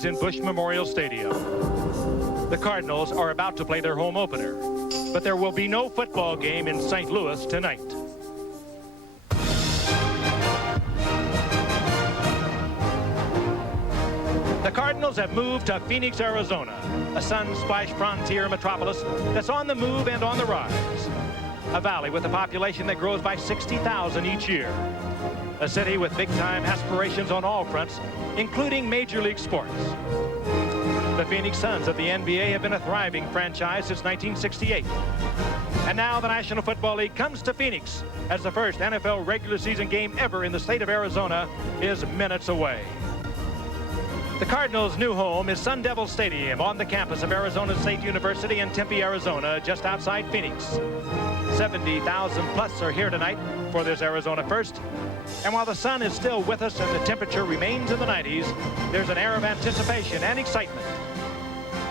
games in Bush Memorial Stadium. The Cardinals are about to play their home opener, but there will be no football game in St. Louis tonight. The Cardinals have moved to Phoenix, Arizona, a sun-splashed frontier metropolis that's on the move and on the rise. A valley with a population that grows by 60,000 each year. A city with big-time aspirations on all fronts, including Major League sports. The Phoenix Suns of the NBA have been a thriving franchise since 1968. And now the National Football League comes to Phoenix as the first NFL regular season game ever in the state of Arizona is minutes away. The Cardinals' new home is Sun Devil Stadium on the campus of Arizona State University in Tempe, Arizona, just outside Phoenix. 70,000 plus are here tonight for this Arizona first. And while the sun is still with us and the temperature remains in the 90s, there's an air of anticipation and excitement.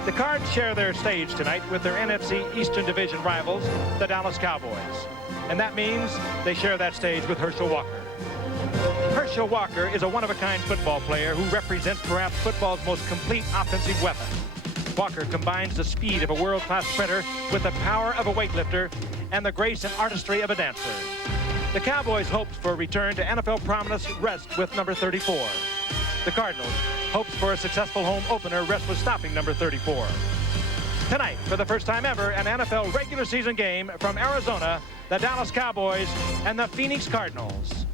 The Cards share their stage tonight with their NFC Eastern Division rivals, the Dallas Cowboys. And that means they share that stage with Herschel Walker. Herschel Walker is a one-of-a-kind football player who represents perhaps football's most complete offensive weapon. Walker combines the speed of a world-class sprinter with the power of a weightlifter and the grace and artistry of a dancer. The Cowboys' hopes for a return to NFL prominence rest with number 34. The Cardinals' hopes for a successful home opener rest with stopping number 34. Tonight, for the first time ever, an NFL regular season game from Arizona, the Dallas Cowboys and the Phoenix Cardinals.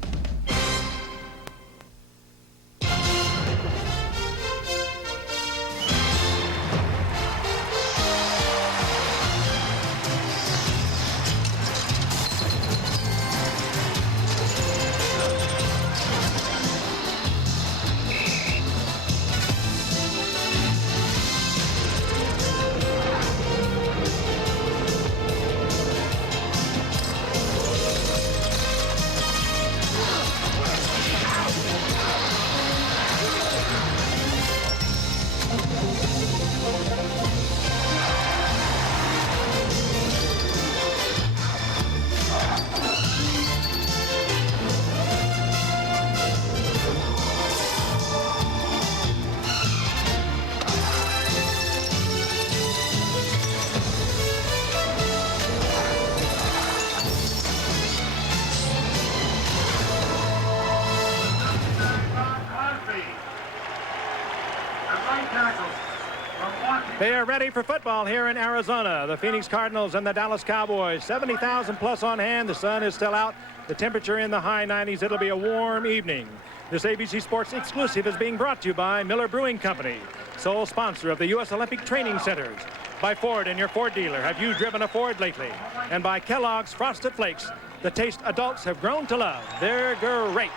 They are ready for football here in Arizona. The Phoenix Cardinals and the Dallas Cowboys. 70,000 plus on hand. The sun is still out. The temperature in the high 90s. It'll be a warm evening. This ABC Sports exclusive is being brought to you by Miller Brewing Company, sole sponsor of the U.S. Olympic Training Centers. By Ford and your Ford dealer. Have you driven a Ford lately? And by Kellogg's Frosted Flakes, the taste adults have grown to love. They're great.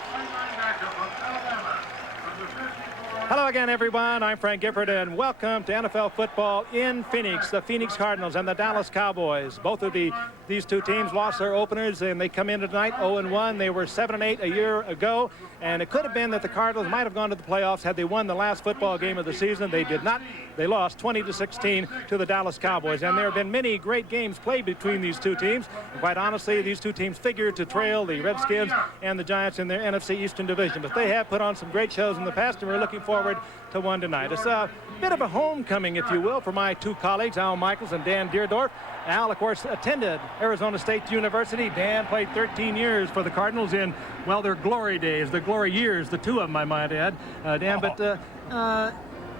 Hello again, everyone. I'm Frank Gifford, and welcome to NFL football in Phoenix. The Phoenix Cardinals and the Dallas Cowboys. Both of these two teams lost their openers, and they come in tonight 0-1. They were 7-8 a year ago, and it could have been that the Cardinals might have gone to the playoffs had they won the last football game of the season. They did not. They lost 20-16 to the Dallas Cowboys, and there have been many great games played between these two teams. And quite honestly, these two teams figure to trail the Redskins and the Giants in their NFC Eastern Division. But they have put on some great shows in the past, and we're looking forward to one tonight. It's a bit of a homecoming, if you will, for my two colleagues, Al Michaels and Dan Deerdorf. Al, of course, attended Arizona State University. Dan played 13 years for the Cardinals in, well, their glory days, the glory years, the two of them, I might add. Dan, but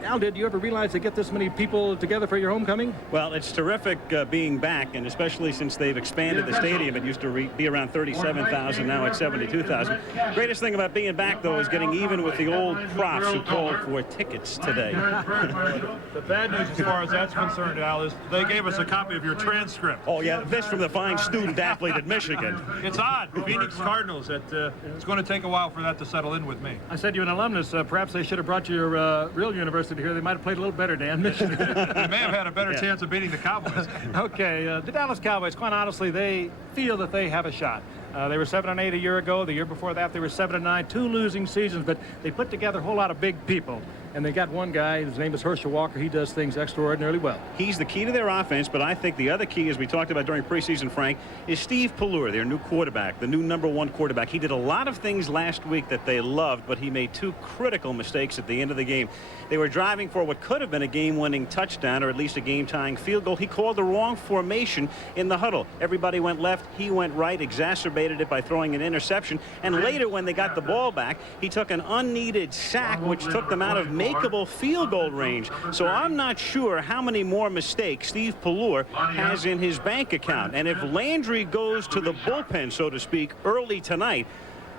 Al, did you ever realize to get this many people together for your homecoming? Well, it's terrific being back, and especially since they've expanded the stadium. It used to be around 37,000, now it's 72,000. Greatest thing about being back, though, is getting even with the old profs who called for tickets today. The bad news as far as that's concerned, Al, is they gave us a copy of your transcript. Oh, yeah, this from the fine student athlete at Michigan. It's odd. Phoenix Cardinals. It's going to take a while for that to settle in with me. I said you're an alumnus. Perhaps they should have brought your real university here. They might have played a little better, Dan. Michigan. They may have had a better chance of beating the Cowboys. Okay, the Dallas Cowboys, quite honestly, they feel that they have a shot. They were 7-8 a year ago. The year before that, they were 7-9, 2 losing seasons, but they put together a whole lot of big people. and they got one guy. His name is Herschel Walker. He does things extraordinarily well. He's the key to their offense, but I think the other key, as we talked about during preseason, Frank, is Steve Pallure, their new quarterback, the new #1 quarterback. He did a lot of things last week that they loved, but he made 2 critical mistakes at the end of the game. They were driving for what could have been a game-winning touchdown, or at least a game-tying field goal. He called the wrong formation in the huddle. Everybody went left. He went right, exacerbated it by throwing an interception. And later, when they got the ball back, he took an unneeded sack, which took them out of makeable field goal range. So I'm not sure how many more mistakes Steve Pallure has in his bank account. And if Landry goes to the bullpen, so to speak, early tonight,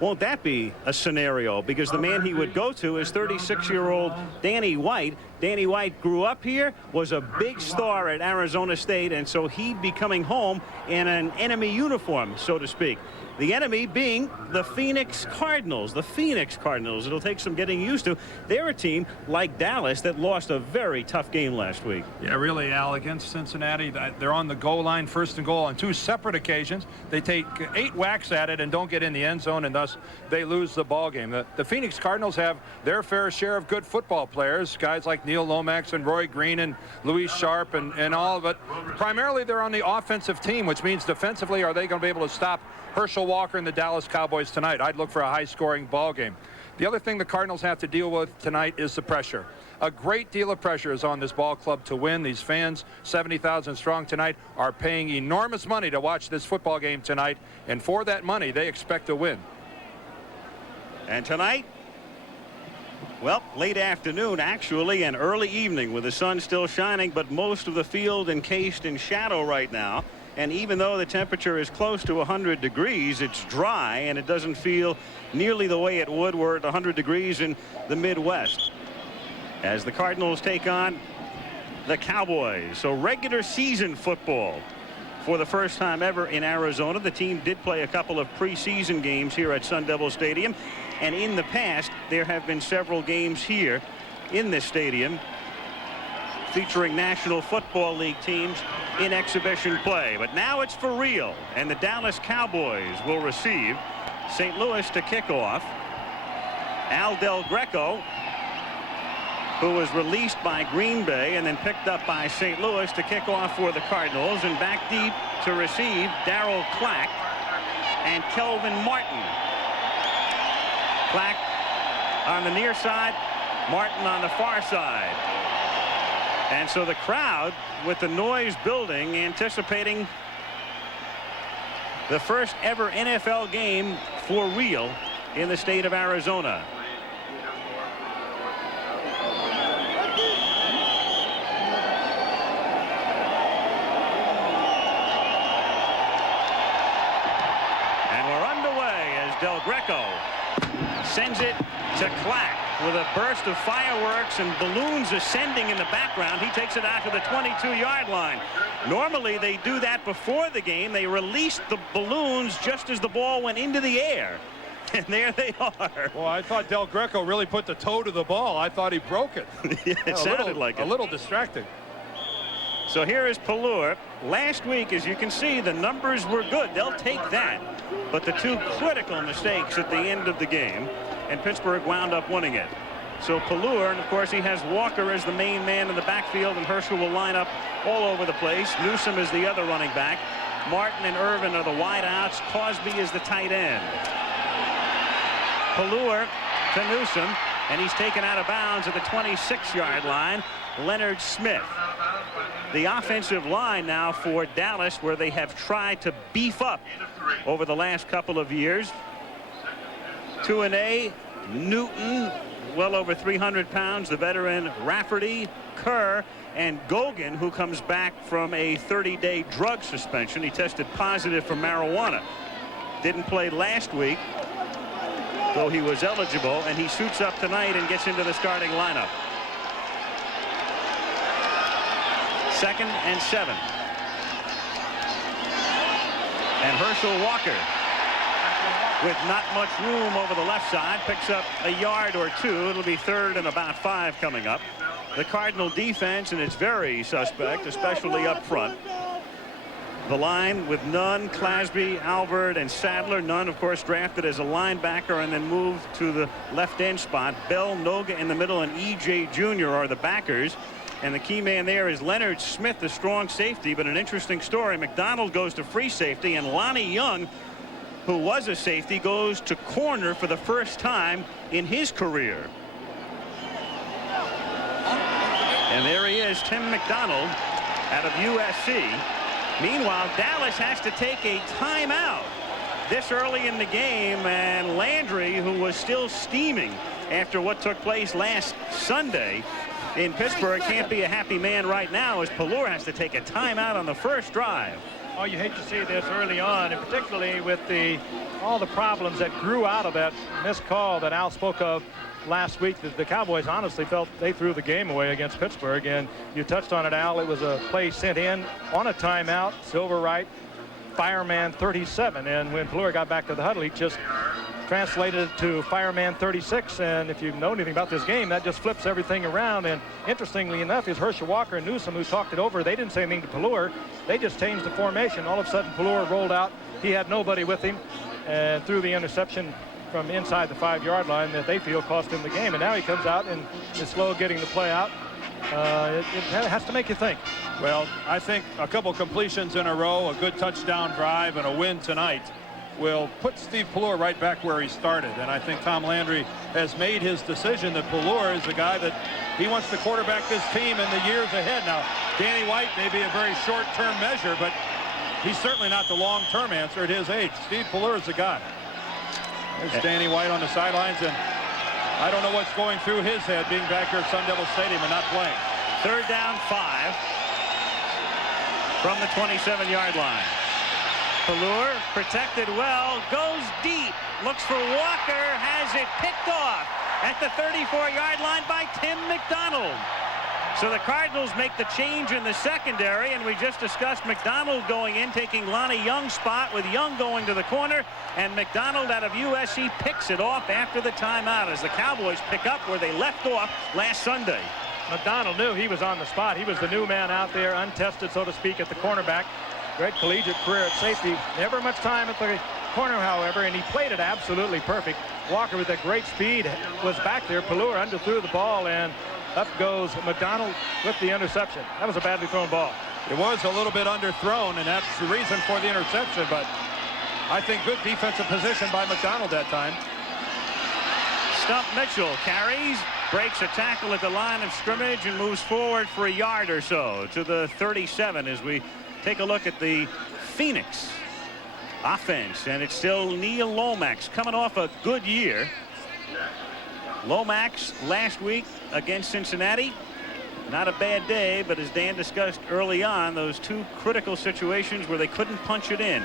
won't that be a scenario? Because the man he would go to is 36-year-old Danny White. Danny White grew up here, was a big star at Arizona State, and so he'd be coming home in an enemy uniform, so to speak. The enemy being the Phoenix Cardinals. The Phoenix Cardinals. It'll take some getting used to. They're a team like Dallas that lost a very tough game last week. Yeah, really, Al, against Cincinnati. They're on the goal line, 1st and goal on 2 separate occasions. They take 8 whacks at it and don't get in the end zone, and thus they lose the ball game. The Phoenix Cardinals have their fair share of good football players, guys like Neil Lomax and Roy Green and Luis Sharp and all, but primarily they're on the offensive team, which means defensively, are they going to be able to stop Herschel Walker and the Dallas Cowboys tonight? I'd look for a high-scoring ball game. The other thing the Cardinals have to deal with tonight is the pressure. A great deal of pressure is on this ball club to win. These fans, 70,000 strong tonight, are paying enormous money to watch this football game tonight, and for that money, they expect to win. And tonight, well, late afternoon, actually, and early evening with the sun still shining, but most of the field encased in shadow right now. And even though the temperature is close to 100 degrees, it's dry, and it doesn't feel nearly the way it would were at 100 degrees in the Midwest, as the Cardinals take on the Cowboys. So regular season football for the first time ever in Arizona. The team did play a couple of preseason games here at Sun Devil Stadium, and in the past there have been several games here in this stadium featuring National Football League teams in exhibition play. But now it's for real, and the Dallas Cowboys will receive St. Louis to kick off. Al Del Greco, who was released by Green Bay and then picked up by St. Louis to kick off for the Cardinals, and back deep to receive Darryl Clack and Kelvin Martin. Clack on the near side, Martin on the far side. And so the crowd, with the noise building, anticipating the first ever NFL game for real in the state of Arizona. And we're underway as Del Greco sends it to Clack with a burst of fireworks and balloons ascending in the background. He takes it out to the 22-yard line. Normally they do that before the game. They released the balloons just as the ball went into the air. And there they are. Well, I thought Del Greco really put the toe to the ball. I thought he broke it. Yeah, it sounded like it. A little distracting. So here is Pallure. Last week, as you can see, the numbers were good. They'll take that. But the 2 critical mistakes at the end of the game, and Pittsburgh wound up winning it. So Pallure, and of course he has Walker as the main man in the backfield, and Herschel will line up all over the place. Newsom is the other running back. Martin and Irvin are the wideouts. Cosby is the tight end. Pallure to Newsom, and he's taken out of bounds at the 26-yard line. Leonard Smith. The offensive line now for Dallas, where they have tried to beef up over the last couple of years. 2A, Newton, well over 300 pounds, the veteran Rafferty, Kerr, and Gogan, who comes back from a 30-day drug suspension. He tested positive for marijuana. Didn't play last week, though he was eligible, and he suits up tonight and gets into the starting lineup. 2nd and 7. And Herschel Walker, with not much room over the left side, picks up a yard or 2. It'll be 3rd and about 5 coming up. The Cardinal defense, and it's very suspect, especially up front. The line with Nunn, Clasby, Albert, and Sadler. Nunn, of course, drafted as a linebacker and then moved to the left end spot. Bell, Noga in the middle, and E.J. Jr. are the backers. And the key man there is Leonard Smith, the strong safety. But an interesting story, McDonald goes to free safety, and Lonnie Young, who was a safety, goes to corner for the first time in his career. And there he is, Tim McDonald out of USC. Meanwhile, Dallas has to take a timeout this early in the game, and Landry, who was still steaming after what took place last Sunday in Pittsburgh, can't be a happy man right now as Pelluer has to take a timeout on the first drive. Oh, you hate to see this early on, and particularly with all the problems that grew out of that missed call that Al spoke of last week. The Cowboys honestly felt they threw the game away against Pittsburgh, and you touched on it, Al. It was a play sent in on a timeout. Silver right, fireman 37, and when Pelluer got back to the huddle, he just translated it to fireman 36. And if you know anything about this game, that just flips everything around. And interestingly enough, is Herschel Walker and Newsom, who talked it over, they didn't say anything to Pelluer. They just changed the formation. All of a sudden, Pelluer rolled out. He had nobody with him and threw the interception from inside the 5-yard line that they feel cost him the game. And now he comes out and is slow getting the play out. It has to make you think. Well, I think a couple completions in a row, a good touchdown drive, and a win tonight will put Steve Pelluer right back where he started. And I think Tom Landry has made his decision that Pelluer is a guy that he wants to quarterback this team in the years ahead. Now, Danny White may be a very short-term measure, but he's certainly not the long-term answer at his age. Steve Pelluer is the guy. There's Danny White on the sidelines, and I don't know what's going through his head being back here at Sun Devil Stadium and not playing. 3rd down 5 from the 27-yard line. Pelluer protected well, goes deep, looks for Walker, has it picked off at the 34-yard line by Tim McDonald. So the Cardinals make the change in the secondary, and we just discussed McDonald going in, taking Lonnie Young's spot, with Young going to the corner, and McDonald out of USC picks it off after the timeout as the Cowboys pick up where they left off last Sunday. McDonald knew he was on the spot. He was the new man out there, untested, so to speak, at the cornerback. Great collegiate career at safety. Never much time at the corner, however, and he played it absolutely perfect. Walker with that great speed was back there. Pelluer underthrew the ball, and up goes McDonald with the interception. That was a badly thrown ball. It was a little bit underthrown, and that's the reason for the interception, but I think good defensive position by McDonald that time. Stump Mitchell carries, breaks a tackle at the line of scrimmage, and moves forward for a yard or so to the 37 as we take a look at the Phoenix offense. And it's still Neil Lomax coming off a good year. Lomax last week against Cincinnati, not a bad day, but as Dan discussed early on, those 2 critical situations where they couldn't punch it in,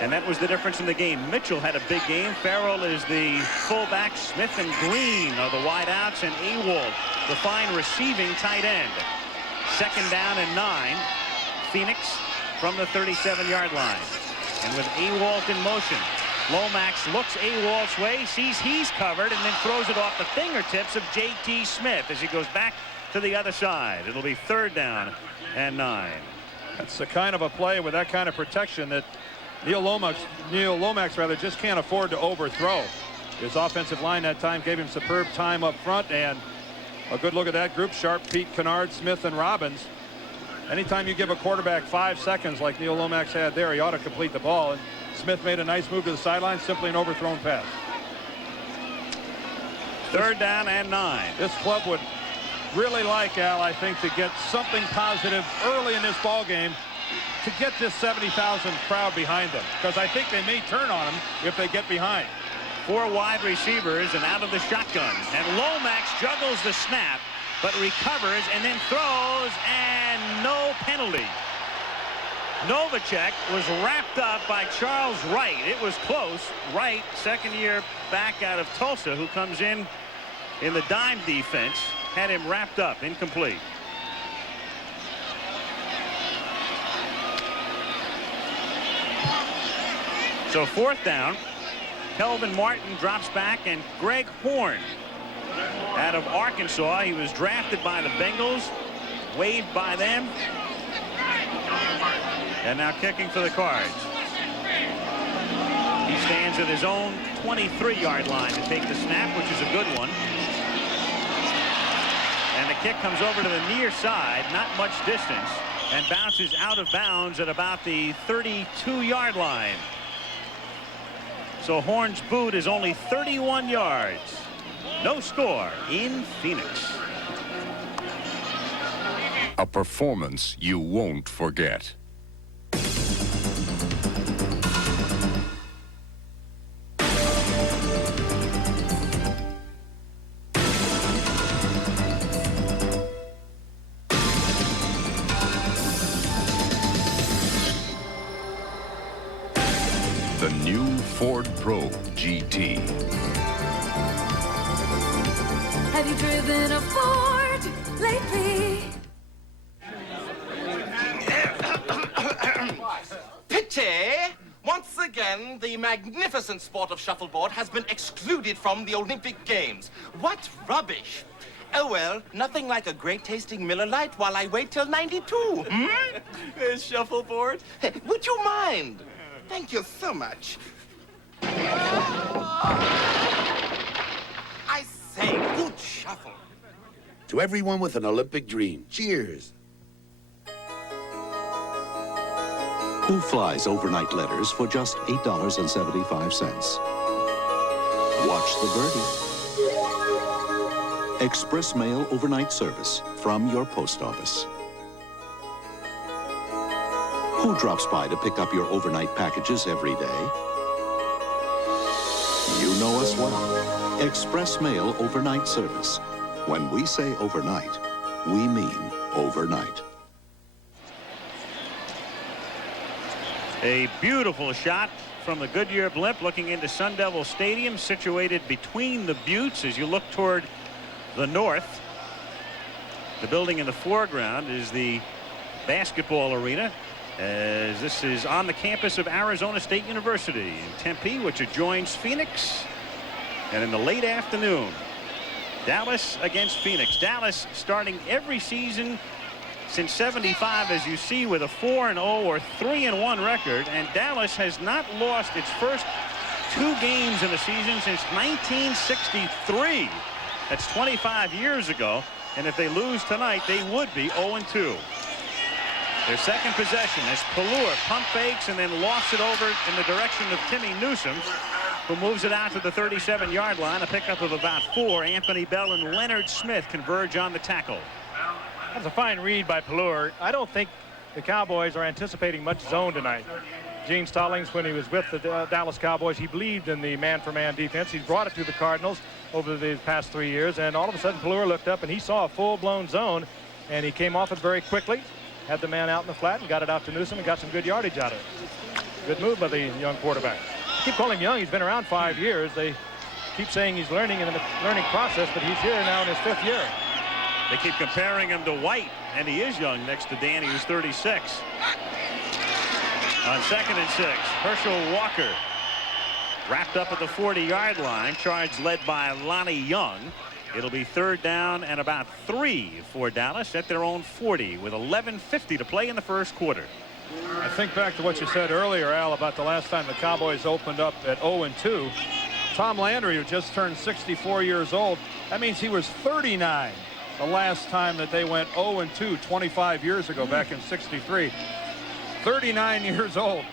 and that was the difference in the game. Mitchell had a big game. Farrell is the fullback. Smith and Green are the wideouts, and Ewald, the fine receiving tight end. 2nd down and 9. Phoenix from the 37-yard line, and with Ewald in motion, Lomax looks Ewald's way, sees he's covered, and then throws it off the fingertips of J.T. Smith as he goes back to the other side. It'll be 3rd down and 9. That's the kind of a play with that kind of protection that Neil Lomax just can't afford to overthrow. His offensive line that time gave him superb time up front, and a good look at that group. Sharp, Pete, Kennard, Smith, and Robbins. Anytime you give a quarterback 5 seconds like Neil Lomax had there, he ought to complete the ball. And Smith made a nice move to the sideline, simply an overthrown pass. 3rd down and 9. This club would really like, Al, I think, to get something positive early in this ball game to get this 70,000 crowd behind them, because I think they may turn on them if they get behind. 4 wide receivers and out of the shotgun, and Lomax juggles the snap but recovers and then throws, and no penalty. Novacek was wrapped up by Charles Wright. It was close. Wright, 2nd year back out of Tulsa, who comes in the dime defense, had him wrapped up. Incomplete. So 4th down. Kelvin Martin drops back, and Greg Horn out of Arkansas. He was drafted by the Bengals, waived by them. And now kicking for the Cards. He stands at his own 23-yard line to take the snap, which is a good one. And the kick comes over to the near side, not much distance, and bounces out of bounds at about the 32-yard line. So Horn's boot is only 31 yards. No score in Phoenix. A performance you won't forget. The new Ford Probe GT. Have you driven a Ford lately? Pity! Once again, the magnificent sport of shuffleboard has been excluded from the Olympic Games. What rubbish! Oh well, nothing like a great-tasting Miller Lite while I wait till 92. Shuffleboard? Would you mind? Thank you so much. I say, good shuffle. To everyone with an Olympic dream, cheers. Who flies overnight letters for just $8.75? Watch the birdie. Express mail overnight service from your post office. Who drops by to pick up your overnight packages every day? You know us well. Express mail overnight service. When we say overnight, we mean overnight. A beautiful shot from the Goodyear blimp looking into Sun Devil Stadium, situated between the buttes as you look toward the north. The building in the foreground is the basketball arena, as this is on the campus of Arizona State University in Tempe, which adjoins Phoenix. And in the late afternoon, Dallas against Phoenix. Dallas starting every season since '75, as you see, with a 4-0 or 3-1 record, and Dallas has not lost its first 2 games in the season since 1963. That's 25 years ago, and if they lose tonight, they would be 0-2. Their second possession as Pallure pump fakes and then lofts it over in the direction of Timmy Newsom, who moves it out to the 37-yard line. A pickup of about 4. Anthony Bell and Leonard Smith converge on the tackle. That's a fine read by Pallure. I don't think the Cowboys are anticipating much zone tonight. Gene Stallings, when he was with the Dallas Cowboys, he believed in the man-for-man defense. He's brought it to the Cardinals over the past 3 years, and all of a sudden Pallure looked up and he saw a full-blown zone, and he came off it very quickly, had the man out in the flat and got it out to Newsom and got some good yardage out of it. Good move by the young quarterback. I keep calling him young. He's been around 5 years. They keep saying he's learning in the learning process, but he's here now in his 5th year. They keep comparing him to White, and he is young next to Danny, who's 36. On 2nd and 6, Herschel Walker wrapped up at the 40-yard line. Charge led by Lonnie Young. It'll be 3rd down and about 3 for Dallas at their own 40 with 11:50 to play in the first quarter. I think back to what you said earlier, Al, about the last time the Cowboys opened up at 0-2. Tom Landry, who just turned 64 years old, that means he was 39 the last time that they went 0-2 25 years ago, back in '63. 39 years old.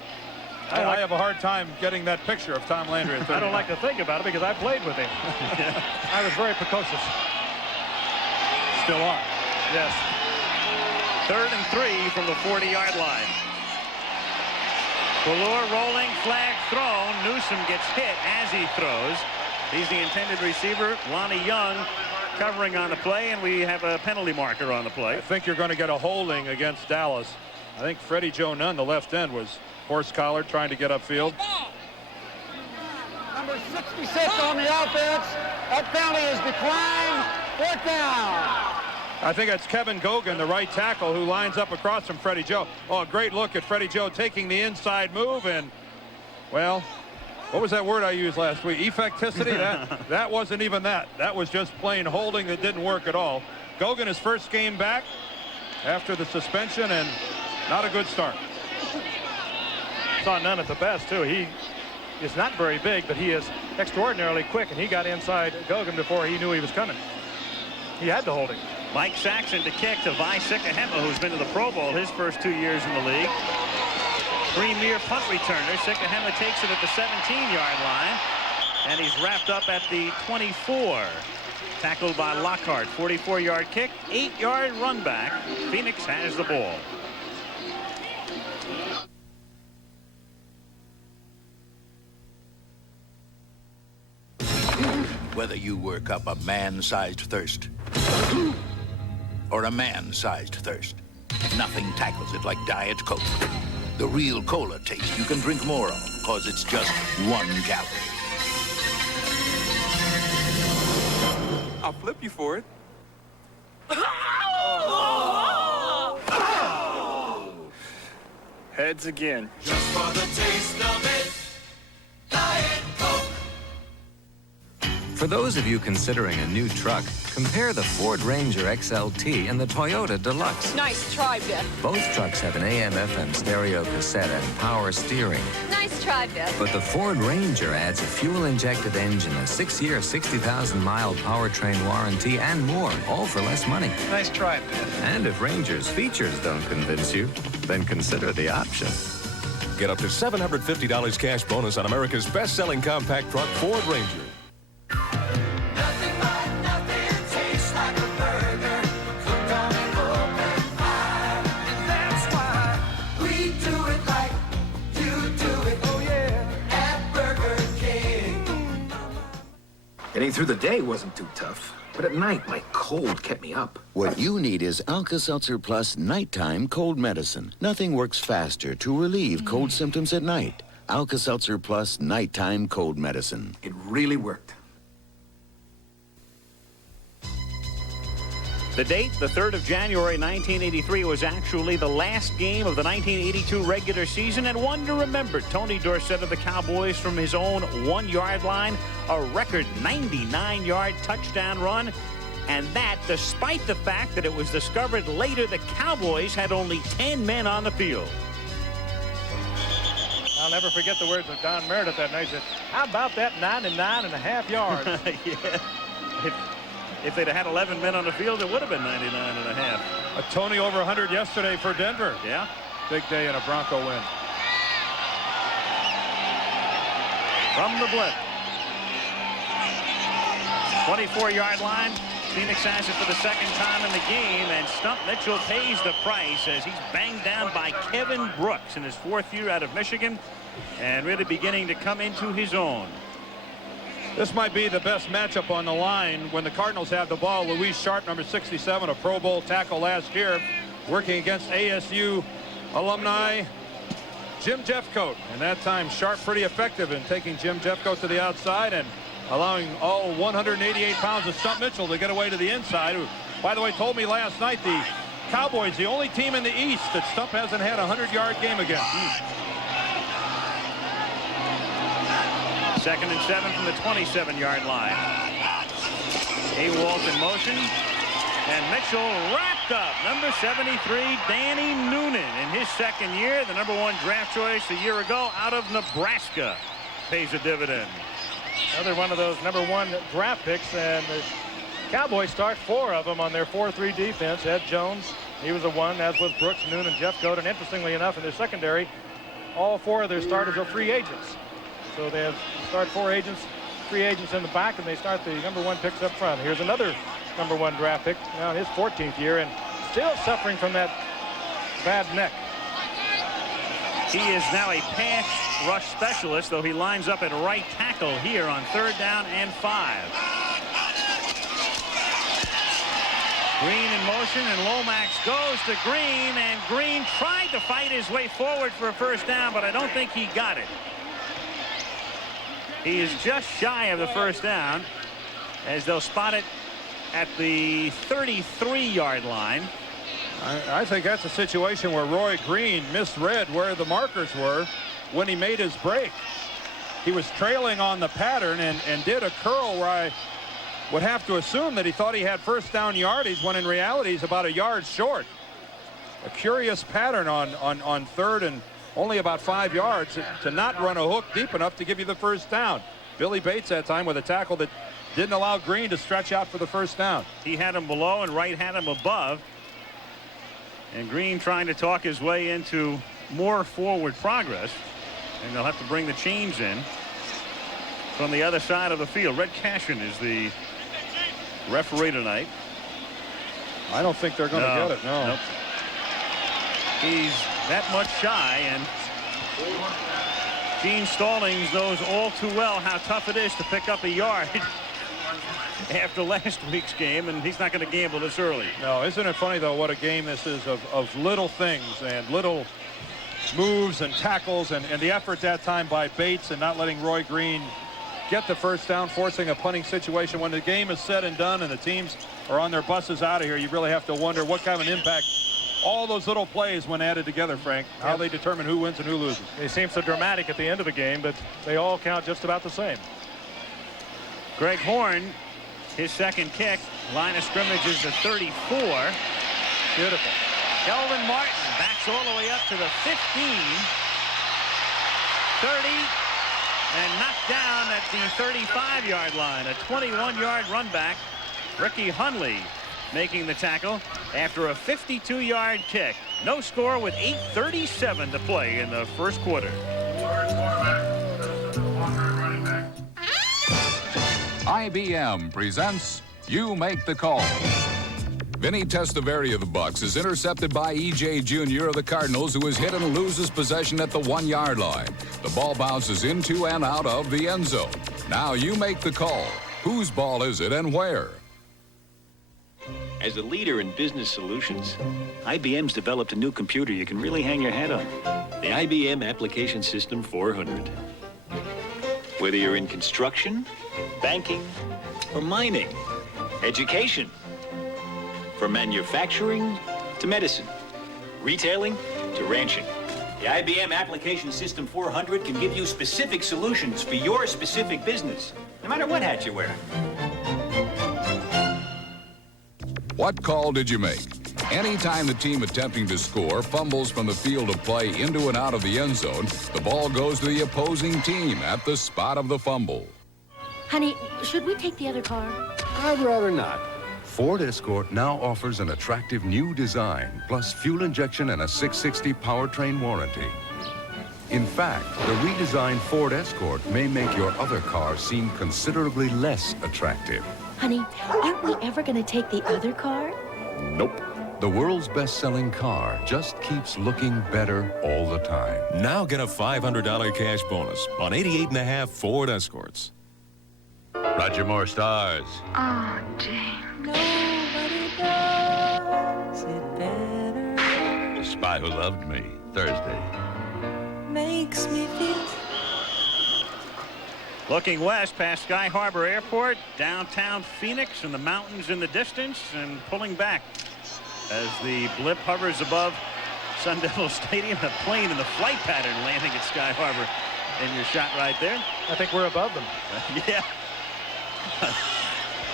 I have a hard time getting that picture of Tom Landry at 39. I don't like to think about it because I played with him. I was very precocious. Still on. Yes. 3rd and 3 from the 40-yard line. Pallure rolling, flag thrown. Newsom gets hit as he throws. He's the intended receiver. Lonnie Young covering on the play, and we have a penalty marker on the play. I think you're going to get a holding against Dallas. I think Freddie Joe Nunn, the left end, was horse-collared trying to get upfield. Number 66 on the offense. That penalty is declined. 4th down. I think that's Kevin Gogan, the right tackle, who lines up across from Freddie Joe. Oh, a great look at Freddie Joe taking the inside move, and, well, what was that word I used last week? Effecticity? that wasn't even that. That was just plain holding that didn't work at all. Gogan, his first game back after the suspension, and not a good start. Saw none at the best, too. He is not very big, but he is extraordinarily quick, and he got inside Gogan before he knew he was coming. He had to hold him. Mike Saxon to kick to Vi Sikahema, who's been to the Pro Bowl his first 2 years in the league. Premier punt returner. Sikahema takes it at the 17-yard line, and he's wrapped up at the 24. Tackled by Lockhart. 44-yard kick, 8-yard run back. Phoenix has the ball. Whether you work up a man-sized thirst or a man-sized thirst, nothing tackles it like Diet Coke. The real cola taste you can drink more of because it's just 1 calorie. I'll flip you for it. Heads again. Just for the taste of it, Diet Coke. For those of you considering a new truck, compare the Ford Ranger XLT and the Toyota Deluxe. Nice try, Biff. Both trucks have an AM/FM stereo cassette and power steering. Nice try, Biff. But the Ford Ranger adds a fuel-injected engine, a 6-year, 60,000-mile powertrain warranty, and more, all for less money. Nice try, Biff. And if Ranger's features don't convince you, then consider the option. Get up to $750 cash bonus on America's best-selling compact truck, Ford Ranger. Getting through the day wasn't too tough, but at night, my cold kept me up. What you need is Alka-Seltzer Plus Nighttime Cold Medicine. Nothing works faster to relieve cold symptoms at night. Alka-Seltzer Plus Nighttime Cold Medicine. It really worked. The date, the 3rd of January, 1983, was actually the last game of the 1982 regular season, and one to remember. Tony Dorsett of the Cowboys from his own 1-yard line, a record 99-yard touchdown run, and that despite the fact that it was discovered later the Cowboys had only 10 men on the field. I'll never forget the words of Don Meredith that night. He said, how about that 99.5 yards? Yeah. If they'd have had 11 men on the field, it would have been 99.5. A Tony over 100 yesterday for Denver. Yeah. Big day and a Bronco win. From the blitz. 24-yard line. Phoenix has it for the second time in the game, and Stump Mitchell pays the price as he's banged down by Kevin Brooks in his 4th year out of Michigan and really beginning to come into his own. This might be the best matchup on the line when the Cardinals have the ball. Louise Sharp, number 67, a Pro Bowl tackle last year, working against ASU alumni Jim Jeffcoat. And that time Sharp pretty effective in taking Jim Jeffcoat to the outside and allowing all 188 pounds of Stump Mitchell to get away to the inside, who, by the way, told me last night the Cowboys, the only team in the East that Stump hasn't had a 100-yard game against. 2nd and 7 from the 27-yard line. A-Walt in motion. And Mitchell wrapped up. Number 73, Danny Noonan, in his 2nd year. The number 1 draft choice a year ago out of Nebraska. Pays a dividend. Another one of those number 1 draft picks, and the Cowboys start 4 of them on their 4-3 defense. Ed Jones, he was a 1, as was Brooks, Noonan, Jeffcoat. And interestingly enough, in their secondary, all 4 of their starters are free agents. So they start 4 agents, free agents in the back, and they start the number 1 picks up front. Here's another number 1 draft pick, now in his 14th year, and still suffering from that bad neck. He is now a pass rush specialist, though he lines up at right tackle here on 3rd down and 5. Green in motion, and Lomax goes to Green, and Green tried to fight his way forward for a first down, but I don't think he got it. He is just shy of the first down, as they'll spot it at the 33-yard line. I think that's a situation where Roy Green misread where the markers were when he made his break. He was trailing on the pattern and did a curl where I would have to assume that he thought he had first down yardage, when in reality he's about a yard short. a curious pattern on third and only about 5 yards to not run a hook deep enough to give you the first down. Billy Bates that time with a tackle that didn't allow Green to stretch out for the first down. He had him below and Wright had him above. And Green trying to talk his way into more forward progress. And they'll have to bring the chains in from the other side of the field. Red Cashin is the referee tonight. I don't think they're going to get it. No. Nope. He's that much shy, and Gene Stallings knows all too well how tough it is to pick up a yard after last week's game, and he's not going to gamble this early. No, isn't it funny, though, what a game this is of little things and little moves and tackles and the effort that time by Bates and not letting Roy Green get the first down, forcing a punting situation. When the game is said and done and the teams are on their buses out of here, you really have to wonder what kind of an impact all those little plays when added together, Frank, how they determine who wins and who loses. They seem so dramatic at the end of the game, but they all count just about the same. Greg Horn, his second kick, line of scrimmage is the 34. Beautiful. Kelvin Martin backs all the way up to the 15, 30, and knocked down at the 35-yard line. A 21-yard run back. Ricky Hunley making the tackle after a 52-yard kick. No score with 8:37 to play in the first quarter. IBM presents You Make the Call. Vinny Testaverde of the Bucks is intercepted by E.J. Jr. of the Cardinals, who is hit and loses possession at the 1-yard line. The ball bounces into and out of the end zone. Now you make the call. Whose ball is it and where? As a leader in business solutions, IBM's developed a new computer you can really hang your hat on. The IBM Application System 400. Whether you're in construction, banking, or mining, education, from manufacturing to medicine, retailing to ranching. The IBM Application System 400 can give you specific solutions for your specific business, no matter what hat you wear. What call did you make? Anytime the team attempting to score fumbles from the field of play into and out of the end zone, the ball goes to the opposing team at the spot of the fumble. Honey, should we take the other car? I'd rather not. Ford Escort now offers an attractive new design, plus fuel injection and a 660 powertrain warranty. In fact, the redesigned Ford Escort may make your other car seem considerably less attractive. Honey, aren't we ever going to take the other car? Nope. The world's best-selling car just keeps looking better all the time. Now get a $500 cash bonus on 88.5 Ford Escorts. Roger Moore stars. Oh, Jane. Nobody does it better. The Spy Who Loved Me, Thursday. Makes me feel. Looking west past Sky Harbor Airport, downtown Phoenix, and the mountains in the distance, and pulling back as the blip hovers above Sun Devil Stadium. A plane in the flight pattern landing at Sky Harbor in your shot right there. I think we're above them. Yeah.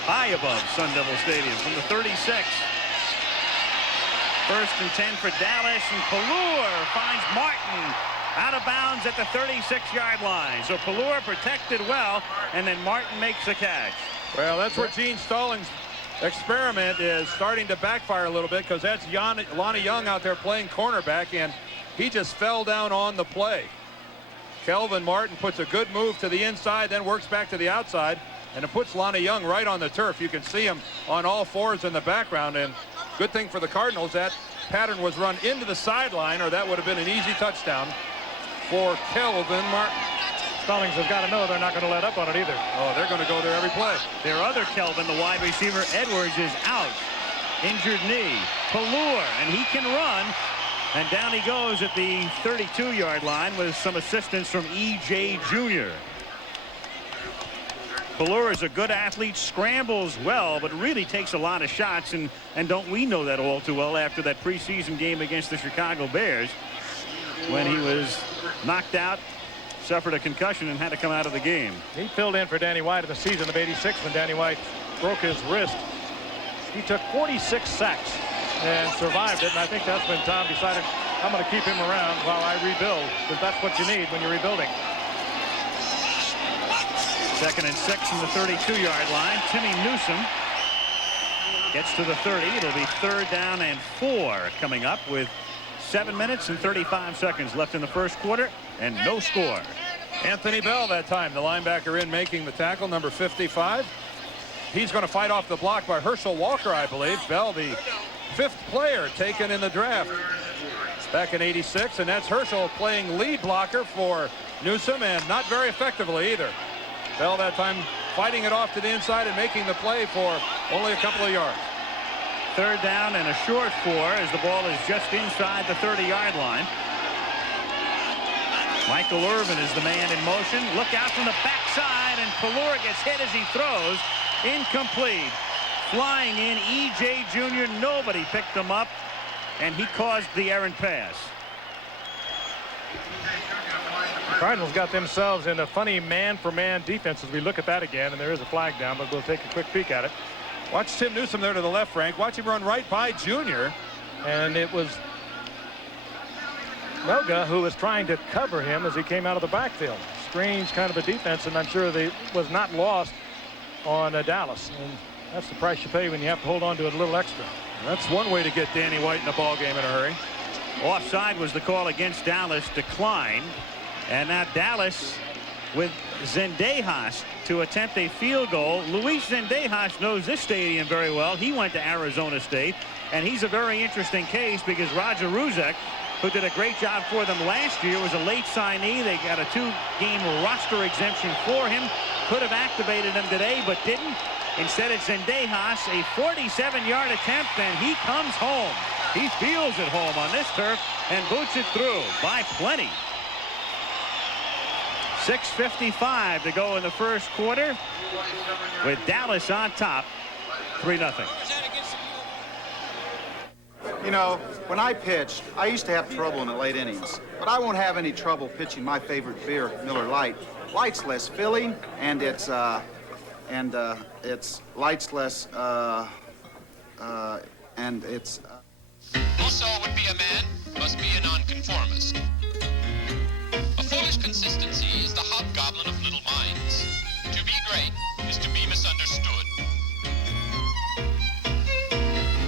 High above Sun Devil Stadium from the 36. First and 10 for Dallas, and Pallur finds Martin out of bounds at the 36-yard line. So Pallur protected well, and then Martin makes the catch. Well, that's where Gene Stallings' experiment is starting to backfire a little bit, because that's Lonnie Young out there playing cornerback, and he just fell down on the play. Kelvin Martin puts a good move to the inside, then works back to the outside, and it puts Lonnie Young right on the turf. You can see him on all fours in the background, and good thing for the Cardinals, that pattern was run into the sideline, or that would have been an easy touchdown for Kelvin Martin. Stallings has got to know they're not going to let up on it either. Oh, they're going to go there every play. Their other Kelvin, the wide receiver, Edwards, is out. Injured knee. Pallur, and he can run. And down he goes at the 32-yard line with some assistance from E.J. Jr. Pallur is a good athlete, scrambles well, but really takes a lot of shots, and don't we know that all too well after that preseason game against the Chicago Bears when he was knocked out, suffered a concussion, and had to come out of the game. He filled in for Danny White in the season of '86 when Danny White broke his wrist. He took 46 sacks and survived it. And I think that's when Tom decided, I'm going to keep him around while I rebuild, because that's what you need when you're rebuilding. 2nd and 6 from the 32-yard line. Timmy Newsom gets to the 30. It'll be 3rd down and 4 coming up with 7 minutes and 35 seconds left in the first quarter and no score. Anthony Bell that time, the linebacker in making the tackle, number 55. He's going to fight off the block by Herschel Walker, I believe. Bell, the 5th player taken in the draft back in '86, and that's Herschel playing lead blocker for Newsom, and not very effectively either. Bell that time fighting it off to the inside and making the play for only a couple of yards. 3rd down and a short 4 as the ball is just inside the 30-yard line. Michael Irvin is the man in motion. Look out from the backside, and Pelluer gets hit as he throws. Incomplete. Flying in, E.J. Jr. Nobody picked him up, and he caused the errant pass. The Cardinals got themselves in a funny man-for-man defense as we look at that again, and there is a flag down, but we'll take a quick peek at it. Watch Tim Newsom there to the left, Frank. Watch him run right by Junior. And it was Noga who was trying to cover him as he came out of the backfield. Strange kind of a defense, and I'm sure they was not lost on Dallas. And that's the price you pay when you have to hold on to it a little extra. That's one way to get Danny White in a ball game in a hurry. Offside was the call against Dallas, declined. And now Dallas with Zendejas to attempt a field goal. Luis Zendejas knows this stadium very well. He went to Arizona State, and he's a very interesting case because Roger Ruzek, who did a great job for them last year, was a late signee. They got a 2-game roster exemption for him. Could have activated him today, but didn't. Instead, it's Zendejas, a 47-yard attempt, and he comes home. He feels at home on this turf and boots it through by plenty. 6:55 to go in the first quarter with Dallas on top, 3-0. You know, when I pitched, I used to have trouble in the late innings, but I won't have any trouble pitching my favorite beer, Miller Lite. Light's less filling, and it's light's less, and it's. Whoso would be a man must be a nonconformist. A foolish consistency is the hobgoblin of little minds. To be great is to be misunderstood.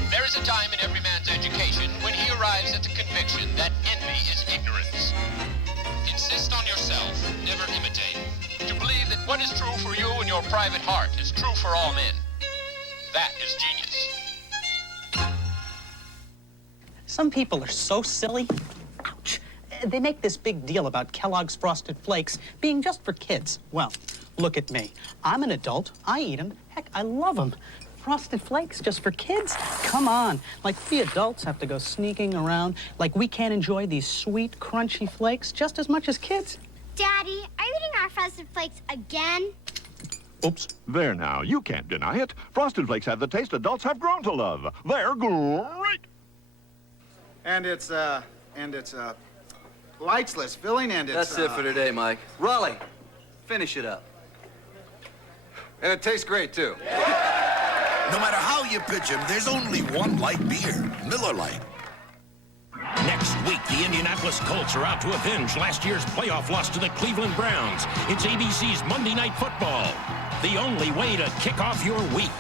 There is a time in every man's education when he arrives at the conviction that envy is ignorance. Insist on yourself, never imitate. To believe that what is true for you in your private heart is true for all men. That is genius. Some people are so silly. Ouch. They make this big deal about Kellogg's Frosted Flakes being just for kids. Well, look at me. I'm an adult. I eat them. Heck, I love them. Frosted Flakes just for kids? Come on. Like we adults have to go sneaking around. Like we can't enjoy these sweet, crunchy flakes just as much as kids. Daddy, are you eating our Frosted Flakes again? Oops. There now. You can't deny it. Frosted Flakes have the taste adults have grown to love. They're great. And it's light's less filling, and it's. That's it for today, Mike. Raleigh, finish it up. And it tastes great, too. No matter how you pitch him, there's only one light beer, Miller Lite. Next week, the Indianapolis Colts are out to avenge last year's playoff loss to the Cleveland Browns. It's ABC's Monday Night Football, the only way to kick off your week.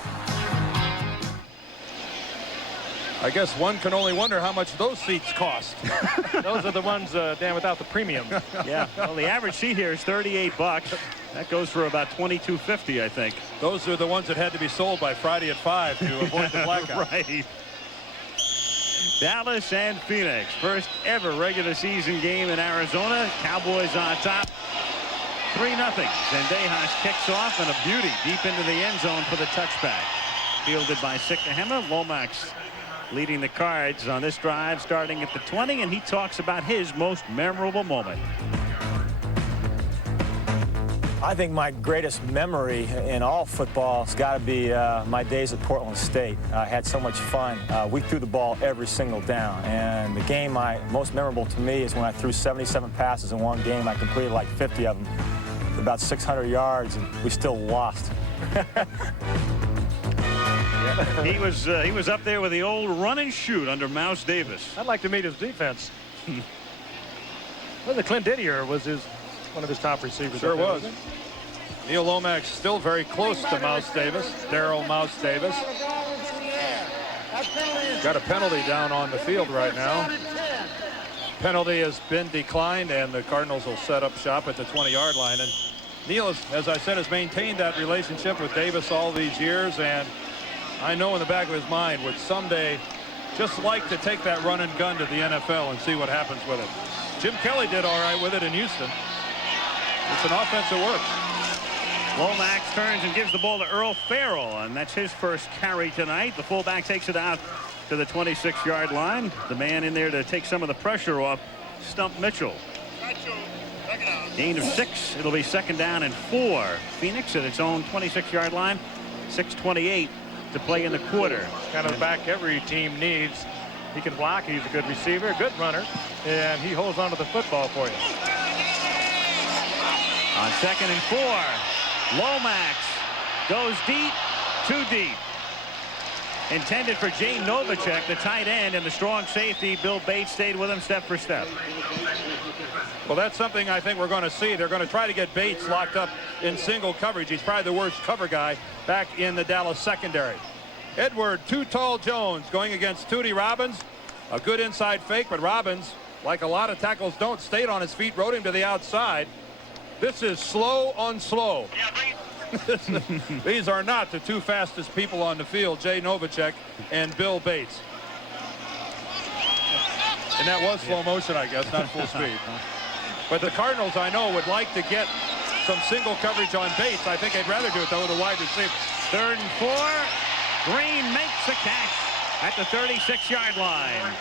I guess one can only wonder how much those seats cost. Those are the ones, Dan, without the premium. Yeah, well, the average seat here is $38. That goes for about $22.50, I think. Those are the ones that had to be sold by Friday at 5 to avoid the blackout. Right. Dallas and Phoenix, first ever regular season game in Arizona. Cowboys on top, 3-0. Zendejas kicks off, and a beauty deep into the end zone for the touchback. Fielded by Sikahema. Lomax leading the Cards on this drive, starting at the 20, and he talks about his most memorable moment. I think my greatest memory in all football has got to be my days at Portland State. I had so much fun. We threw the ball every single down, and the game most memorable to me is when I threw 77 passes in one game. I completed like 50 of them, about 600 yards, and we still lost. He was up there with the old run and shoot under Mouse Davis. I'd like to meet his defense. Well, the Clint Didier was one of his top receivers. Sure was. Neil Lomax still very close to Mouse Davis. Darryl Mouse Davis. Got a penalty down on the field right now. Penalty has been declined, and the Cardinals will set up shop at the 20-yard line. And Neil, as I said, has maintained that relationship with Davis all these years, and I know in the back of his mind would someday just like to take that run and gun to the NFL and see what happens with it. Jim Kelly did all right with it in Houston. It's an offense that works. Lomax turns and gives the ball to Earl Farrell, and that's his first carry tonight. The fullback takes it out to the 26-yard line. The man in there to take some of the pressure off, Stump Mitchell. Gain of 6. It'll be 2nd down and 4. Phoenix at its own 26-yard line. 6:28 to play in the quarter. Kind of the back every team needs. He can block. He's a good receiver, good runner, and he holds onto the football for you. On 2nd and 4, Lomax goes deep, too deep. Intended for Jay Novacek, the tight end, and the strong safety. Bill Bates stayed with him step for step. Well, that's something I think we're going to see. They're going to try to get Bates locked up in single coverage. He's probably the worst cover guy back in the Dallas secondary. Edward Too Tall Jones going against Tootie Robbins. A good inside fake, but Robbins, like a lot of tackles don't, stayed on his feet, rode him to the outside. This is slow on slow. These are not the two fastest people on the field, Jay Novacek and Bill Bates. And that was slow motion, I guess, not full speed. But the Cardinals, I know, would like to get some single coverage on Bates. I think they'd rather do it, though, with a wide receiver. 3rd and 4. Green makes the catch at the 36-yard line.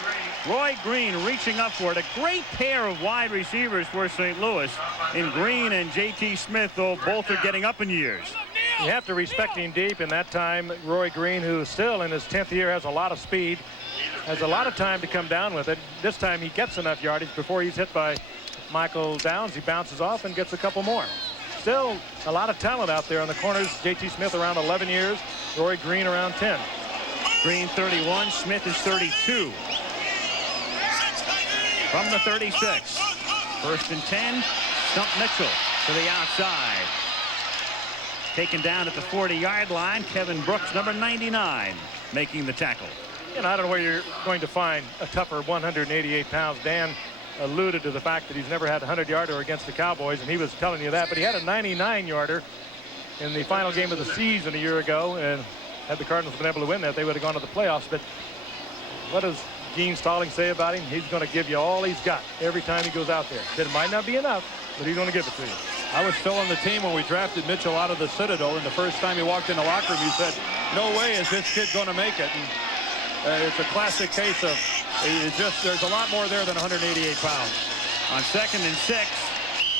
Roy Green reaching up for it. A great pair of wide receivers for St. Louis in Green and J.T. Smith, though both are getting up in years. You have to respect him deep. In that time, Roy Green, who is still in his 10th year, has a lot of speed, has a lot of time to come down with it. This time he gets enough yardage before he's hit by Michael Downs. He bounces off and gets a couple more. Still a lot of talent out there on the corners. J.T. Smith around 11 years, Roy Green around 10. Green 31, Smith is 32. From the 36. 1st and 10. Stump Mitchell to the outside. Taken down at the 40-yard line. Kevin Brooks, number 99, making the tackle. And I don't know where you're going to find a tougher 188 pounds. Dan alluded to the fact that he's never had a 100-yarder against the Cowboys, and he was telling you that. But he had a 99-yarder in the final game of the season a year ago, and had the Cardinals been able to win that, they would have gone to the playoffs. But what does Gene Stalling say about him? He's going to give you all he's got every time he goes out there. It might not be enough, but he's going to give it to you. I was still on the team when we drafted Mitchell out of the Citadel, and the first time he walked in the locker room, he said, "No way is this kid going to make it." And it's a classic case of there's a lot more there than 188 pounds. On 2nd and 6,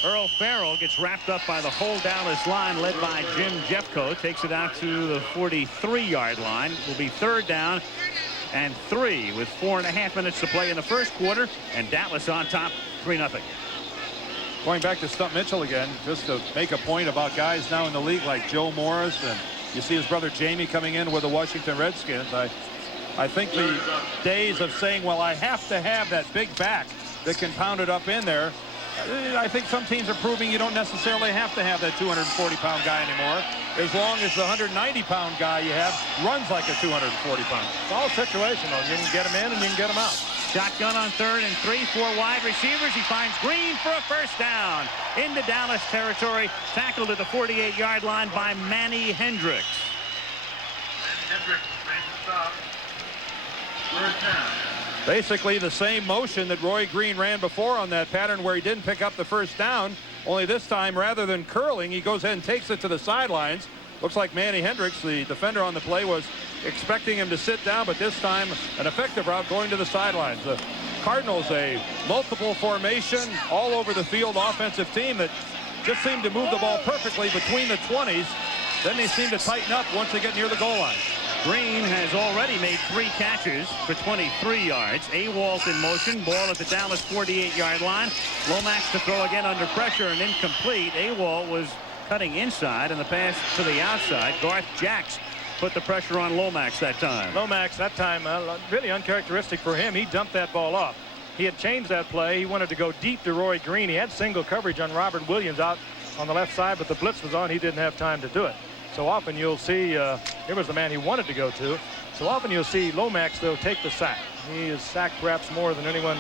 Earl Farrell gets wrapped up by the whole Dallas line led by Jim Jeffcoat. Takes it out to the 43-yard line. It will be 3rd down and 3 with 4.5 minutes to play in the first quarter, and Dallas on top 3-0. Going back to Stump Mitchell again, just to make a point about guys now in the league like Joe Morris, and you see his brother Jamie coming in with the Washington Redskins. I think the days of saying, well, I have to have that big back that can pound it up in there, I think some teams are proving you don't necessarily have to have that 240-pound guy anymore, as long as the 190-pound guy you have runs like a 240-pound. It's all situational. You can get him in and you can get him out. Shotgun on 3rd and 3, 4 wide receivers. He finds Green for a 1st down into Dallas territory. Tackled at the 48-yard line by Manny Hendricks. Basically the same motion that Roy Green ran before on that pattern where he didn't pick up the 1st down, only this time rather than curling, he goes ahead and takes it to the sidelines. Looks like Manny Hendricks, the defender on the play, was expecting him to sit down, but this time an effective route going to the sidelines. The Cardinals, a multiple formation, all over the field offensive team that just seemed to move the ball perfectly between the 20s. Then they seem to tighten up once they get near the goal line. Green has already made 3 catches for 23 yards. Awal's in motion. Ball at the Dallas 48-yard line. Lomax to throw again under pressure and incomplete. Awal was cutting inside, and the pass to the outside. Garth Jacks put the pressure on Lomax that time. Lomax that time, really uncharacteristic for him. He dumped that ball off. He had changed that play. He wanted to go deep to Roy Green. He had single coverage on Robert Williams out on the left side, but the blitz was on. He didn't have time to do it. So often you'll see, here was the man he wanted to go to. So often you'll see Lomax, though, take the sack. He is sacked perhaps more than anyone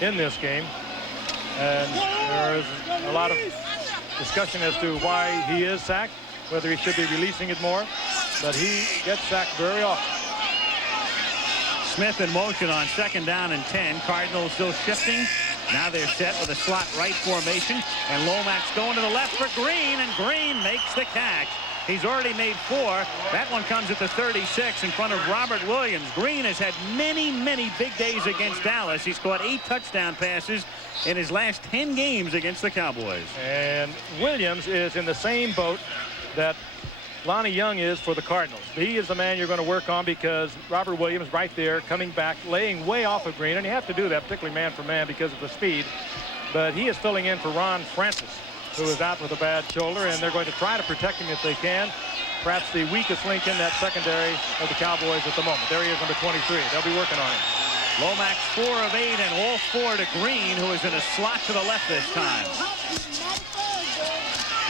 in this game. And there is a lot of discussion as to why he is sacked, whether he should be releasing it more. But he gets sacked very often. Smith in motion on 2nd down and 10. Cardinals still shifting. Now they're set with a slot right formation. And Lomax going to the left for Green, and Green makes the catch. He's already made 4. That one comes at the 36 in front of Robert Williams. Green has had many, many big days against Dallas. He's caught 8 touchdown passes in his last 10 games against the Cowboys. And Williams is in the same boat that Lonnie Young is for the Cardinals. He is the man you're going to work on because Robert Williams right there coming back, laying way off of Green, and you have to do that, particularly man for man because of the speed. But he is filling in for Ron Francis, who is out with a bad shoulder, and they're going to try to protect him if they can. Perhaps the weakest link in that secondary of the Cowboys at the moment. There he is, number 23. They'll be working on him. Lomax 4 of 8, and all 4 to Green, who is in a slot to the left this time.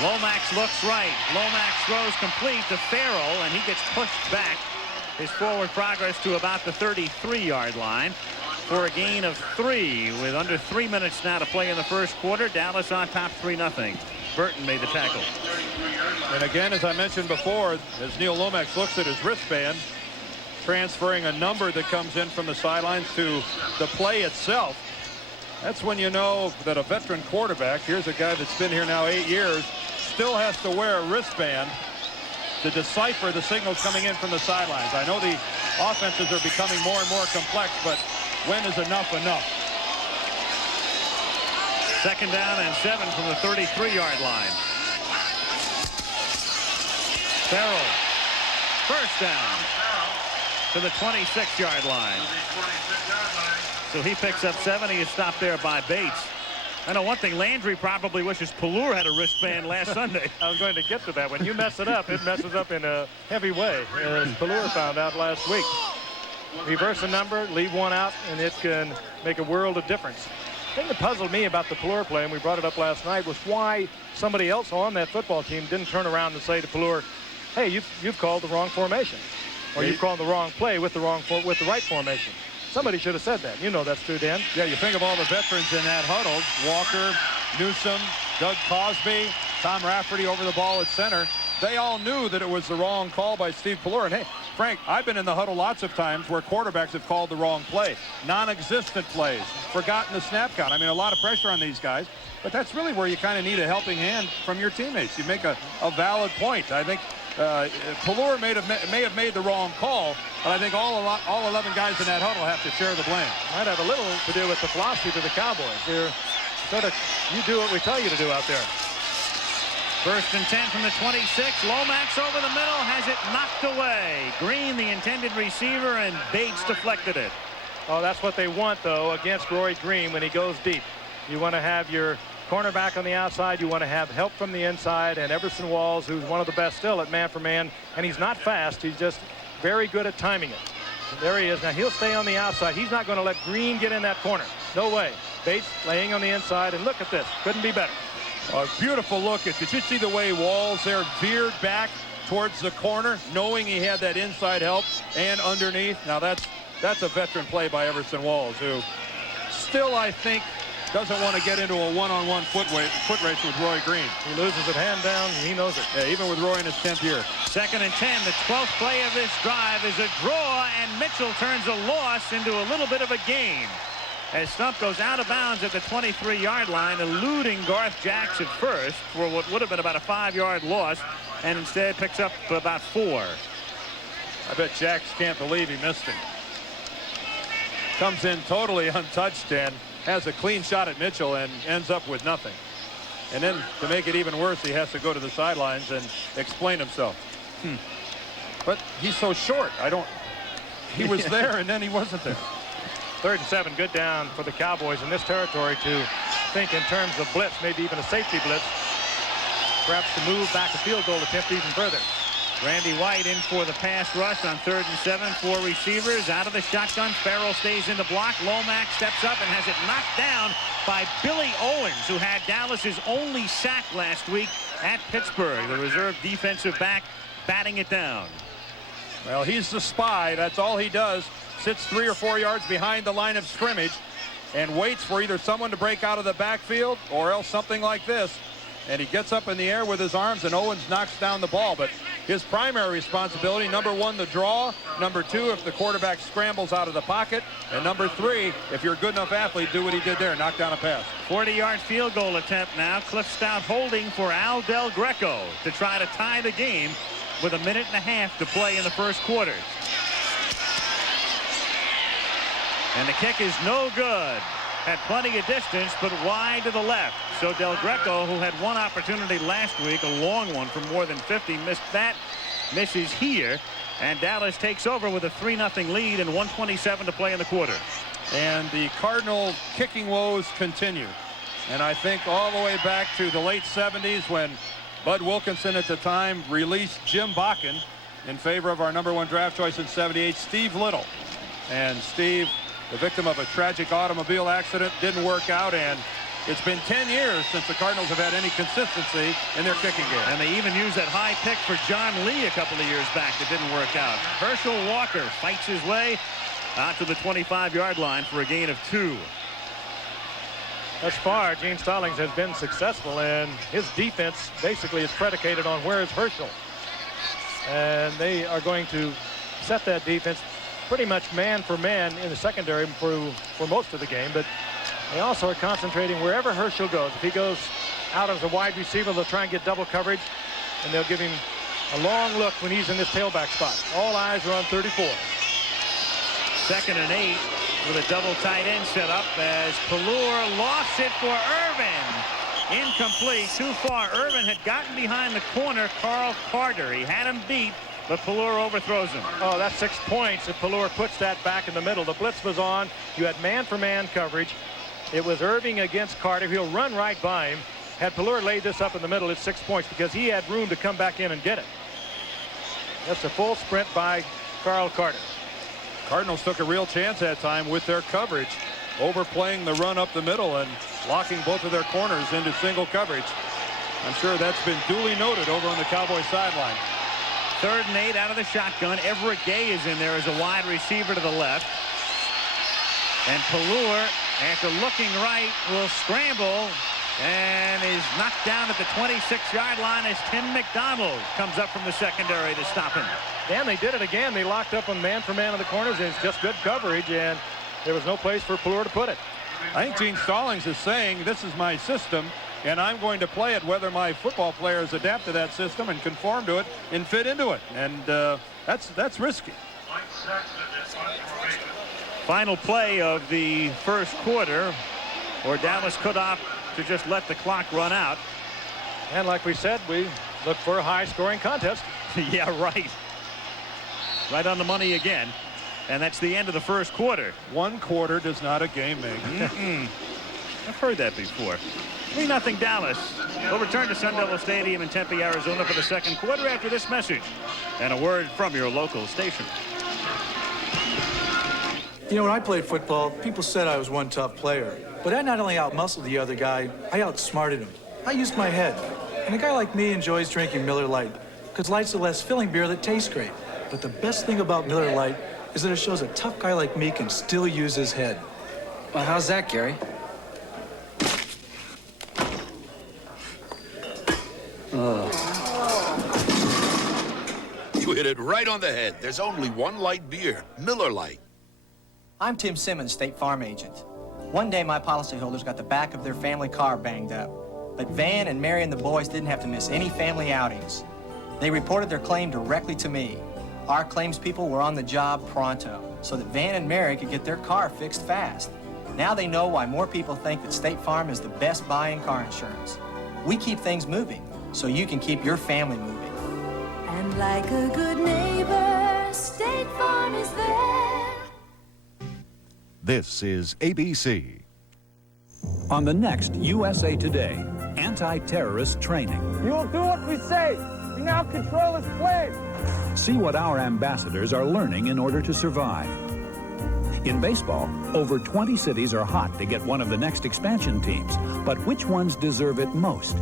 Lomax looks right. Lomax throws complete to Farrell, and he gets pushed back. His forward progress to about the 33-yard line for a gain of 3 with under 3 minutes now to play in the first quarter. Dallas on top 3-0. Burton made the tackle. And again, as I mentioned before, as Neil Lomax looks at his wristband, transferring a number that comes in from the sidelines to the play itself, that's when you know that a veteran quarterback, here's a guy that's been here now 8 years, still has to wear a wristband to decipher the signals coming in from the sidelines. I know the offenses are becoming more and more complex, but when is enough enough? 2nd down and 7 from the 33-yard line. Farrell, 1st down to the 26-yard line. So he picks up 7. He is stopped there by Bates. I know one thing, Landry probably wishes Pallur had a wristband last Sunday. I was going to get to that. When you mess it up in a heavy way, as Pallur found out last week. Reverse a number, leave one out, and it can make a world of difference. The thing that puzzled me about the Pallur play, and we brought it up last night, was why somebody else on that football team didn't turn around and say to Pallur, hey, you've called the wrong formation, or you've called the wrong play with the right formation. Somebody should have said that. You know that's true, Dan. Yeah, you think of all the veterans in that huddle. Walker, Newsom, Doug Cosby, Tom Rafferty over the ball at center. They all knew that it was the wrong call by Steve Pallur. And hey, Frank, I've been in the huddle lots of times where quarterbacks have called the wrong play. Non-existent plays, forgotten the snap count. I mean, a lot of pressure on these guys. But that's really where you kind of need a helping hand from your teammates. You make a valid point. I think Pallur may have made the wrong call, but I think all 11 guys in that huddle have to share the blame. Might have a little to do with the philosophy to the Cowboys. They're sort of, you do what we tell you to do out there. 1st and 10 from the 26. Lomax over the middle, has it knocked away. Green, the intended receiver, and Bates deflected it. Oh, that's what they want, though, against Roy Green when he goes deep. You want to have your cornerback on the outside. You want to have help from the inside, and Everson Walls, who's one of the best still at man for man, and he's not fast. He's just very good at timing it. And there he is. Now he'll stay on the outside. He's not going to let Green get in that corner. No way. Bates laying on the inside, and look at this. Couldn't be better. A beautiful look. Did you see the way Walls there veered back towards the corner, knowing he had that inside help and underneath? Now that's a veteran play by Everson Walls, who still, I think, doesn't want to get into a one-on-one foot race with Roy Green. He loses it hand down, and he knows it. Yeah, even with Roy in his 10th year. 2nd and 10. The 12th play of this drive is a draw, and Mitchell turns a loss into a little bit of a gain. As Stump goes out of bounds at the 23-yard line, eluding Garth Jacks at first for what would have been about a 5-yard loss, and instead picks up about 4. I bet Jacks can't believe he missed him. Comes in totally untouched and has a clean shot at Mitchell and ends up with nothing. And then to make it even worse, he has to go to the sidelines and explain himself. But he's so short. He was there and then he wasn't there. 3rd and 7, good down for the Cowboys in this territory to think in terms of blitz, maybe even a safety blitz, perhaps to move back a field goal attempt even further. Randy White in for the pass rush on 3rd and 7. 4 receivers out of the shotgun. Farrell stays in the block. Lomax steps up and has it knocked down by Billy Owens, who had Dallas's only sack last week at Pittsburgh. The reserve defensive back batting it down. Well, he's the spy. That's all he does. Sits 3 or 4 yards behind the line of scrimmage and waits for either someone to break out of the backfield or else something like this. And he gets up in the air with his arms, and Owens knocks down the ball. But his primary responsibility, number 1, the draw. Number 2, if the quarterback scrambles out of the pocket. And number 3, if you're a good enough athlete, do what he did there, knock down a pass. 40-yard field goal attempt now. Cliff Stout holding for Al Del Greco to try to tie the game with 1.5 minutes to play in the first quarter. And the kick is no good. Had plenty of distance, but wide to the left. So Del Greco, who had one opportunity last week, a long one from more than 50, missed that. Misses here. And Dallas takes over with a 3-0 lead and 1:27 to play in the quarter. And the Cardinal kicking woes continue. And I think all the way back to the late 70s when Bud Wilkinson at the time released Jim Bakken in favor of our number 1 draft choice in '78, Steve Little. And Steve, the victim of a tragic automobile accident, didn't work out, and it's been 10 years since the Cardinals have had any consistency in their kicking game. And they even used that high pick for John Lee a couple of years back that didn't work out. Herschel Walker fights his way out to the 25-yard line for a gain of 2. Thus far, Gene Stallings has been successful, and his defense basically is predicated on where is Herschel. And they are going to set that defense pretty much man for man in the secondary for most of the game, but they also are concentrating wherever Herschel goes. If he goes out as a wide receiver, they'll try and get double coverage, and they'll give him a long look when he's in this tailback spot. All eyes are on 34. 2nd and 8 with a double tight end set up as Pallur lost it for Irvin. Incomplete. Too far. Irvin had gotten behind the corner, Carl Carter. He had him beat, but Pallur overthrows him. Oh, that's 6 points if Pallur puts that back in the middle. The blitz was on. You had man-for-man coverage. It was Irving against Carter. He'll run right by him. Had Pallur laid this up in the middle, it's 6 points because he had room to come back in and get it. That's a full sprint by Carl Carter. Cardinals took a real chance that time with their coverage, overplaying the run up the middle and locking both of their corners into single coverage. I'm sure that's been duly noted over on the Cowboys sideline. 3rd and 8 out of the shotgun. Everett Gay is in there as a wide receiver to the left. And Pallur, after looking right, will scramble and is knocked down at the 26-yard line as Tim McDonald comes up from the secondary to stop him. And they did it again. They locked up on man-for-man on the corners, and it's just good coverage, and there was no place for Pallur to put it. I think Gene Stallings is saying, this is my system, and I'm going to play it whether my football players adapt to that system and conform to it and fit into it. And that's risky. Final play of the first quarter, or Dallas could opt to just let the clock run out. And like we said, we look for a high-scoring contest. Yeah, right. Right on the money again. And that's the end of the first quarter. 1 quarter does not a game make. I've heard that before. 3-0 Dallas. We'll return to Sun Devil Stadium in Tempe, Arizona for the second quarter after this message and a word from your local station. You know, when I played football, people said I was one tough player. But I not only outmuscled the other guy, I outsmarted him. I used my head. And a guy like me enjoys drinking Miller Lite, because Light's a less filling beer that tastes great. But the best thing about Miller Lite is that it shows a tough guy like me can still use his head. Well, how's that, Gary? You hit it right on the head. There's only one light beer, Miller Lite. I'm Tim Simmons, State Farm agent. One day, my policyholders got the back of their family car banged up. But Van and Mary and the boys didn't have to miss any family outings. They reported their claim directly to me. Our claims people were on the job pronto, so that Van and Mary could get their car fixed fast. Now they know why more people think that State Farm is the best buy in car insurance. We keep things moving, so you can keep your family moving. And like a good neighbor, State Farm is there. This is ABC. On the next USA Today, anti-terrorist training. You will do what we say. We now control this plane. See what our ambassadors are learning in order to survive. In baseball, over 20 cities are hot to get one of the next expansion teams. But which ones deserve it most?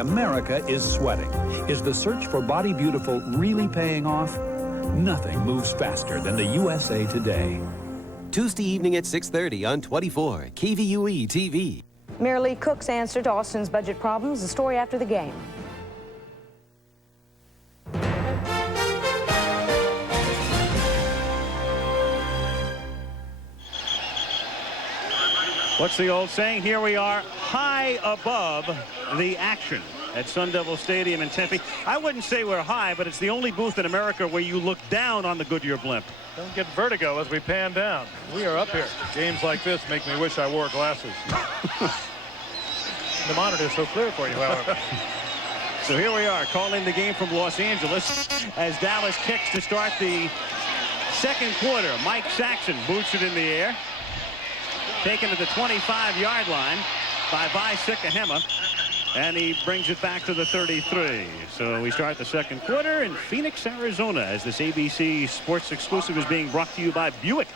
America is sweating. Is the search for Body Beautiful really paying off? Nothing moves faster than the USA Today. Tuesday evening at 6:30 on 24 KVUE TV. Mayor Lee Cook's answer to Austin's budget problems, the story after the game. What's the old saying? Here we are, high above the action at Sun Devil Stadium in Tempe. I wouldn't say we're high, but it's the only booth in America where you look down on the Goodyear blimp. Don't get vertigo as we pan down. We are up here. Games like this make me wish I wore glasses. The monitor is so clear for you, however. So here we are calling the game from Los Angeles as Dallas kicks to start the second quarter. Mike Saxon boots it in the air. Taken to the 25-yard line by Vi Sikahema, and he brings it back to the 33. So we start the second quarter in Phoenix, Arizona, as this ABC Sports exclusive is being brought to you by Buick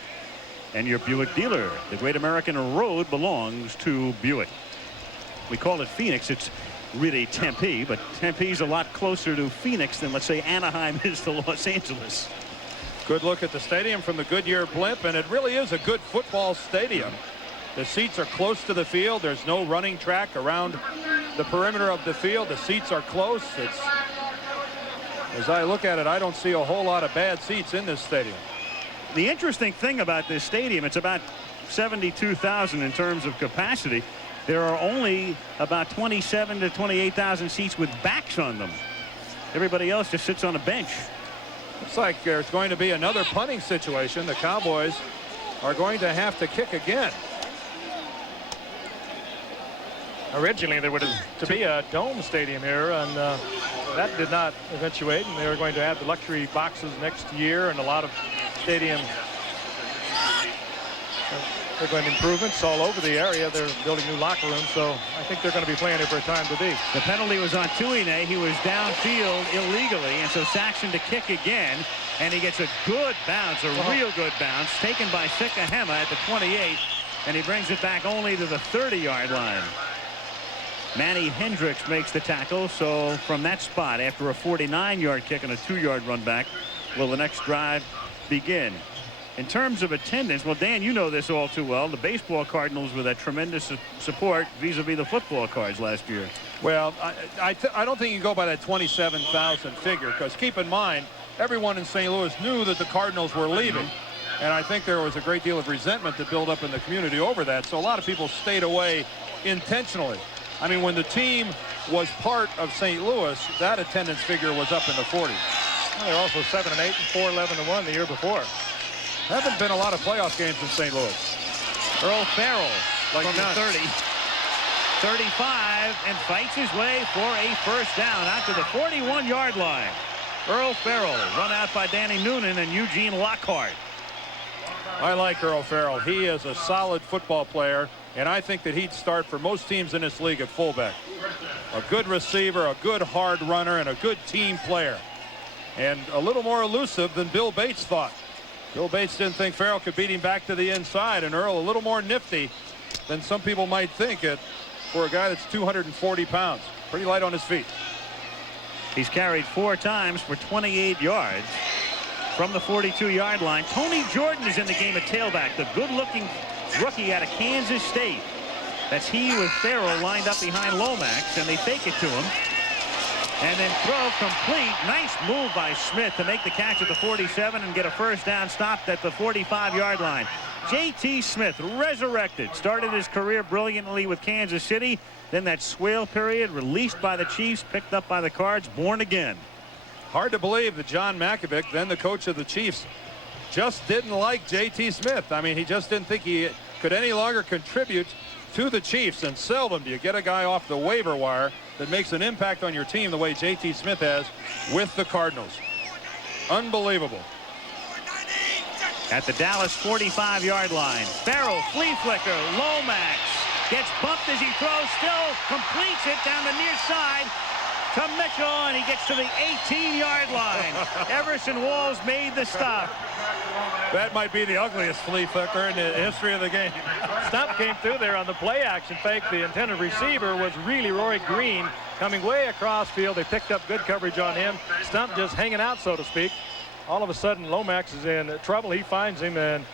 and your Buick dealer. The Great American Road belongs to Buick. We call it Phoenix. It's really Tempe, but Tempe's a lot closer to Phoenix than, let's say, Anaheim is to Los Angeles. Good look at the stadium from the Goodyear blimp, and it really is a good football stadium. The seats are close to the field. There's no running track around the perimeter of the field. The seats are close. As I look at it, I don't see a whole lot of bad seats in this stadium. The interesting thing about this stadium, it's about 72,000 in terms of capacity. There are only about 27 to 28,000 seats with backs on them. Everybody else just sits on a bench. Looks like there's going to be another punting situation. The Cowboys are going to have to kick again. Originally, there would have to be a dome stadium here, and that did not eventuate. And they were going to add the luxury boxes next year, and a lot of stadium. They're going to improvements all over the area. They're building new locker rooms, so I think they're going to be playing here for a time to be. The penalty was on Tuine. He was downfield illegally, and so Saxon to kick again, and he gets a good bounce, a real good bounce, taken by Sikahema at the 28, and he brings it back only to the 30-yard line. Manny Hendricks makes the tackle, so from that spot, after a 49-yard kick and a 2-yard run back, will the next drive begin. In terms of attendance, well, Dan, you know this all too well. The baseball Cardinals with that tremendous support vis-a-vis the football Cards last year. Well, I don't think you can go by that 27,000 figure, because keep in mind, everyone in St. Louis knew that the Cardinals were leaving. And I think there was a great deal of resentment that built up in the community over that. So a lot of people stayed away intentionally. I mean, when the team was part of St. Louis, that attendance figure was up in the 40s. Well, they're also 7-8 and 4-11-1 the year before. Haven't been a lot of playoff games in St. Louis. Earl Farrell like from the 30, 35, and fights his way for a first down out to the 41-yard line. Earl Farrell run out by Danny Noonan and Eugene Lockhart. I like Earl Farrell. He is a solid football player, and I think that he'd start for most teams in this league at fullback. A good receiver, a good hard runner, and a good team player. And a little more elusive than Bill Bates thought. Bill Bates didn't think Farrell could beat him back to the inside, and Earl a little more nifty than some people might think it for a guy that's 240 pounds. Pretty light on his feet. He's carried 4 times for 28 yards from the 42-yard line. Tony Jordan is in the game at tailback, the good-looking rookie out of Kansas State. That's he with Farrell lined up behind Lomax, and they fake it to him. And then throw complete. Nice move by Smith to make the catch at the 47 and get a first down stop at the 45-yard line. J.T. Smith, resurrected, started his career brilliantly with Kansas City. Then that swale period, released by the Chiefs, picked up by the Cards, born again. Hard to believe that John Makovic, then the coach of the Chiefs, just didn't like J.T. Smith. I mean, he just didn't think he could any longer contribute to the Chiefs, and seldom do you get a guy off the waiver wire that makes an impact on your team the way J.T. Smith has with the Cardinals. Unbelievable. At the Dallas 45-yard line, Farrell, flea flicker, Lomax gets bumped as he throws, still completes it down the near side to Mitchell, and he gets to the 18-yard line. Everson Walls made the stop. That might be the ugliest flea flicker in the history of the game. Stump came through there on the play action fake. The intended receiver was really Roy Green coming way across field. They picked up good coverage on him. Stump just hanging out, so to speak. All of a sudden, Lomax is in trouble. He finds him, and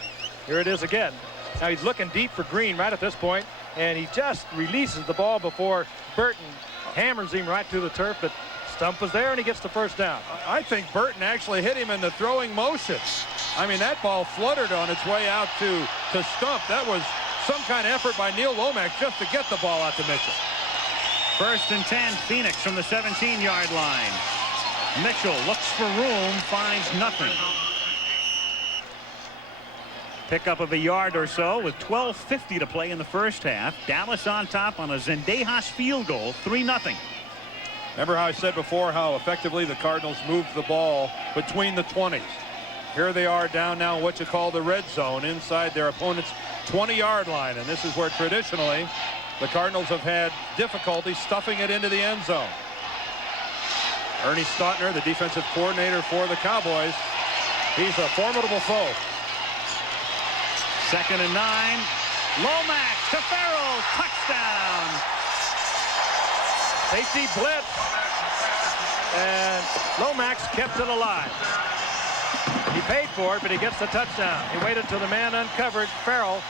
here it is again. Now he's looking deep for Green right at this point, and he just releases the ball before Burton hammers him right to the turf, but Stump was there, and he gets the first down. I think Burton actually hit him in the throwing motion. I mean, that ball fluttered on its way out to Stump. That was some kind of effort by Neil Lomax just to get the ball out to Mitchell. 1st and 10, Phoenix from the 17-yard line. Mitchell looks for room, finds nothing. Pickup of a yard or so with 12:50 to play in the first half. Dallas on top on a Zendejas field goal, 3-0. Remember how I said before how effectively the Cardinals moved the ball between the 20s. Here they are down now in what you call the red zone inside their opponent's 20-yard line. And this is where traditionally the Cardinals have had difficulty stuffing it into the end zone. Ernie Stautner, the defensive coordinator for the Cowboys, he's a formidable foe. 2nd and 9. Lomax to Farrell. Touchdown. Safety blitz. And Lomax kept it alive. He paid for it, but he gets the touchdown. He waited till the man uncovered Farrell.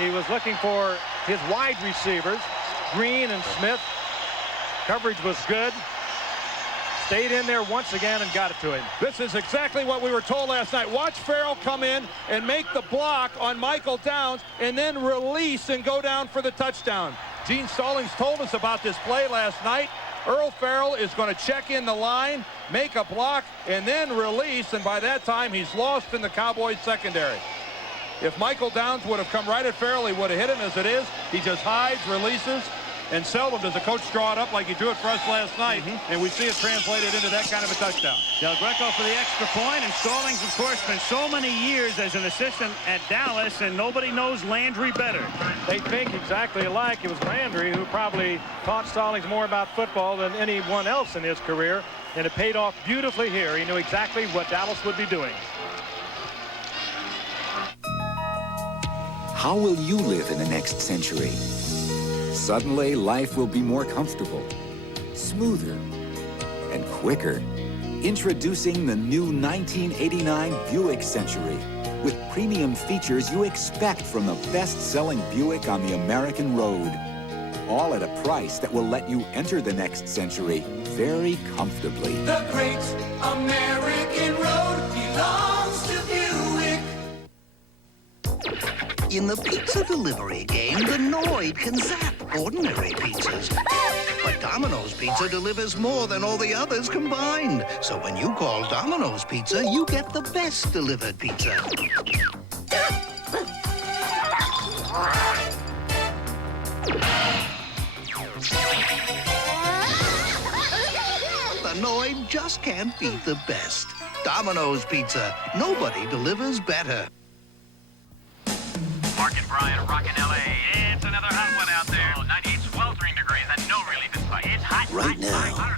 He was looking for his wide receivers, Green and Smith. Coverage was good. Stayed in there once again and got it to him. This is exactly what we were told last night. Watch Farrell come in and make the block on Michael Downs and then release and go down for the touchdown. Gene Stallings told us about this play last night. Earl Farrell is going to check in the line, make a block, and then release, and by that time he's lost in the Cowboys secondary. If Michael Downs would have come right at Farrell, he would have hit him. As it is, he just hides, releases, and seldom does a coach draw it up like he drew it for us last night, and we see it translated into that kind of a touchdown. Del Greco for the extra point, and Stallings, of course, spent so many years as an assistant at Dallas, and nobody knows Landry better. They think exactly alike. It was Landry who probably taught Stallings more about football than anyone else in his career, and it paid off beautifully here. He knew exactly what Dallas would be doing. How will you live in the next century? Suddenly, life will be more comfortable, smoother, and quicker. Introducing the new 1989 Buick Century with premium features you expect from the best-selling Buick on the American road. All at a price that will let you enter the next century very comfortably. The great American road belongs to Buick. In the pizza delivery game, the Noid can zap ordinary pizzas. But Domino's Pizza delivers more than all the others combined. So when you call Domino's Pizza, you get the best delivered pizza. The Noid just can't beat the best. Domino's Pizza. Nobody delivers better. Mark and Brian rockin' LA. It's another hot one out there. 98 sweltering degrees and no relief in sight. It's hot. Right now,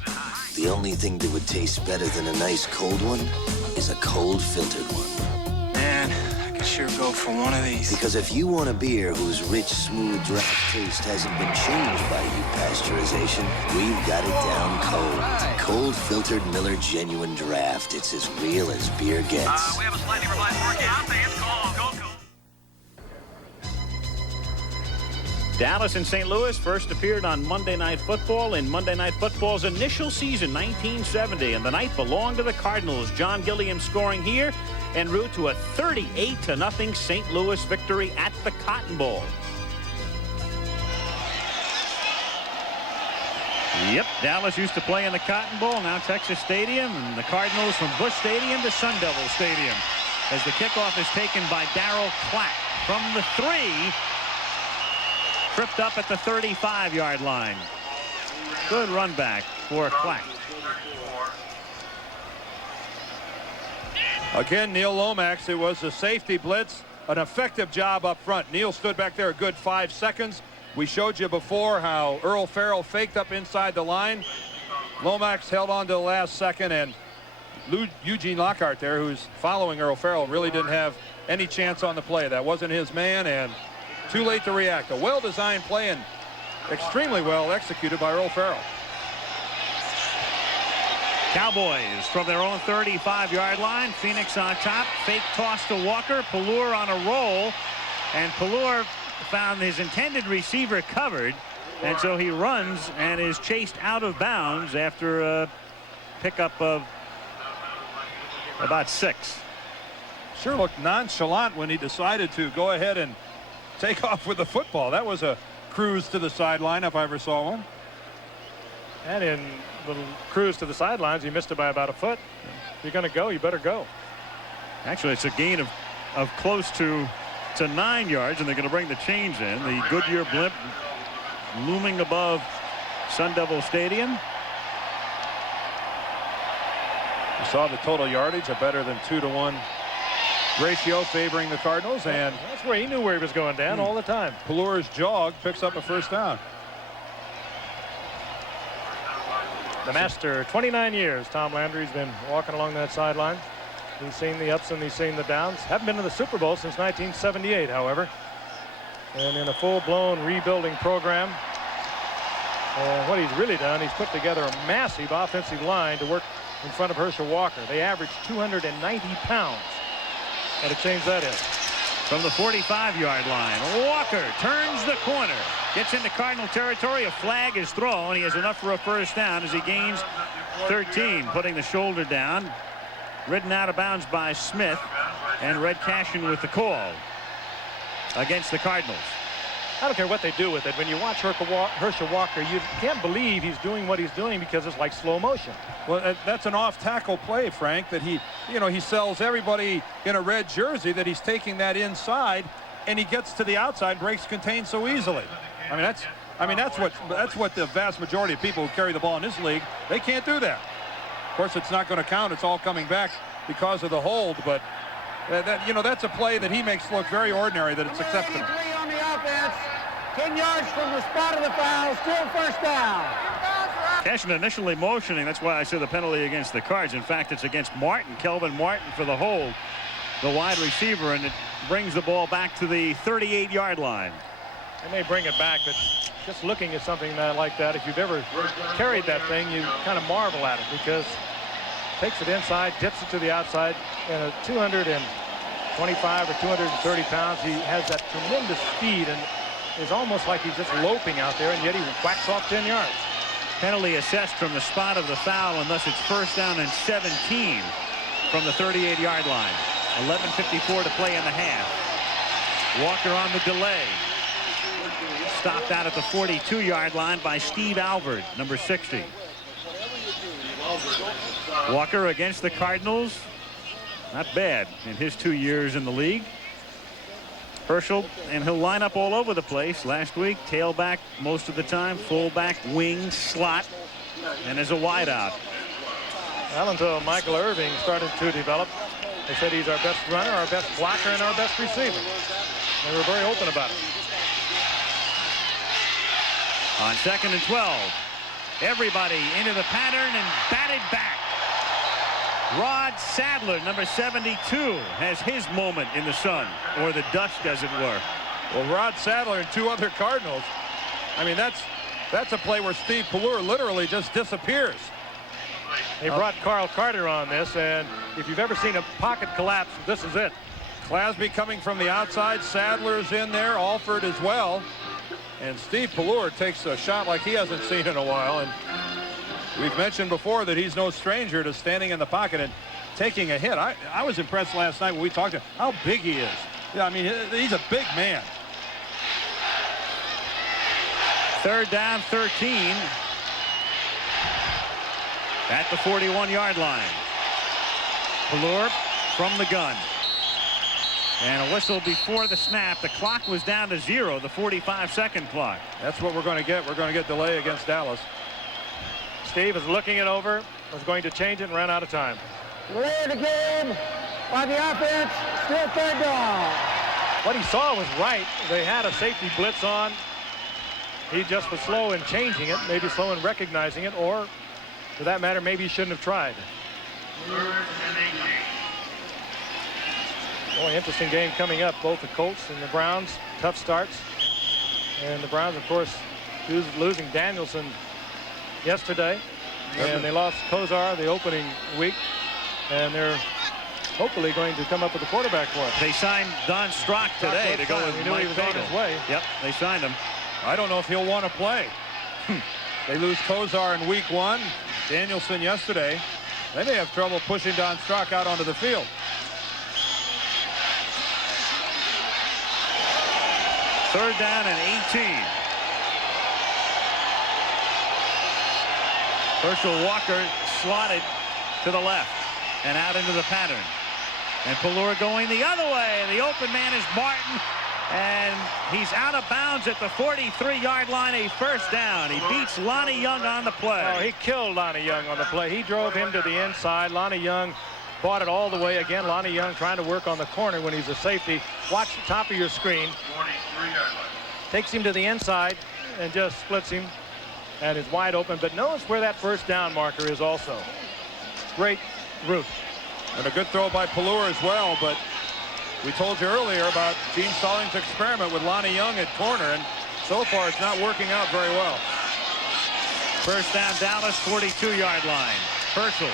the only thing that would taste better than a nice cold one is a cold filtered one. Man, I could sure go for one of these. Because if you want a beer whose rich, smooth draft taste hasn't been changed by heat pasteurization, we've got it down cold. Cold filtered Miller Genuine Draft. It's as real as beer gets. We have a slightly revised forecast. It's cold. Dallas and St. Louis first appeared on Monday Night Football in Monday Night Football's initial season, 1970, and the night belonged to the Cardinals. John Gilliam scoring here en route to a 38-0 St. Louis victory at the Cotton Bowl. Yep, Dallas used to play in the Cotton Bowl, now Texas Stadium, and the Cardinals from Busch Stadium to Sun Devil Stadium. As the kickoff is taken by Darryl Clack from the 3. Tripped up at the 35-yard line. Good run back for Clack. Again, Neil Lomax, it was a safety blitz, an effective job up front. Neil stood back there a good 5 seconds. We showed you before how Earl Farrell faked up inside the line. Lomax held on to the last second, and Eugene Lockhart there, who's following Earl Farrell, really didn't have any chance on the play. That wasn't his man, and too late to react. A well-designed play and extremely well executed by Earl Farrell. Cowboys from their own 35-yard line. Phoenix on top. Fake toss to Walker. Pallur on a roll. And Pallur found his intended receiver covered. And so he runs and is chased out of bounds after a pickup of about 6. Sure looked nonchalant when he decided to go ahead and take off with the football. That was a cruise to the sideline if I ever saw one. And in little cruise to the sidelines, he missed it by about a foot. If you're going to go, you better go. Actually, it's a gain of close to 9 yards, and they're going to bring the chains in. The Goodyear blimp looming above Sun Devil Stadium. You saw the total yardage, a better than 2-to-1 ratio favoring the Cardinals, and that's where he knew where he was going, Dan, all the time. Pallur's jog picks up a first down. The master, 29 years. Tom Landry's been walking along that sideline. He's seen the ups and he's seen the downs. Haven't been to the Super Bowl since 1978, however. And in a full-blown rebuilding program. And what he's really done, he's put together a massive offensive line to work in front of Herschel Walker. They averaged 290 pounds. Got to change that in. From the 45-yard line, Walker turns the corner, gets into Cardinal territory. A flag is thrown. He has enough for a first down as he gains 13, putting the shoulder down. Ridden out of bounds by Smith, and Red Cashin with the call against the Cardinals. I don't care what they do with it. When you watch Herschel Walker, you can't believe he's doing what he's doing because it's like slow motion. Well, that's an off-tackle play, Frank, that he sells everybody in a red jersey that he's taking that inside, and he gets to the outside, breaks contained so easily. I mean, that's what the vast majority of people who carry the ball in this league, they can't do that. Of course, it's not going to count. It's all coming back because of the hold, but that's a play that he makes look very ordinary, that it's acceptable. On the offense, 10 yards from the spot of the foul, still first down. Cashin initially motioning. That's why I said the penalty against the Cards. In fact, it's against Martin, Kelvin Martin, for the hold, the wide receiver, and it brings the ball back to the 38-yard line. They may bring it back, but just looking at something like that, if you've ever carried that thing, you kind of marvel at it because it takes it inside, dips it to the outside, and a 225 or 230 pounds, he has that tremendous speed and is almost like he's just loping out there, and yet he whacks off 10 yards. Penalty assessed from the spot of the foul, and thus it's first down and 17 from the 38-yard line. 11:54 to play in the half. Walker on the delay. Stopped out at the 42-yard line by Steve Alvord, number 60. Walker against the Cardinals. Not bad in his 2 years in the league. Herschel, and he'll line up all over the place. Last week, tailback most of the time, fullback, wing, slot, and as a wideout. Well, until Michael Irving started to develop, they said he's our best runner, our best blocker, and our best receiver. They were very open about it. On 2nd and 12, everybody into the pattern and batted back. Rod Sadler, number 72, has his moment in the sun, or the dust, as it were. Well, Rod Sadler and 2 other Cardinals. I mean, that's a play where Steve Pallur literally just disappears. They brought Carl Carter on this, and if you've ever seen a pocket collapse, this is it. Clasby coming from the outside. Sadler's in there. Alford as well. And Steve Pallur takes a shot like he hasn't seen in a while. And we've mentioned before that he's no stranger to standing in the pocket and taking a hit. I was impressed last night when we talked to him how big he is. Yeah, I mean, he's a big man. 3rd down, 13 at the 41-yard line. Pallur from the gun. And a whistle before the snap. The clock was down to 0, the 45-second clock. That's what we're going to get. We're going to get delay against Dallas. Steve is looking it over, was going to change it and ran out of time. Delay of the game by the offense, still 3rd down. What he saw was right. They had a safety blitz on. He just was slow in changing it, maybe slow in recognizing it, or For that matter, maybe he shouldn't have tried. Boy, interesting game coming up. Both the Colts and the Browns, tough starts. And the Browns, of course, losing Danielson yesterday. And they lost Kozar the opening week. And they're hopefully going to come up with a quarterback for it. They signed Don Strock today to go with Mike he was on his way. Yep, they signed him. I don't know if he'll want to play. They lose Kozar in week 1. Danielson yesterday. They may have trouble pushing Don Strock out onto the field. Third down and 18. Herschel Walker slotted to the left and out into the pattern. And Pallure going the other way. The open man is Martin. And he's out of bounds at the 43-yard line, a first down. He beats Lonnie Young on the play. Oh, he killed Lonnie Young on the play. He drove him to the inside. Lonnie Young bought it all the way. Again, Lonnie Young trying to work on the corner when he's a safety. Watch the top of your screen. Takes him to the inside and just splits him and is wide open. But notice where that first down marker is also. Great route. And a good throw by Pallure as well, but we told you earlier about Gene Stallings' experiment with Lonnie Young at corner, and so far it's not working out very well. First down, Dallas, 42-yard line. Herschel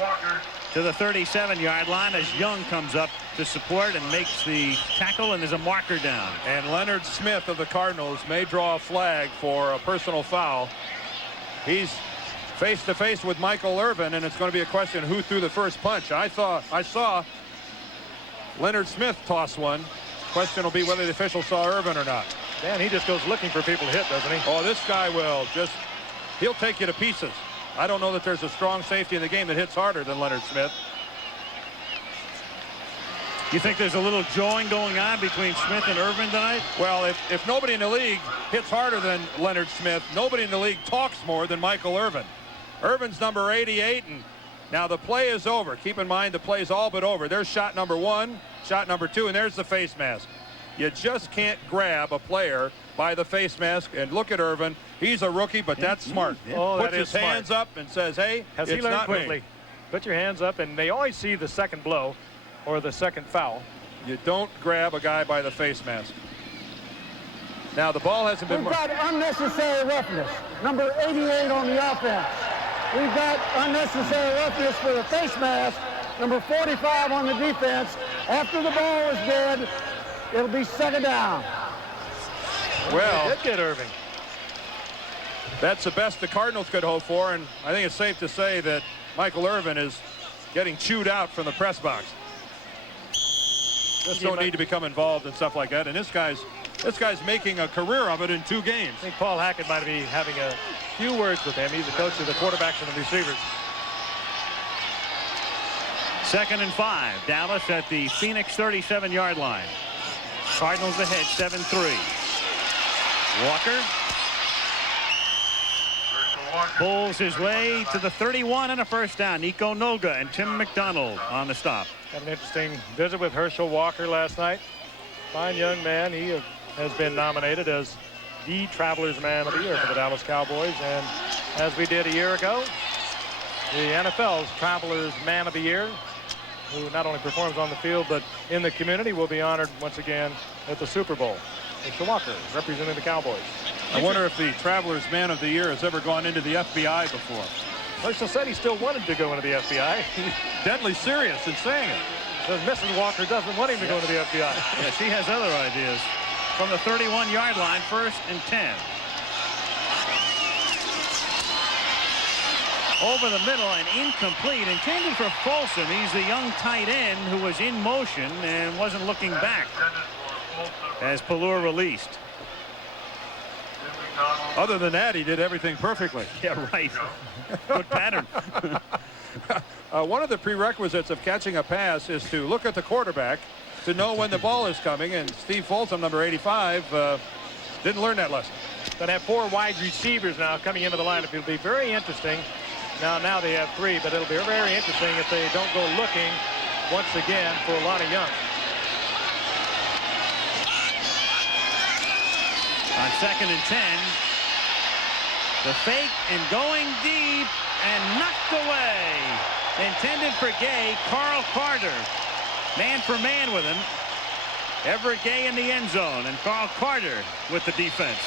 Walker to the 37-yard line as Young comes up to support and makes the tackle, and there's a marker down. And Leonard Smith of the Cardinals may draw a flag for a personal foul. He's face-to-face with Michael Irvin, and it's going to be a question who threw the first punch. I saw Leonard Smith toss one. Question will be whether the official saw Irvin or not. Dan, he just goes looking for people to hit, doesn't he? Oh, this guy will just, he'll take you to pieces. I don't know that there's a strong safety in the game that hits harder than Leonard Smith. You think there's a little jawing going on between Smith and Irvin tonight? Well, if nobody in the league hits harder than Leonard Smith, nobody in the league talks more than Michael Irvin. Irvin's number 88, and now the play is over. Keep in mind the play is all but over. There's shot number 1, shot number 2, and there's the face mask. You just can't grab a player by the face mask. And look at Irvin. He's a rookie, but that's smart. Oh, puts that his is smart. hands up and says, hey, Has it's he learned not quickly? me. Put your hands up, and they always see the second blow or the second foul. You don't grab a guy by the face mask. Now the ball hasn't been. We've got unnecessary roughness. Number 88 on the offense. We've got unnecessary roughness for the face mask. Number 45 on the defense. After the ball is dead, it'll be second down. Well, they did get Irving. That's the best the Cardinals could hope for, and I think it's safe to say that Michael Irvin is getting chewed out from the press box. Just don't need to become involved in stuff like that. And this guy's making a career of it in 2 games. I think Paul Hackett might be having a few words with him. He's the coach of the quarterbacks and the receivers. 2nd and 5. Dallas at the Phoenix 37-yard line. Cardinals ahead 7-3. Walker pulls his way to the 31 and a first down. Nico Noga and Tim McDonald on the stop. Had an interesting visit with Herschel Walker last night. Fine young man. He has been nominated as the Travelers Man of the Year for the Dallas Cowboys. And as we did a year ago, the NFL's Travelers Man of the Year, who not only performs on the field but in the community, will be honored once again at the Super Bowl. Herschel Walker representing the Cowboys. I wonder if the Travelers Man of the Year has ever gone into the FBI before. Herschel said he still wanted to go into the FBI. He's deadly serious in saying it. Says Mrs. Walker doesn't want him to go into the FBI. Yeah, she has other ideas. From the 31-yard line, 1st and 10. Over the middle and incomplete, intended for Folsom. He's the young tight end who was in motion and wasn't looking back as Pallure released. Other than that, he did everything perfectly. Yeah, right. Good pattern. One of the prerequisites of catching a pass is to look at the quarterback to know when the ball is coming, and Steve Folsom, number 85, didn't learn that lesson. Going to have 4 wide receivers now coming into the lineup. It'll be very interesting. Now they have 3, but it'll be very interesting if they don't go looking once again for Lonnie Young. On 2nd and 10, The fake and going deep and knocked away. Intended for Gay. Carl Carter, man for man with him. Everett Gay in the end zone, and Carl Carter with the defense.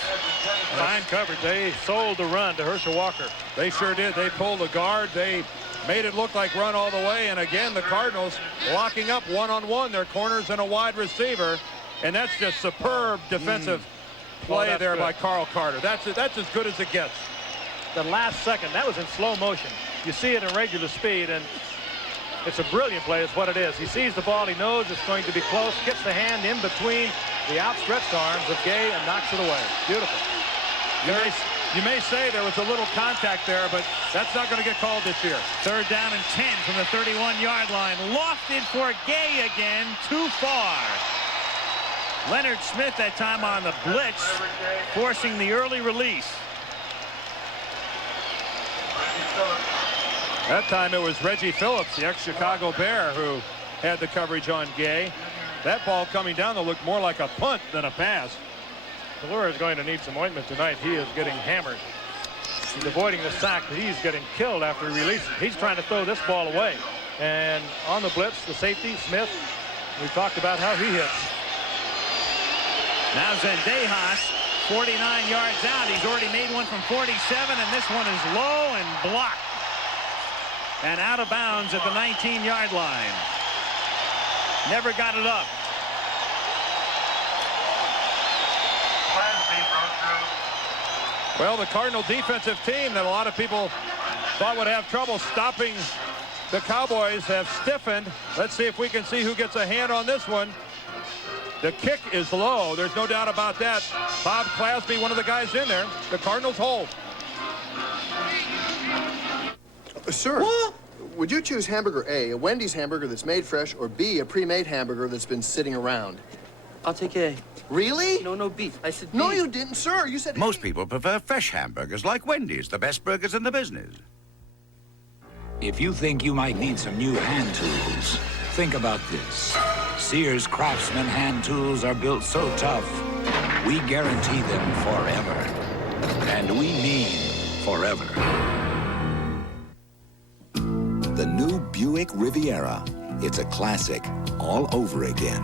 Fine coverage. They sold the run to Herschel Walker. They sure did. They pulled the guard. They made it look like run all the way. And again, the Cardinals locking up one-on-one. Their corners and a wide receiver. And that's just superb defensive play there by Carl Carter. That's as good as it gets. The last second, that was in slow motion. You see it in regular speed, and it's a brilliant play is what it is. He sees the ball. He knows it's going to be close. Gets the hand in between the outstretched arms of Gay and knocks it away. Beautiful. You may say there was a little contact there, but that's not going to get called this year. 3rd down and 10 from the 31-yard line. Lofted for Gay again. Too far. Leonard Smith that time on the blitz, forcing the early release. That time it was Reggie Phillips, the ex-Chicago Bear, who had the coverage on Gay. That ball coming down, though, looked more like a punt than a pass. Delura is going to need some ointment tonight. He is getting hammered. He's avoiding the sack, but he's getting killed after he releases. He's trying to throw this ball away. And on the blitz, the safety, Smith, we talked about how he hits. Now Zendejas, 49 yards out. He's already made one from 47, and this one is low and blocked. And out of bounds at the 19-yard line. Never got it up. Well, the Cardinal defensive team that a lot of people thought would have trouble stopping the Cowboys have stiffened. Let's see if we can see who gets a hand on this one. The kick is low. There's no doubt about that. Bob Clasby, one of the guys in there. The Cardinals hold. Sir, would you choose hamburger A, a Wendy's hamburger that's made fresh, or B, a pre-made hamburger that's been sitting around? I'll take A. Really? No, B. I said B. No, you didn't, sir. You said Most people prefer fresh hamburgers like Wendy's, the best burgers in the business. If you think you might need some new hand tools, think about this. Sears Craftsman hand tools are built so tough, we guarantee them forever. And we mean forever. The new Buick Riviera. It's a classic all over again.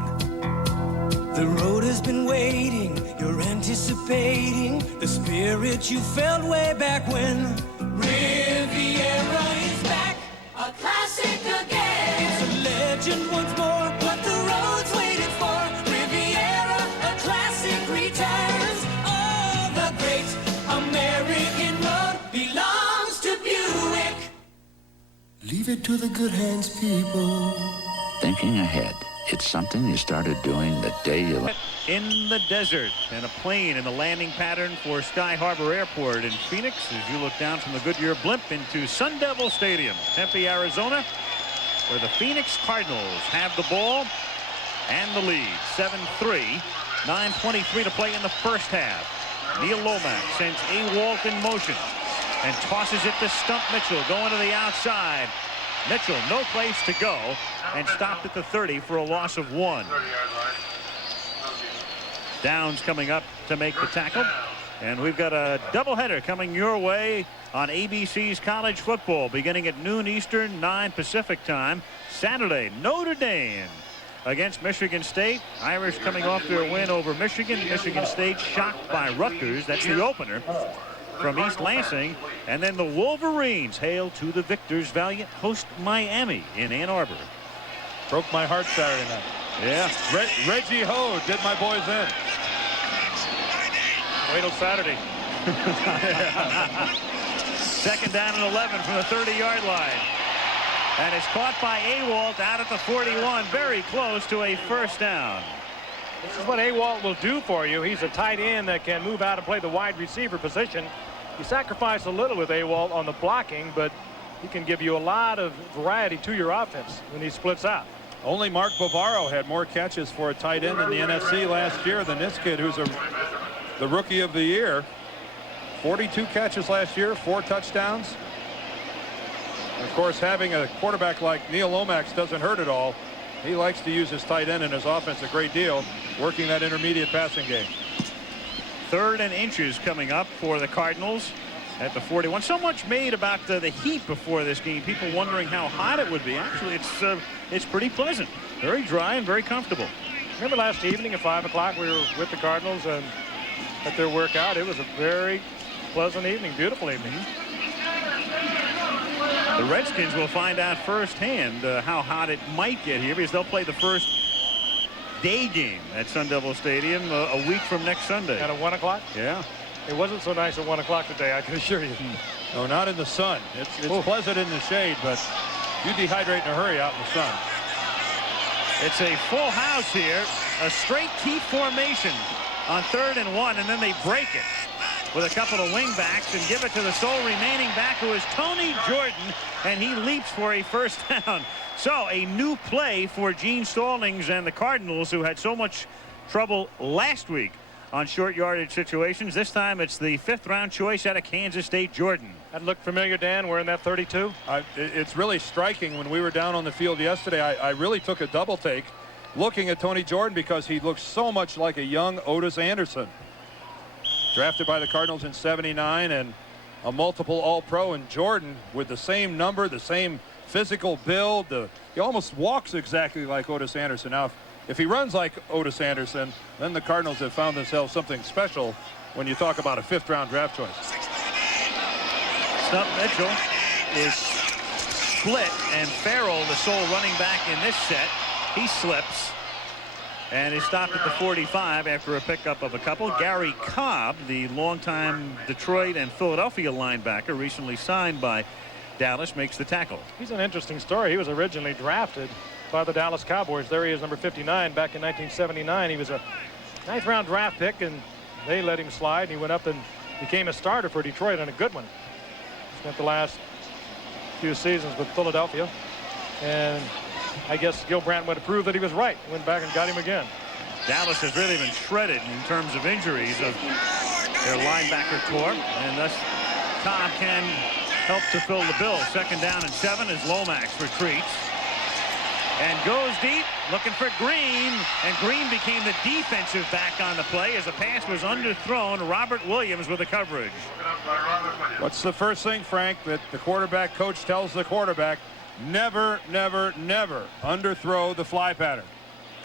The road has been waiting, you're anticipating the spirit you felt way back when. Riviera is back, a classic again. It's a legend once more, what the road's waited for. Riviera, a classic returns. Oh, the great American road belongs to Buick. Leave it to the good hands, people. Thinking ahead. It's something you started doing the day you left. In the desert, and a plane in the landing pattern for Sky Harbor Airport in Phoenix as you look down from the Goodyear blimp into Sun Devil Stadium, Tempe, Arizona, where the Phoenix Cardinals have the ball and the lead. 7-3, 9:23 to play in the first half. Neil Lomax sends Awalt in motion and tosses it to Stump Mitchell going to the outside. Mitchell, no place to go, and stopped at the 30 for a loss of 1. Downs coming up to make the tackle. And we've got a doubleheader coming your way on ABC's college football beginning at noon Eastern, 9 Pacific time. Saturday, Notre Dame against Michigan State. Irish coming off their win over Michigan. Michigan State shocked by Rutgers. That's the opener from East Lansing. And then the Wolverines hail to the victors. Valiant host Miami in Ann Arbor. Broke my heart Saturday night. Yeah, Reggie Ho did my boys in. Wait till Saturday. Second down and 11 from the 30-yard line. And it's caught by Awalt out at the 41. Very close to a first down. This is what Awalt will do for you. He's a tight end that can move out and play the wide receiver position. You sacrifice a little with Awalt on the blocking, but he can give you a lot of variety to your offense when he splits out. Only Mark Bavaro had more catches for a tight end in the NFC last year than this kid, who's the rookie of the year. 42 catches last year, 4 touchdowns. And of course, having a quarterback like Neil Lomax doesn't hurt at all. He likes to use his tight end in his offense a great deal, working that intermediate passing game. 3rd and inches coming up for the Cardinals. at the 41. So much made about the heat before this game. People wondering how hot it would be. Actually, it's pretty pleasant. Very dry and very comfortable. Remember last evening at 5 o'clock we were with the Cardinals and at their workout. It was a very pleasant evening, beautiful evening. The Redskins will find out firsthand how hot it might get here, because they'll play the first day game at Sun Devil Stadium a week from next Sunday. At 1 o'clock? Yeah. It wasn't so nice at 1 o'clock today, I can assure you. No, not in the sun. It's pleasant in the shade, but you dehydrate in a hurry out in the sun. It's a full house here. A straight T formation on 3rd and 1, and then they break it with a couple of wing backs and give it to the sole remaining back, who is Tony Jordan, and he leaps for a first down. So a new play for Gene Stallings and the Cardinals, who had so much trouble last week on short yardage situations. This time it's the 5th round choice out of Kansas State, Jordan. That looked familiar, Dan, wearing that 32. It's really striking. When we were down on the field yesterday, I really took a double take looking at Tony Jordan, because he looks so much like a young Otis Anderson. Drafted by the Cardinals in '79 and a multiple All-Pro, and Jordan with the same number, the same physical build. He almost walks exactly like Otis Anderson. Now, if he runs like Otis Anderson, then the Cardinals have found themselves something special when you talk about a 5th round draft choice. Stump Mitchell is split, and Farrell, the sole running back in this set, he slips and is stopped at the 45 after a pickup of a couple. Gary Cobb, the longtime Detroit and Philadelphia linebacker, recently signed by Dallas, makes the tackle. He's an interesting story. He was originally drafted by the Dallas Cowboys. There he is, number 59, back in 1979. He was a 9th round draft pick, and they let him slide, and he went up and became a starter for Detroit, and a good one. Spent the last few seasons with Philadelphia, and I guess Gil Brandt would have proved that he was right. Went back and got him again. Dallas has really been shredded in terms of injuries of their linebacker corps, and thus Cobb can help to fill the bill. 2nd down and 7 as Lomax retreats and goes deep, looking for Green, and Green became the defensive back on the play as the pass was underthrown. Robert Williams with the coverage. What's the first thing, Frank, that the quarterback coach tells the quarterback? Never, never, never underthrow the fly pattern.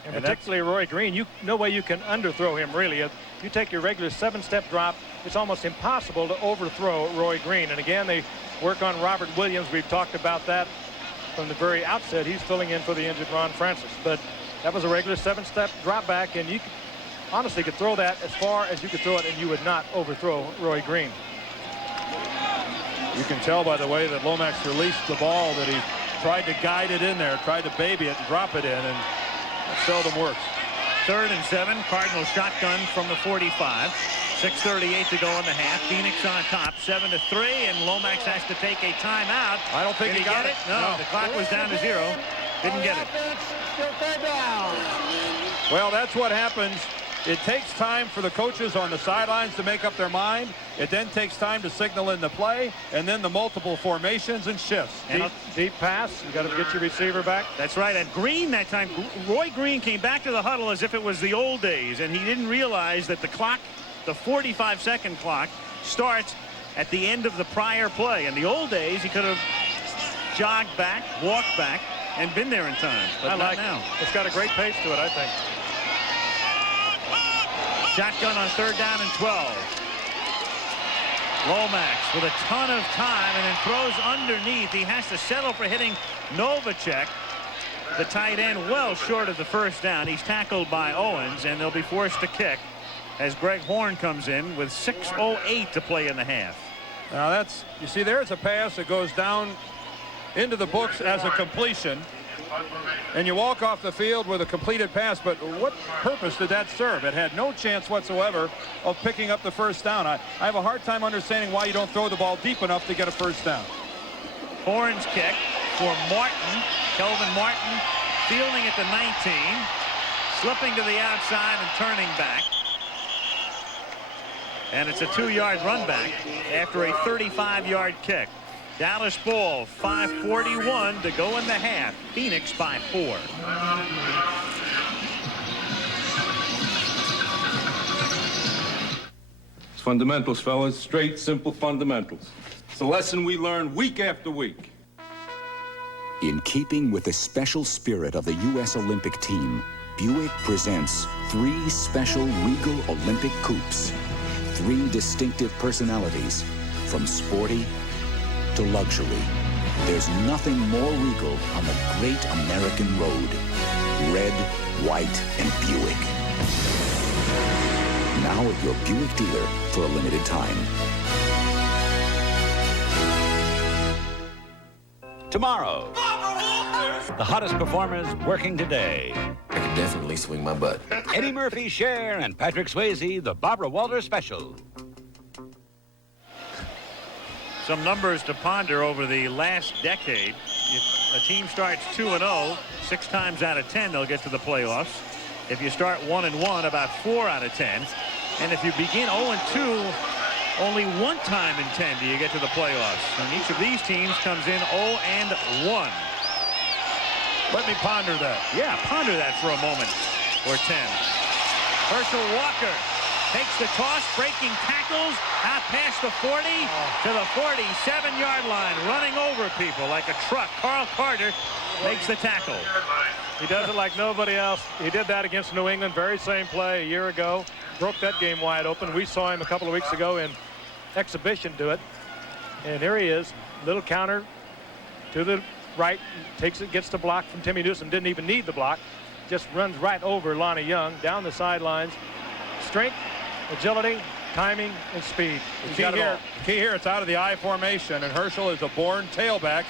And particularly Roy Green, no way you can underthrow him, really. If you take your regular 7-step drop, it's almost impossible to overthrow Roy Green. And again, they work on Robert Williams. We've talked about that from the very outset. He's filling in for the injured Ron Francis. But that was a regular 7-step drop back, and you honestly could throw that as far as you could throw it, and you would not overthrow Roy Green. You can tell by the way that Lomax released the ball that he tried to guide it in there, tried to baby it and drop it in, and that seldom works. 3rd and 7, Cardinals shotgun from the 45. 6:38 to go in the half. Phoenix on top, 7-3, and Lomax has to take a timeout. I don't think he got it. No, the clock was down to 0. Didn't get it. Well, that's what happens. It takes time for the coaches on the sidelines to make up their mind. It then takes time to signal in the play, and then the multiple formations and shifts. And deep pass. You got to get your receiver back. That's right. And Green that time, Roy Green came back to the huddle as if it was the old days, and he didn't realize that the clock, the 45-second clock, starts at the end of the prior play. In the old days, he could have jogged back, walked back, and been there in time. But not now. It's got a great pace to it, I think. Shotgun on 3rd down and 12. Lomax with a ton of time and then throws underneath. He has to settle for hitting Novacek, the tight end, well short of the first down. He's tackled by Owens, and they'll be forced to kick as Greg Horn comes in with 6:08 to play in the half. Now you see, there's a pass that goes down into the books as a completion, and you walk off the field with a completed pass, but what purpose did that serve? It had no chance whatsoever of picking up the first down. I have a hard time understanding why you don't throw the ball deep enough to get a first down. Horn's kick for Martin. Kelvin Martin fielding at the 19, slipping to the outside and turning back. And it's a 2-yard run back after a 35-yard kick. Dallas ball, 5:41 to go in the half. Phoenix by 4. Fundamentals, fellas. Straight, simple fundamentals. It's a lesson we learn week after week. In keeping with the special spirit of the U.S. Olympic team, Buick presents 3 special Regal Olympic coupes. 3 distinctive personalities, from sporty to luxury. There's nothing more regal on the great American road. Red, white, and Buick. Now at your Buick dealer for a limited time. Tomorrow, the hottest performers working today. I could definitely swing my butt. Eddie Murphy, Cher, and Patrick Swayze, the Barbara Walters Special. Some numbers to ponder over the last decade. If a team starts 2-0, 6 times out of 10 they'll get to the playoffs. If you start 1-1, about 4 out of 10. And if you begin 0-2, only 1 time in 10 do you get to the playoffs. And each of these teams comes in 0-1. Let me ponder that. Yeah, ponder that for a moment or 10. Herschel Walker takes the toss, breaking tackles, out past the 40 to the 47-yard line, running over people like a truck. Carl Carter makes the tackle. He does it like nobody else. He did that against New England, very same play a year ago. Broke that game wide open. We saw him a couple of weeks ago in exhibition do it. And here he is, little counter to the right, takes it, gets the block from Timmy Newsom. Didn't even need the block. Just runs right over Lonnie Young, down the sidelines. Strength, agility, timing, and speed. The key here, it's out of the I formation, and Herschel is a born tailback.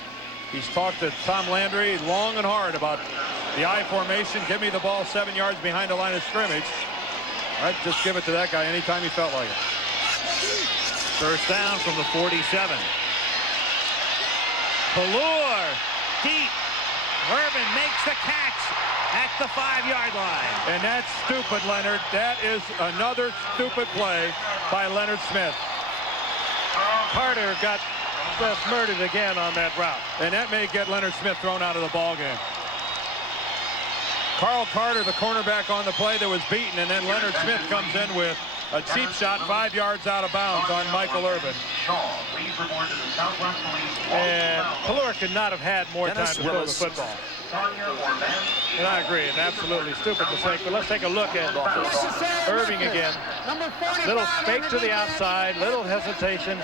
He's talked to Tom Landry long and hard about the I formation. Give me the ball 7 yards behind the line of scrimmage. I'd just give it to that guy anytime he felt like it. First down from the 47. Pallur deep. Urban makes the catch at the 5-yard line. And that's stupid, Leonard. That is another stupid play by Leonard Smith. Carter got murdered again on that route. And that may get Leonard Smith thrown out of the ball game. Carl Carter, the cornerback on the play that was beaten, and then Leonard Smith comes in with a cheap shot 5 yards out of bounds on Michael Urban. And Pallur could not have had more time to throw the football. And I agree, an absolutely stupid mistake. But let's take a look at Irving again. Little fake to the outside, little hesitation.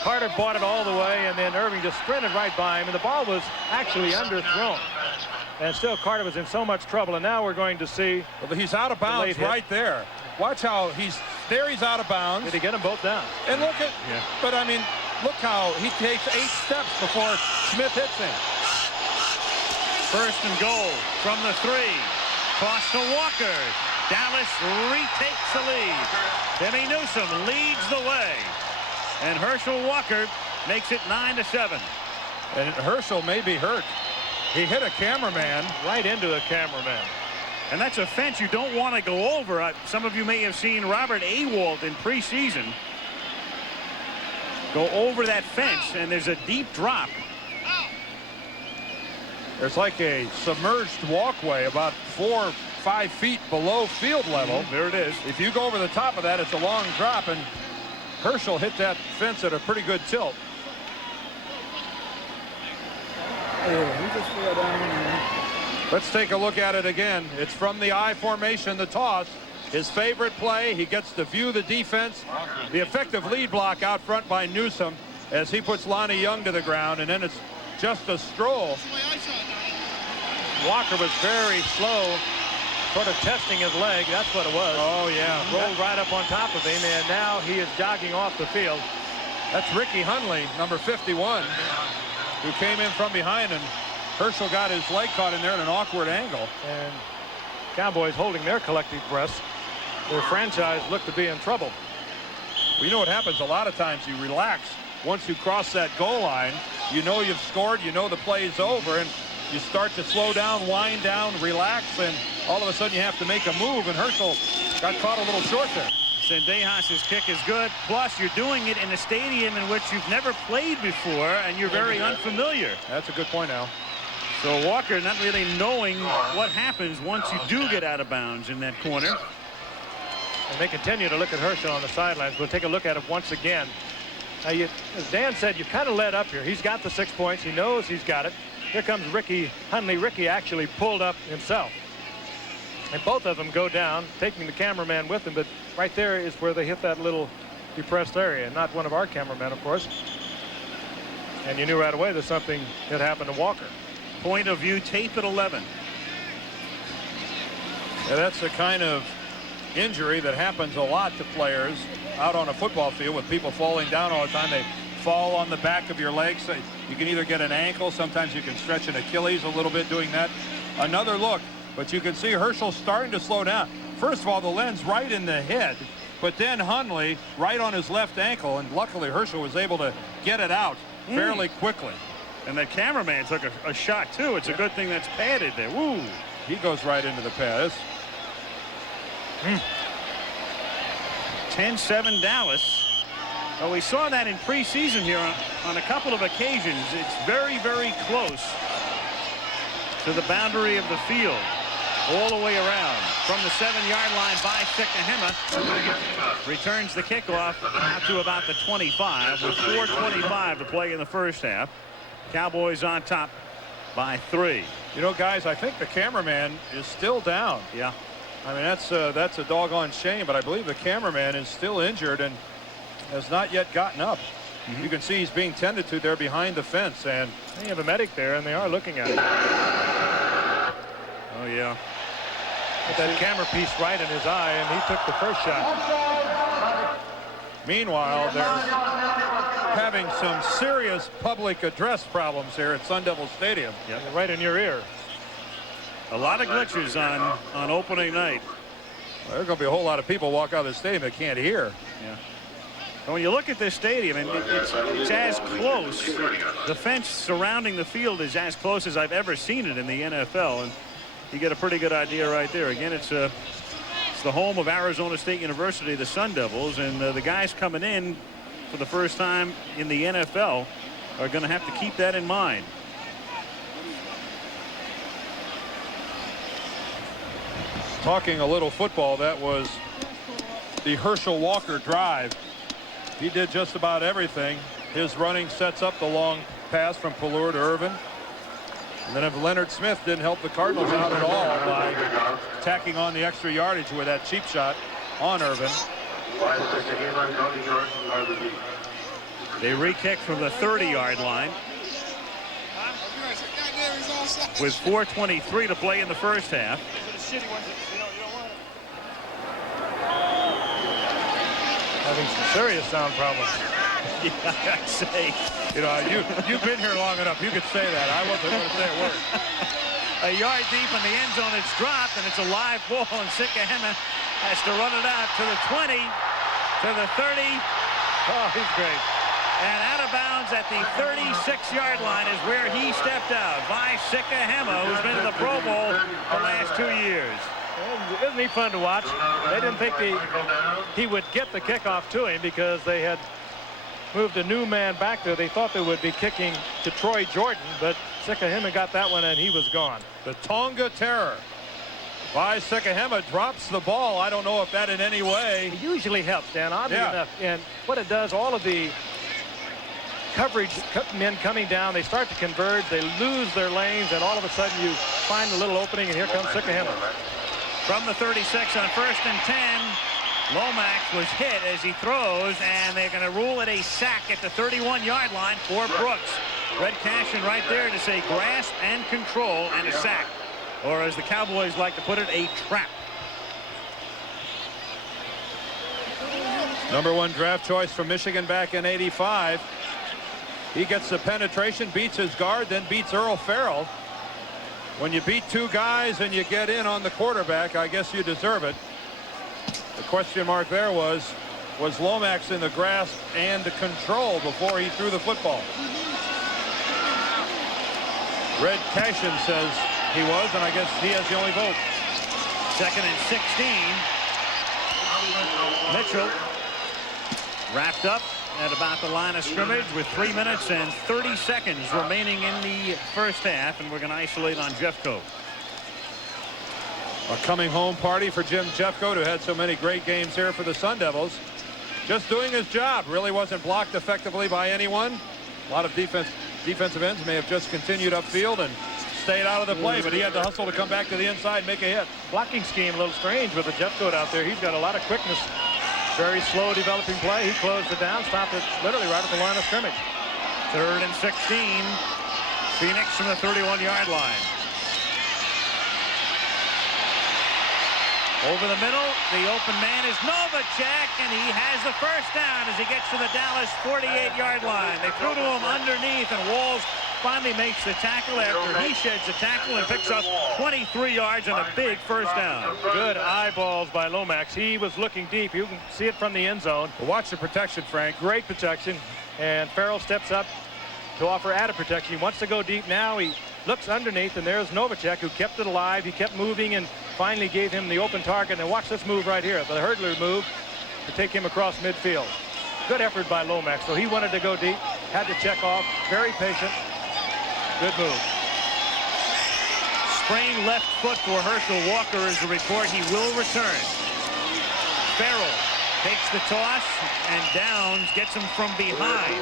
Carter bought it all the way, and then Irving just sprinted right by him, and the ball was actually underthrown. And still Carter was in so much trouble, and now we're going to see. Well, he's out of bounds right there. Watch how he's out of bounds. Did he get them both down? And look at, but I mean, look how he takes 8 steps before Smith hits him. First and goal from the 3. Toss to Walker. Dallas retakes the lead. Timmy Newsom leads the way. And Herschel Walker makes it 9-7. And Herschel may be hurt. He hit a cameraman. Right into a cameraman. And that's a fence you don't want to go over. Some of you may have seen Robert Awalt in preseason go over that fence, and there's a deep drop. There's like a submerged walkway about 4 or 5 feet below field level. There it is. If you go over the top of that, it's a long drop, and Herschel hit that fence at a pretty good tilt. Let's take a look at it again. It's from the I formation, the toss. His favorite play. He gets to view the defense. The effective lead block out front by Newsom as he puts Lonnie Young to the ground, and then it's just a stroll. Walker was very slow, sort of testing his leg. That's what it was. Oh, yeah. Rolled right up on top of him, and now he is jogging off the field. That's Ricky Hunley, number 51, who came in from behind, and Herschel got his leg caught in there at an awkward angle. And Cowboys holding their collective breaths. Their franchise looked to be in trouble. Well, you know what happens a lot of times. You relax. Once you cross that goal line, you know you've scored, you know the play's over, and you start to slow down, wind down, relax, and all of a sudden you have to make a move, and Herschel got caught a little short there. Cendejas' kick is good. Plus, you're doing it in a stadium in which you've never played before, and you're very unfamiliar. That's a good point, Al. So Walker not really knowing what happens once you do get out of bounds in that corner. And they continue to look at Herschel on the sidelines. We'll take a look at it once again. Now, as Dan said, you kind of led up here. He's got the 6 points. He knows he's got it. Here comes Ricky Hundley. Ricky actually pulled up himself. And both of them go down, taking the cameraman with them. But right there is where they hit that little depressed area. Not one of our cameramen, of course. And you knew right away that something had happened to Walker. Point of view tape at 11. Yeah, that's the kind of injury that happens a lot to players out on a football field with people falling down all the time. They fall on the back of your legs. So you can either get an ankle. Sometimes you can stretch an Achilles a little bit doing that. Another look. But you can see Herschel starting to slow down. First of all, the lens right in the head. But then Hundley right on his left ankle. And luckily Herschel was able to get it out fairly quickly. And the cameraman took a shot, too. It's a good thing that's padded there. Woo! He goes right into the pads. 10-7 Dallas. Well, we saw that in preseason here on a couple of occasions. It's very, very close to the boundary of the field. All the way around. From the 7-yard line by Sikahema. Returns the kickoff out to about the 25 with 4:25 to play in the first half. Cowboys on top by 3. You know, guys, I think the cameraman is still down. Yeah. I mean, that's a doggone shame, but I believe the cameraman is still injured and has not yet gotten up. You can see he's being tended to there behind the fence, and they have a medic there, and they are looking at it. Oh, yeah. With that camera piece right in his eye, and he took the first shot. Meanwhile, they're having some serious public address problems here at Sun Devil Stadium. Yep. Right in your ear. A lot of glitches on opening night. Well, there's going to be a whole lot of people walk out of the stadium that can't hear. Yeah. And when you look at this stadium, and it's as close. The fence surrounding the field is as close as I've ever seen it in the NFL, and you get a pretty good idea right there. Again, it's the home of Arizona State University, the Sun Devils, and the guys coming in for the first time in the NFL are going to have to keep that in mind. Talking a little football, that was the Herschel Walker drive. He did just about everything. His running sets up the long pass from Pallure to Irvin. And then if Leonard Smith didn't help the Cardinals out at all by tacking on the extra yardage with that cheap shot on Irvin. They re-kick from the 30-yard line with 4:23 to play in the first half. Having some serious sound problems. Yeah, I'd say. You know, you've been here long enough. You could say that. I wasn't going to say a word. A yard deep in the end zone. It's dropped, and it's a live ball, and Sikahema has to run it out to the 20, to the 30. Oh, he's great. And out of bounds at the 36-yard line is where he stepped out by Sikahema, who's been in the Pro Bowl the last 2 years. Isn't he fun to watch? They didn't think he would get the kickoff to him because they had moved a new man back there. They thought they would be kicking to Troy Jordan, but Sikahema got that one, and he was gone. The Tonga Terror by Sikahema drops the ball. I don't know if that in any way. It usually helps, Dan, oddly enough. And what it does, all of the coverage men coming down, they start to converge, they lose their lanes, and all of a sudden you find a little opening, and here comes Sikahema. From the 36 on 1st and 10, Lomax was hit as he throws, and they're going to rule it a sack at the 31-yard line for Brooks. Red Cashin right there to say grasp and control and a sack, or as the Cowboys like to put it, a trap. #1 draft choice from Michigan back in '85. He gets the penetration, beats his guard, then beats Earl Farrell. When you beat 2 guys and you get in on the quarterback, I guess you deserve it. The question mark there was Lomax in the grasp and the control before he threw the football? Red Cashin says he was, and I guess he has the only vote. 2nd and 16. Mitchell wrapped up at about the line of scrimmage with 3 minutes and 30 seconds remaining in the first half, and we're going to isolate on Jeffcoat. A coming home party for Jim Jeffcoat, who had so many great games here for the Sun Devils. Just doing his job. Really wasn't blocked effectively by anyone. A lot of defensive ends may have just continued upfield and stayed out of the play, but he had the hustle to come back to the inside and make a hit. Blocking scheme a little strange with the Jeffcoat out there. He's got a lot of quickness. Very slow developing play. He closed it down, stopped it literally right at the line of scrimmage. 3rd and 16. Phoenix from the 31-yard line. Over the middle, the open man is Novacek, and he has the first down as he gets to the Dallas 48-yard line. They threw to him underneath, and Walls finally makes the tackle after he sheds the tackle and picks up 23 yards and a big first down. Good eyeballs by Lomax. He was looking deep. You can see it from the end zone. But watch the protection, Frank. Great protection. And Farrell steps up to offer added protection. He wants to go deep now. He looks underneath, and there's Novacek, who kept it alive. He kept moving and finally gave him the open target. And watch this move right here, the hurdler move to take him across midfield. Good effort by Lomax. So he wanted to go deep, had to check off. Very patient. Good move. Sprained left foot for Herschel Walker is the report. He will return. Farrell takes the toss, and Downs gets him from behind.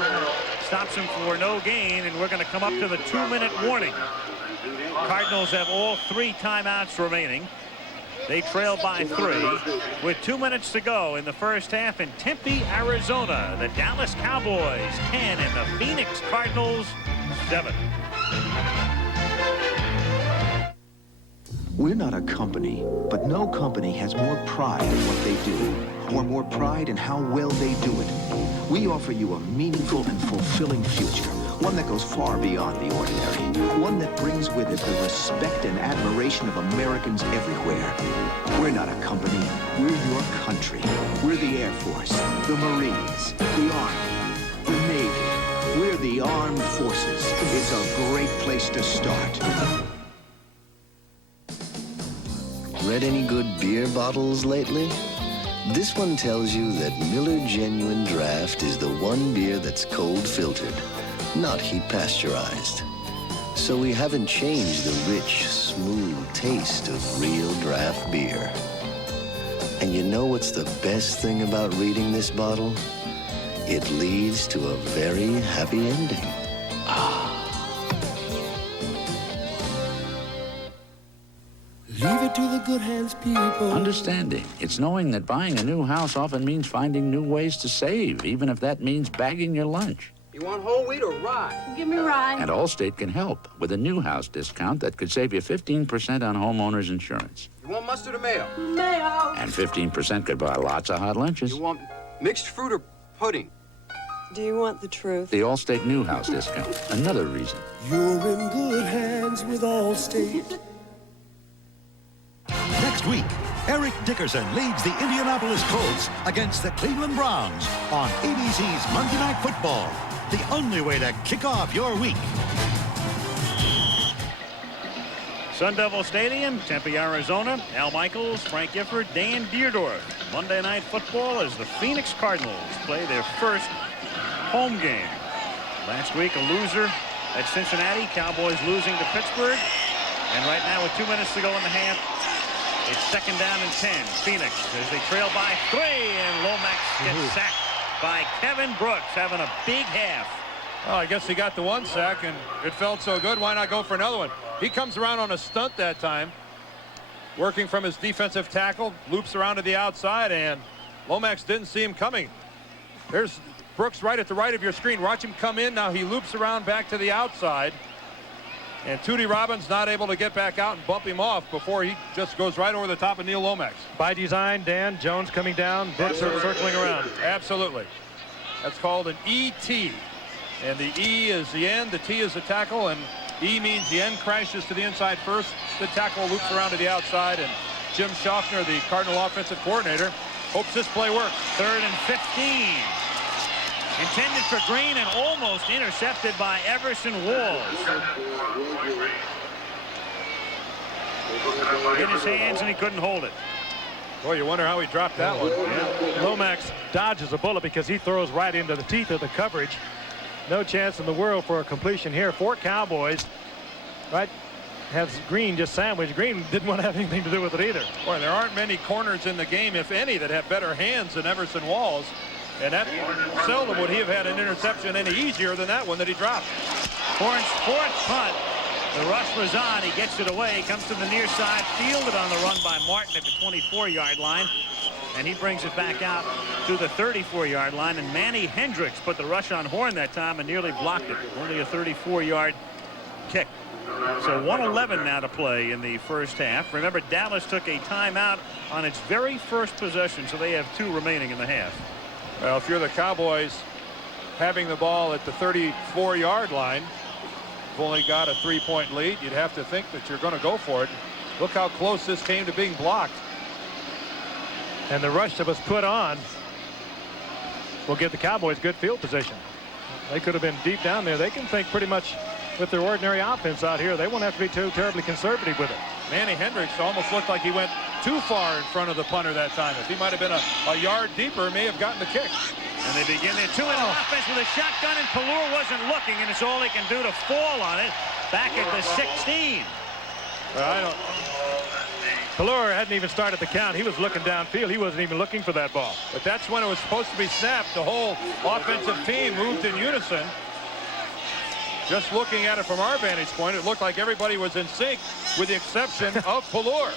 Stops him for no gain, and we're going to come up to the 2-minute warning. Cardinals have all 3 timeouts remaining. They trail by 3 with 2 minutes to go in the first half in Tempe, Arizona. The Dallas Cowboys 10 and the Phoenix Cardinals 7. We're not a company, but no company has more pride in what they do, or more pride in how well they do it. We offer you a meaningful and fulfilling future, one that goes far beyond the ordinary, one that brings with it the respect and admiration of Americans everywhere. We're not a company, we're your country. We're the Air Force, the Marines, the Army, the Navy. We're the Armed Forces. It's a great place to start. Read any good beer bottles lately? This one tells you that Miller Genuine Draft is the one beer that's cold filtered, not heat pasteurized. So we haven't changed the rich, smooth taste of real draft beer. And you know what's the best thing about reading this bottle? It leads to a very happy ending. Leave it to the good hands, people. Understanding. It's knowing that buying a new house often means finding new ways to save, even if that means bagging your lunch. You want whole wheat or rye? Give me rye. And Allstate can help with a new house discount that could save you 15% on homeowners insurance. You want mustard or mayo? Mayo. And 15% could buy lots of hot lunches. You want mixed fruit or pudding? Do you want the truth? The Allstate new house discount. Another reason. You're in good hands with Allstate. Next week, Eric Dickerson leads the Indianapolis Colts against the Cleveland Browns on ABC's Monday Night Football. The only way to kick off your week. Sun Devil Stadium, Tempe, Arizona. Al Michaels, Frank Gifford, Dan Deerdorf. Monday Night Football as the Phoenix Cardinals play their first home game. Last week, a loser at Cincinnati. Cowboys losing to Pittsburgh. And right now, with 2 minutes to go in the half, it's 2nd down and 10. Phoenix as they trail by 3, and Lomax gets sacked by Kevin Brooks, having a big half. Well, I guess he got the 1 sack, and it felt so good. Why not go for another one? He comes around on a stunt that time, working from his defensive tackle, loops around to the outside, and Lomax didn't see him coming. There's Brooks right at the right of your screen. Watch him come in. Now he loops around back to the outside. And Tootie Robbins not able to get back out and bump him off before he just goes right over the top of Neil Lomax. By design, Dan, Jones coming down, Brooks circling around. Absolutely. That's called an ET. And the E is the end, the T is the tackle, and E means the end crashes to the inside first. The tackle loops around to the outside, and Jim Schaffner, the Cardinal offensive coordinator, hopes this play works. 3rd and 15. Intended for Green and almost intercepted by Everson Walls. In his hands, and he couldn't hold it. Boy, you wonder how he dropped that one. Yeah. Lomax dodges a bullet because he throws right into the teeth of the coverage. No chance in the world for a completion here for Cowboys. Right have Green just sandwiched. Green didn't want to have anything to do with it either. Boy, there aren't many corners in the game, if any, that have better hands than Everson Walls. And that seldom would he have had an interception any easier than that one that he dropped. Horn's fourth punt. The rush was on. He gets it away. Comes to the near side. Fielded on the run by Martin at the 24-yard line. And he brings it back out to the 34-yard line. And Manny Hendricks put the rush on Horn that time and nearly blocked it. Only a 34-yard kick. So 1:11 now to play in the first half. Remember, Dallas took a timeout on its very first possession, so they have 2 remaining in the half. Well, if you're the Cowboys having the ball at the 34-yard line, you've only got a 3-point lead, you'd have to think that you're going to go for it. Look how close this came to being blocked. And the rush that was put on will give the Cowboys good field position. They could have been deep down there. They can think pretty much with their ordinary offense out here. They won't have to be too terribly conservative with it. Manny Hendricks almost looked like he went too far in front of the punter that time. If he might have been a yard deeper, may have gotten the kick. And they begin their 2-minute offense with a shotgun, and Pelluer wasn't looking, and it's all he can do to fall on it back at the 16. Pelluer hadn't even started the count. He was looking downfield. He wasn't even looking for that ball. But that's when it was supposed to be snapped. The whole offensive team moved in unison. Just looking at it from our vantage point, it looked like everybody was in sync with the exception of Pelluer.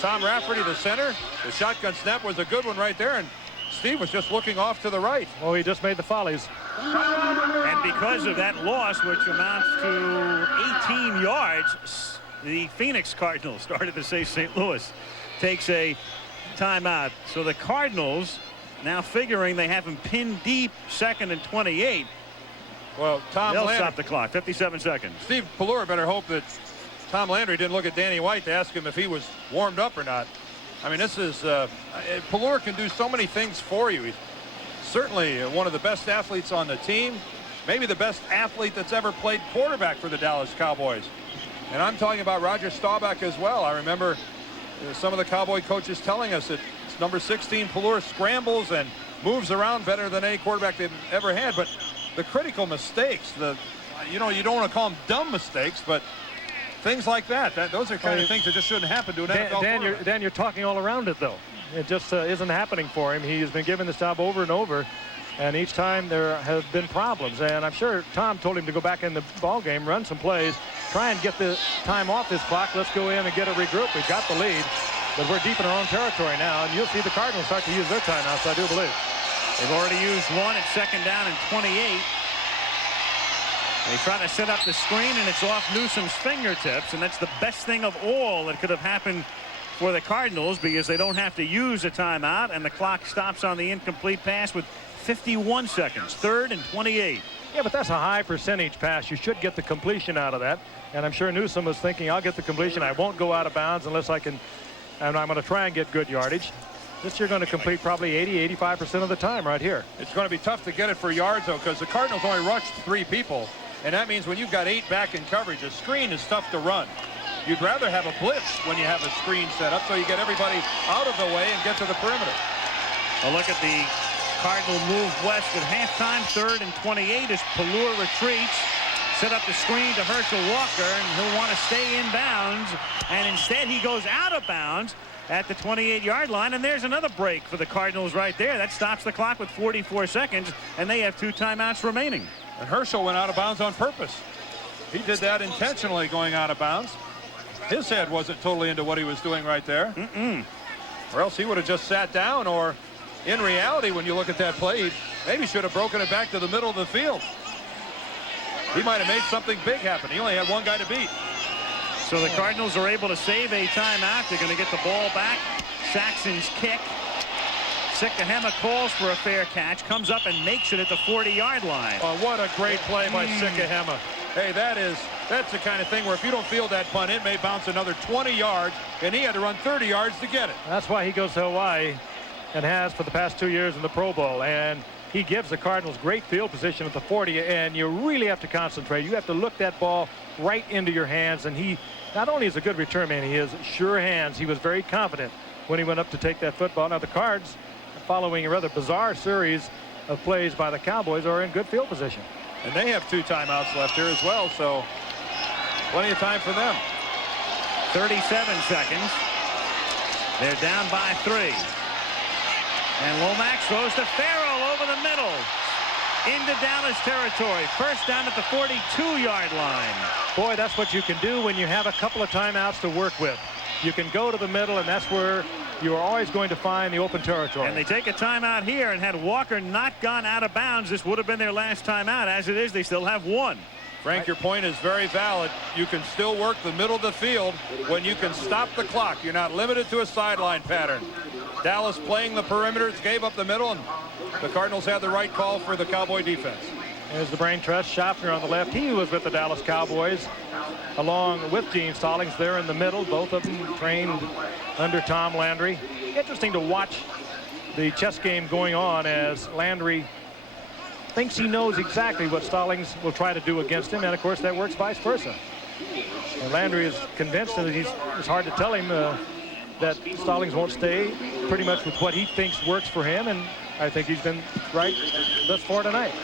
Tom Rafferty, the center. The shotgun snap was a good one right there, and Steve was just looking off to the right. Oh, he just made the follies. And because of that loss, which amounts to 18 yards, the Phoenix Cardinals, started to say St. Louis, takes a timeout. So the Cardinals now figuring they have him pinned deep, 2nd and 28. Well, They'll stop the clock. 57 seconds. Steve Pelluer better hope that Tom Landry didn't look at Danny White to ask him if he was warmed up or not. I mean, this is Pelluer can do so many things for you. He's certainly one of the best athletes on the team, maybe the best athlete that's ever played quarterback for the Dallas Cowboys. And I'm talking about Roger Staubach as well. I remember some of the Cowboy coaches telling us that number 16 Pelluer scrambles and moves around better than any quarterback they've ever had. But the critical mistakes, you don't want to call them dumb mistakes, but things like that, those are kind of things that just shouldn't happen to an NFL quarterback. Dan, you're talking all around it, though. It just isn't happening for him. He's been given this job over and over, and each time there have been problems. And I'm sure Tom told him to go back in the ball game, run some plays, try and get the time off this clock. Let's go in and get a regroup. We've got the lead, but we're deep in our own territory now, and you'll see the Cardinals start to use their timeouts, I do believe. They've already used one at 2nd down and 28. They try to set up the screen, and it's off Newsom's fingertips, and that's the best thing of all that could have happened for the Cardinals, because they don't have to use a timeout, and the clock stops on the incomplete pass with 51 seconds. 3rd and 28. Yeah, but that's a high percentage pass. You should get the completion out of that, and I'm sure Newsom was thinking, I'll get the completion. I won't go out of bounds unless I can, and I'm going to try and get good yardage. This you're going to complete probably 80-85% of the time right here. It's going to be tough to get it for yards, though, because the Cardinals only rushed 3 people. And that means when you've got 8 back in coverage, a screen is tough to run. You'd rather have a blitz when you have a screen set up so you get everybody out of the way and get to the perimeter. A look at the Cardinal move west at halftime. 3rd and 28 as Pelluer retreats. Set up the screen to Herschel Walker, and he'll want to stay in bounds. And instead he goes out of bounds at the 28-yard line, and there's another break for the Cardinals right there. That stops the clock with 44 seconds, and they have 2 timeouts remaining. And Herschel went out of bounds on purpose. He did that intentionally, going out of bounds. His head wasn't totally into what he was doing right there. Or else he would have just sat down, or in reality, when you look at that play, he maybe should have broken it back to the middle of the field. He might have made something big happen. He only had 1 guy to beat. So the Cardinals are able to save a timeout. They're going to get the ball back. Saxon's kick. Sikahema calls for a fair catch, comes up and makes it at the 40-yard line. Oh, what a great play by Sikahema. Hey, that's the kind of thing where if you don't field that punt, it may bounce another 20 yards, and he had to run 30 yards to get it. That's why he goes to Hawaii and has for the past 2 years in the Pro Bowl. And he gives the Cardinals great field position at the 40, and you really have to concentrate. You have to look that ball right into your hands, and he not only is a good return man, he has sure hands. He was very confident when he went up to take that football. Now the Cards, following a rather bizarre series of plays by the Cowboys, are in good field position. And they have 2 timeouts left here as well, so plenty of time for them. 37 seconds. They're down by 3. And Lomax throws to Farrell over the middle into Dallas territory. First down at the 42-yard line. Boy, that's what you can do when you have a couple of timeouts to work with. You can go to the middle, and that's where you are always going to find the open territory. And they take a timeout here, and had Walker not gone out of bounds, this would have been their last timeout. As it is, they still have 1. Frank, your point is very valid. You can still work the middle of the field when you can stop the clock. You're not limited to a sideline pattern. Dallas playing the perimeters, gave up the middle, and the Cardinals had the right call for the Cowboy defense. There's the brain trust. Schaffner on the left. He was with the Dallas Cowboys along with Gene Stallings. They're in the middle. Both of them trained under Tom Landry. Interesting to watch the chess game going on as Landry thinks he knows exactly what Stallings will try to do against him, and of course that works vice versa. And Landry is convinced that it's hard to tell him that Stallings won't stay pretty much with what he thinks works for him, and I think he's been right thus far tonight.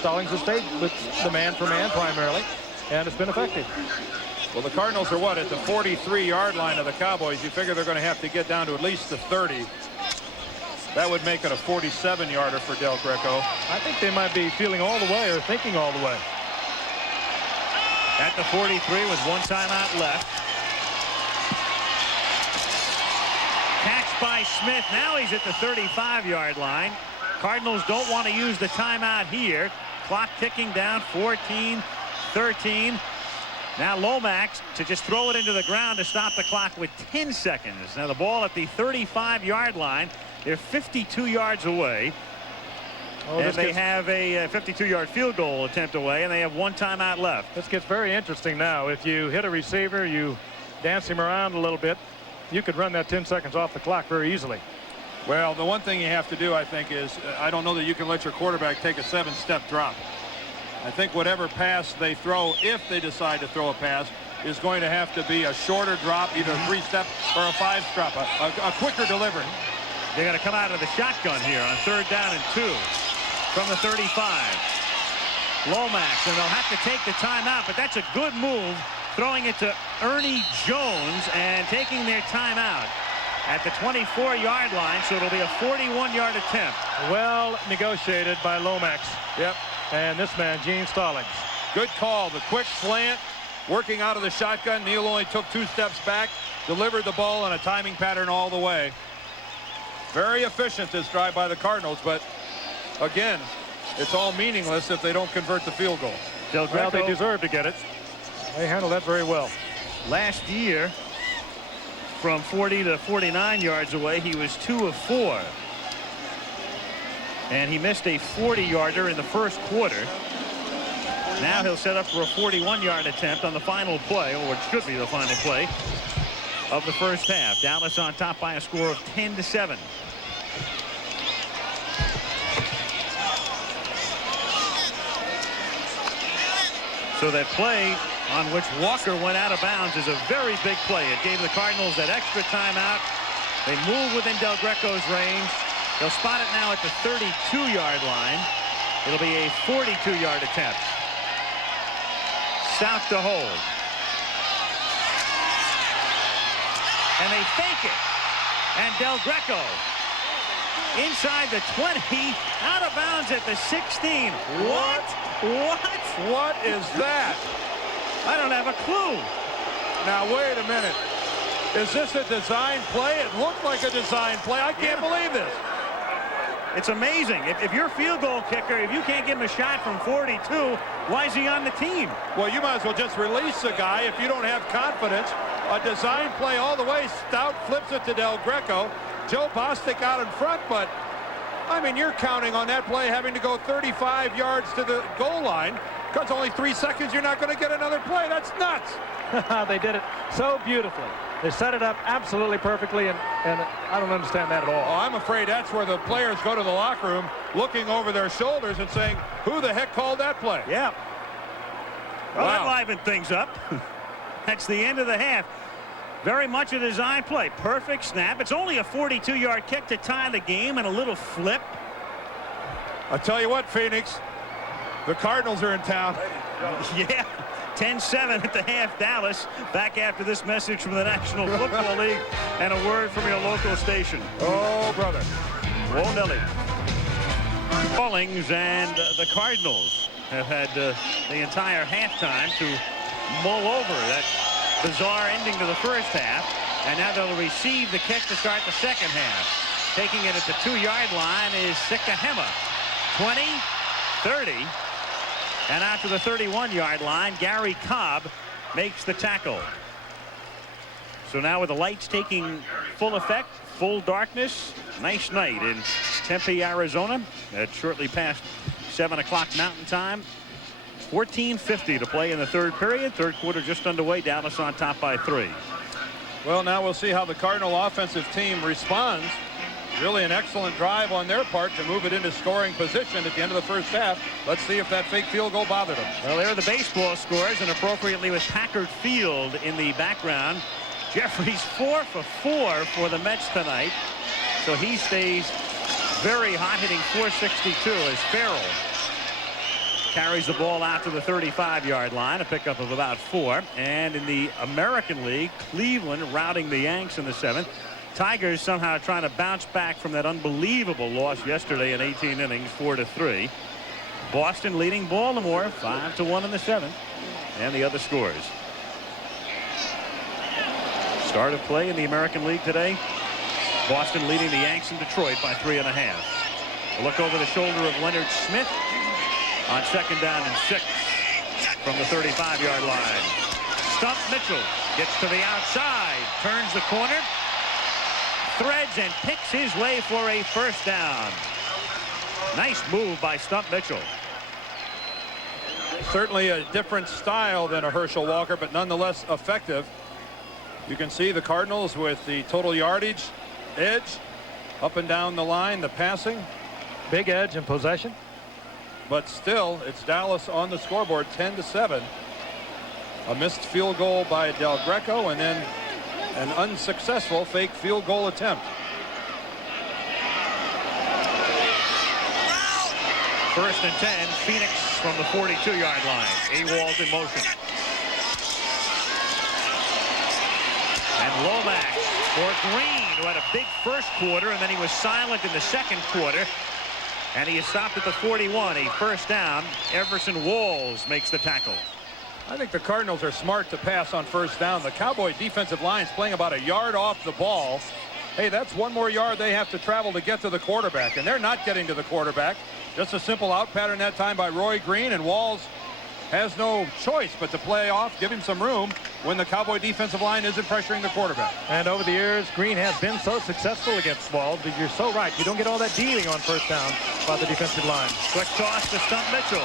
Stallings has stayed with the man-for-man primarily, and it's been effective. Well, the Cardinals are what, at the 43-yard line of the Cowboys. You figure they're going to have to get down to at least the 30. That would make it a 47-yarder for Del Greco. I think they might be feeling all the way or thinking all the way. At the 43 with 1 timeout left. Catch by Smith. Now he's at the 35-yard line. Cardinals don't want to use the timeout here. Clock ticking down, 14-13. Now Lomax to just throw it into the ground to stop the clock with 10 seconds. Now the ball at the 35-yard line. They're 52 yards away. And they have a 52-yard field goal attempt away, and they have 1 timeout left. This gets very interesting now. If you hit a receiver, you dance him around a little bit, you could run that 10 seconds off the clock very easily. Well, the one thing you have to do, I think, is I don't know that you can let your quarterback take a 7-step drop. I think whatever pass they throw, if they decide to throw a pass, is going to have to be a shorter drop, either a 3-step or a 5-step, a quicker delivery. They're going to come out of the shotgun here on 3rd down and 2 from the 35. Lomax, and they'll have to take the timeout, but that's a good move, throwing it to Ernie Jones and taking their timeout at the 24-yard line, so it'll be a 41-yard attempt. Well negotiated by Lomax. Yep. And this man, Gene Stallings. Good call. The quick slant, working out of the shotgun. Neal only took 2 steps back, delivered the ball in a timing pattern all the way. Very efficient, this drive by the Cardinals, but again, it's all meaningless if they don't convert the field goal. Well, they deserve to get it. They handled that very well. Last year, from 40 to 49 yards away, he was 2 of 4. And he missed a 40-yarder in the first quarter. Now he'll set up for a 41-yard attempt on the final play, or it should be the final play of the first half. Dallas on top by a score of 10-7. So that play on which Walker went out of bounds is a very big play. It gave the Cardinals that extra timeout. They move within Del Greco's range. They'll spot it now at the 32-yard line. It'll be a 42-yard attempt. South to hold. And they fake it. And Del Greco inside the 20, out of bounds at the 16. What? What is that? I don't have a clue. Now, wait a minute. Is this a design play? It looked like a design play. I can't believe this. It's amazing. If you're a field goal kicker, if you can't give him a shot from 42, why is he on the team? Well, you might as well just release the guy if you don't have confidence. A design play all the way. Stout flips it to Del Greco. Joe Bostic out in front, but I mean, you're counting on that play having to go 35 yards to the goal line. Because only 3 seconds, you're not going to get another play. That's nuts. They did it so beautifully. They set it up absolutely perfectly, and I don't understand that at all. Oh, I'm afraid that's where the players go to the locker room looking over their shoulders and saying, who the heck called that play? Yeah. Well, wow. That livened things up. That's the end of the half. Very much a design play. Perfect snap. It's only a 42-yard kick to tie the game and a little flip. I'll tell you what, Phoenix, the Cardinals are in town. Yeah. 10-7 at the half. Dallas back after this message from the National Football League and a word from your local station. Oh, brother. Whoa, Nelly. Rawlings and the Cardinals have had the entire halftime to mull over that bizarre ending to the first half. And now they'll receive the kick to start the second half. Taking it at the 2-yard line is Sikahema. 20, 30. And out to the 31-yard line, Gary Cobb makes the tackle. So now with the lights taking full effect, full darkness, nice night in Tempe, Arizona. At shortly past 7 o'clock Mountain Time. 14:50 to play in the third period. Third quarter just underway. Dallas on top by 3. Well, now we'll see how the Cardinal offensive team responds. Really an excellent drive on their part to move it into scoring position at the end of the first half. Let's see if that fake field goal bothered them. Well, there are the baseball scores, and appropriately with Packard Field in the background. Jeffries 4 for 4 for the Mets tonight. So he stays very hot, hitting .462 as Farrell carries the ball out to the 35-yard line, a pickup of about 4. And in the American League, Cleveland routing the Yanks in the 7th. Tigers somehow trying to bounce back from that unbelievable loss yesterday in 18 innings, 4-3. Boston leading Baltimore 5-1 in the 7th. And the other scores. Start of play in the American League today. Boston leading the Yanks in Detroit by 3.5. A look over the shoulder of Leonard Smith on 2nd down and 6 from the 35-yard line. Stump Mitchell gets to the outside, turns the corner, threads and picks his way for a first down. Nice move by Stump Mitchell. Certainly a different style than a Herschel Walker, but nonetheless effective. You can see the Cardinals with the total yardage edge up and down the line, the passing. Big edge in possession. But still, it's Dallas on the scoreboard, 10-7. A missed field goal by Del Greco, and then an unsuccessful fake field goal attempt. First and 10, Phoenix from the 42-yard line. Ewald in motion. And Lomax for Green, who had a big first quarter, and then he was silent in the second quarter. And he is stopped at the 41, a first down. Everson Walls makes the tackle. I think the Cardinals are smart to pass on first down. The Cowboy defensive line is playing about a yard off the ball. Hey, that's one more yard they have to travel to get to the quarterback, and they're not getting to the quarterback. Just a simple out pattern that time by Roy Green, and Walls has no choice but to play off, give him some room when the Cowboy defensive line isn't pressuring the quarterback. And over the years, Green has been so successful against Walls, but you're so right. You don't get all that dealing on first down by the defensive line. Quick toss to Stump Mitchell.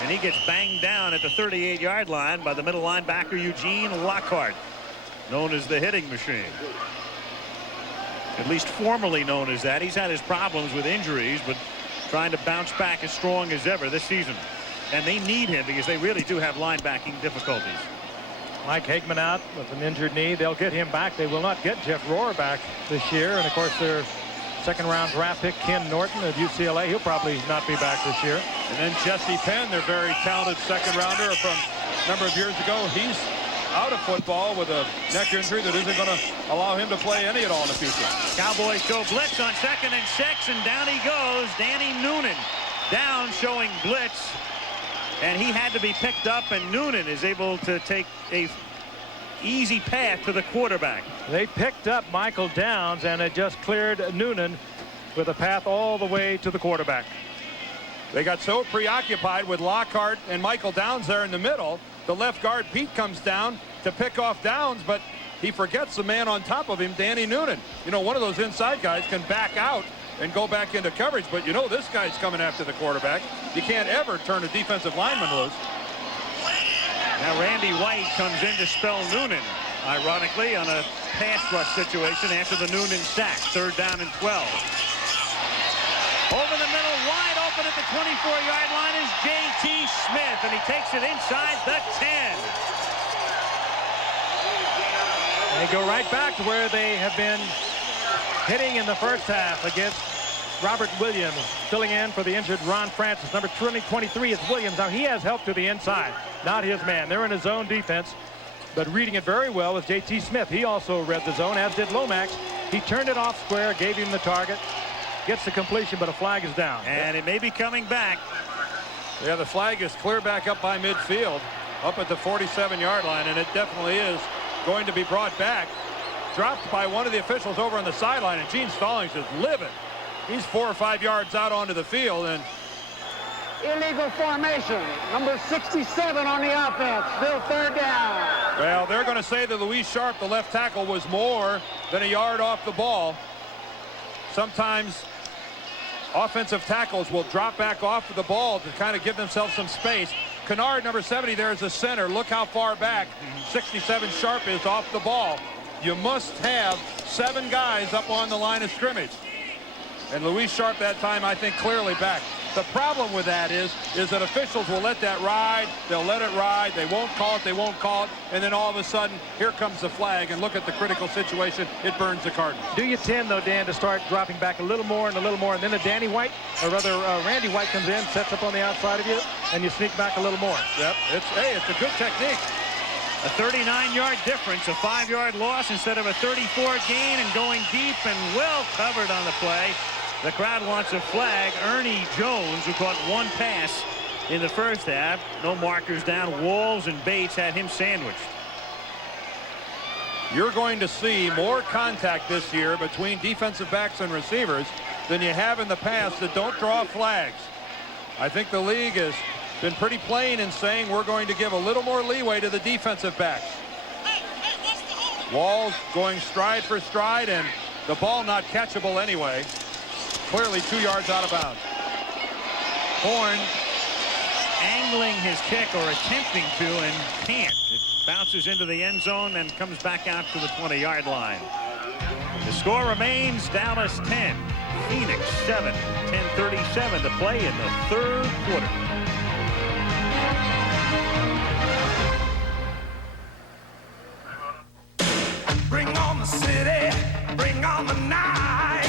And he gets banged down at the 38-yard line by the middle linebacker Eugene Lockhart, known as the hitting machine. At least formerly known as that. He's had his problems with injuries, but trying to bounce back as strong as ever this season. And they need him because they really do have linebacking difficulties. Mike Hagman out with an injured knee. They'll get him back. They will not get Jeff Rohr back this year. And of course, their second-round draft pick, Ken Norton of UCLA, he'll probably not be back this year. And then Jesse Penn, their very talented second-rounder from a number of years ago. He's out of football with a neck injury that isn't going to allow him to play any at all in the future. Cowboys show blitz on 2nd and 6, and down he goes. Danny Noonan down, showing blitz. And he had to be picked up, and Noonan is able to take a easy path to the quarterback. They picked up Michael Downs, and it just cleared Noonan with a path all the way to the quarterback. They got so preoccupied with Lockhart and Michael Downs there in the middle. The left guard, Pete, comes down to pick off Downs, but he forgets the man on top of him, Danny Noonan. You know, one of those inside guys can back out and go back into coverage, but you know this guy's coming after the quarterback. You can't ever turn a defensive lineman loose. Now Randy White comes in to spell Noonan, ironically, on a pass rush situation after the Noonan sack. 3rd down and 12. Over the middle, wide open at the 24-yard line is J.T. Smith, and he takes it inside the 10. They go right back to where they have been hitting in the first half against Robert Williams filling in for the injured Ron Francis. Number 23 is Williams. Now he has help to the inside, not his man. They're in a zone defense, but reading it very well was J.T. Smith. He also read the zone, as did Lomax. He turned it off square, gave him the target, gets the completion, but a flag is down. And it may be coming back. Yeah, the flag is clear back up by midfield, up at the 47-yard line, and it definitely is going to be brought back. Dropped by one of the officials over on the sideline, and Gene Stallings is livid. He's 4 or 5 yards out onto the field, and illegal formation. Number 67 on the offense. Still third down. well, they're going to say that Louise Sharp, the left tackle, was more than a yard off the ball. Sometimes offensive tackles will drop back off of the ball to kind of give themselves some space. Kennard, number 70, there is a center. Look how far back 67 Sharp is off the ball. You must have 7 guys up on the line of scrimmage. And Louise Sharp that time, I think, clearly back. The problem with that is that officials will let that ride. They'll let it ride. They won't call it. They won't call it. And then all of a sudden, here comes the flag. And look at the critical situation. It burns the Cardinals. Do you tend, though, Dan, to start dropping back a little more and a little more, and then a Danny White, or rather Randy White comes in, sets up on the outside of you, and you sneak back a little more? Yep. It's a good technique. A 39-yard difference, a 5-yard loss instead of a 34 gain, and going deep and well covered on the play. The crowd wants a flag. Ernie Jones, who caught 1 pass in the first half. No markers down. Walls and Bates had him sandwiched. You're going to see more contact this year between defensive backs and receivers than you have in the past that don't draw flags. I think the league has been pretty plain in saying we're going to give a little more leeway to the defensive backs. Walls going stride for stride, and the ball not catchable anyway. Clearly 2 yards out of bounds. Horn angling his kick, or attempting to, and can't. It bounces into the end zone and comes back out to the 20-yard line. The score remains Dallas 10, Phoenix 7. 10:37 to play in the third quarter. Bring on the city, bring on the night,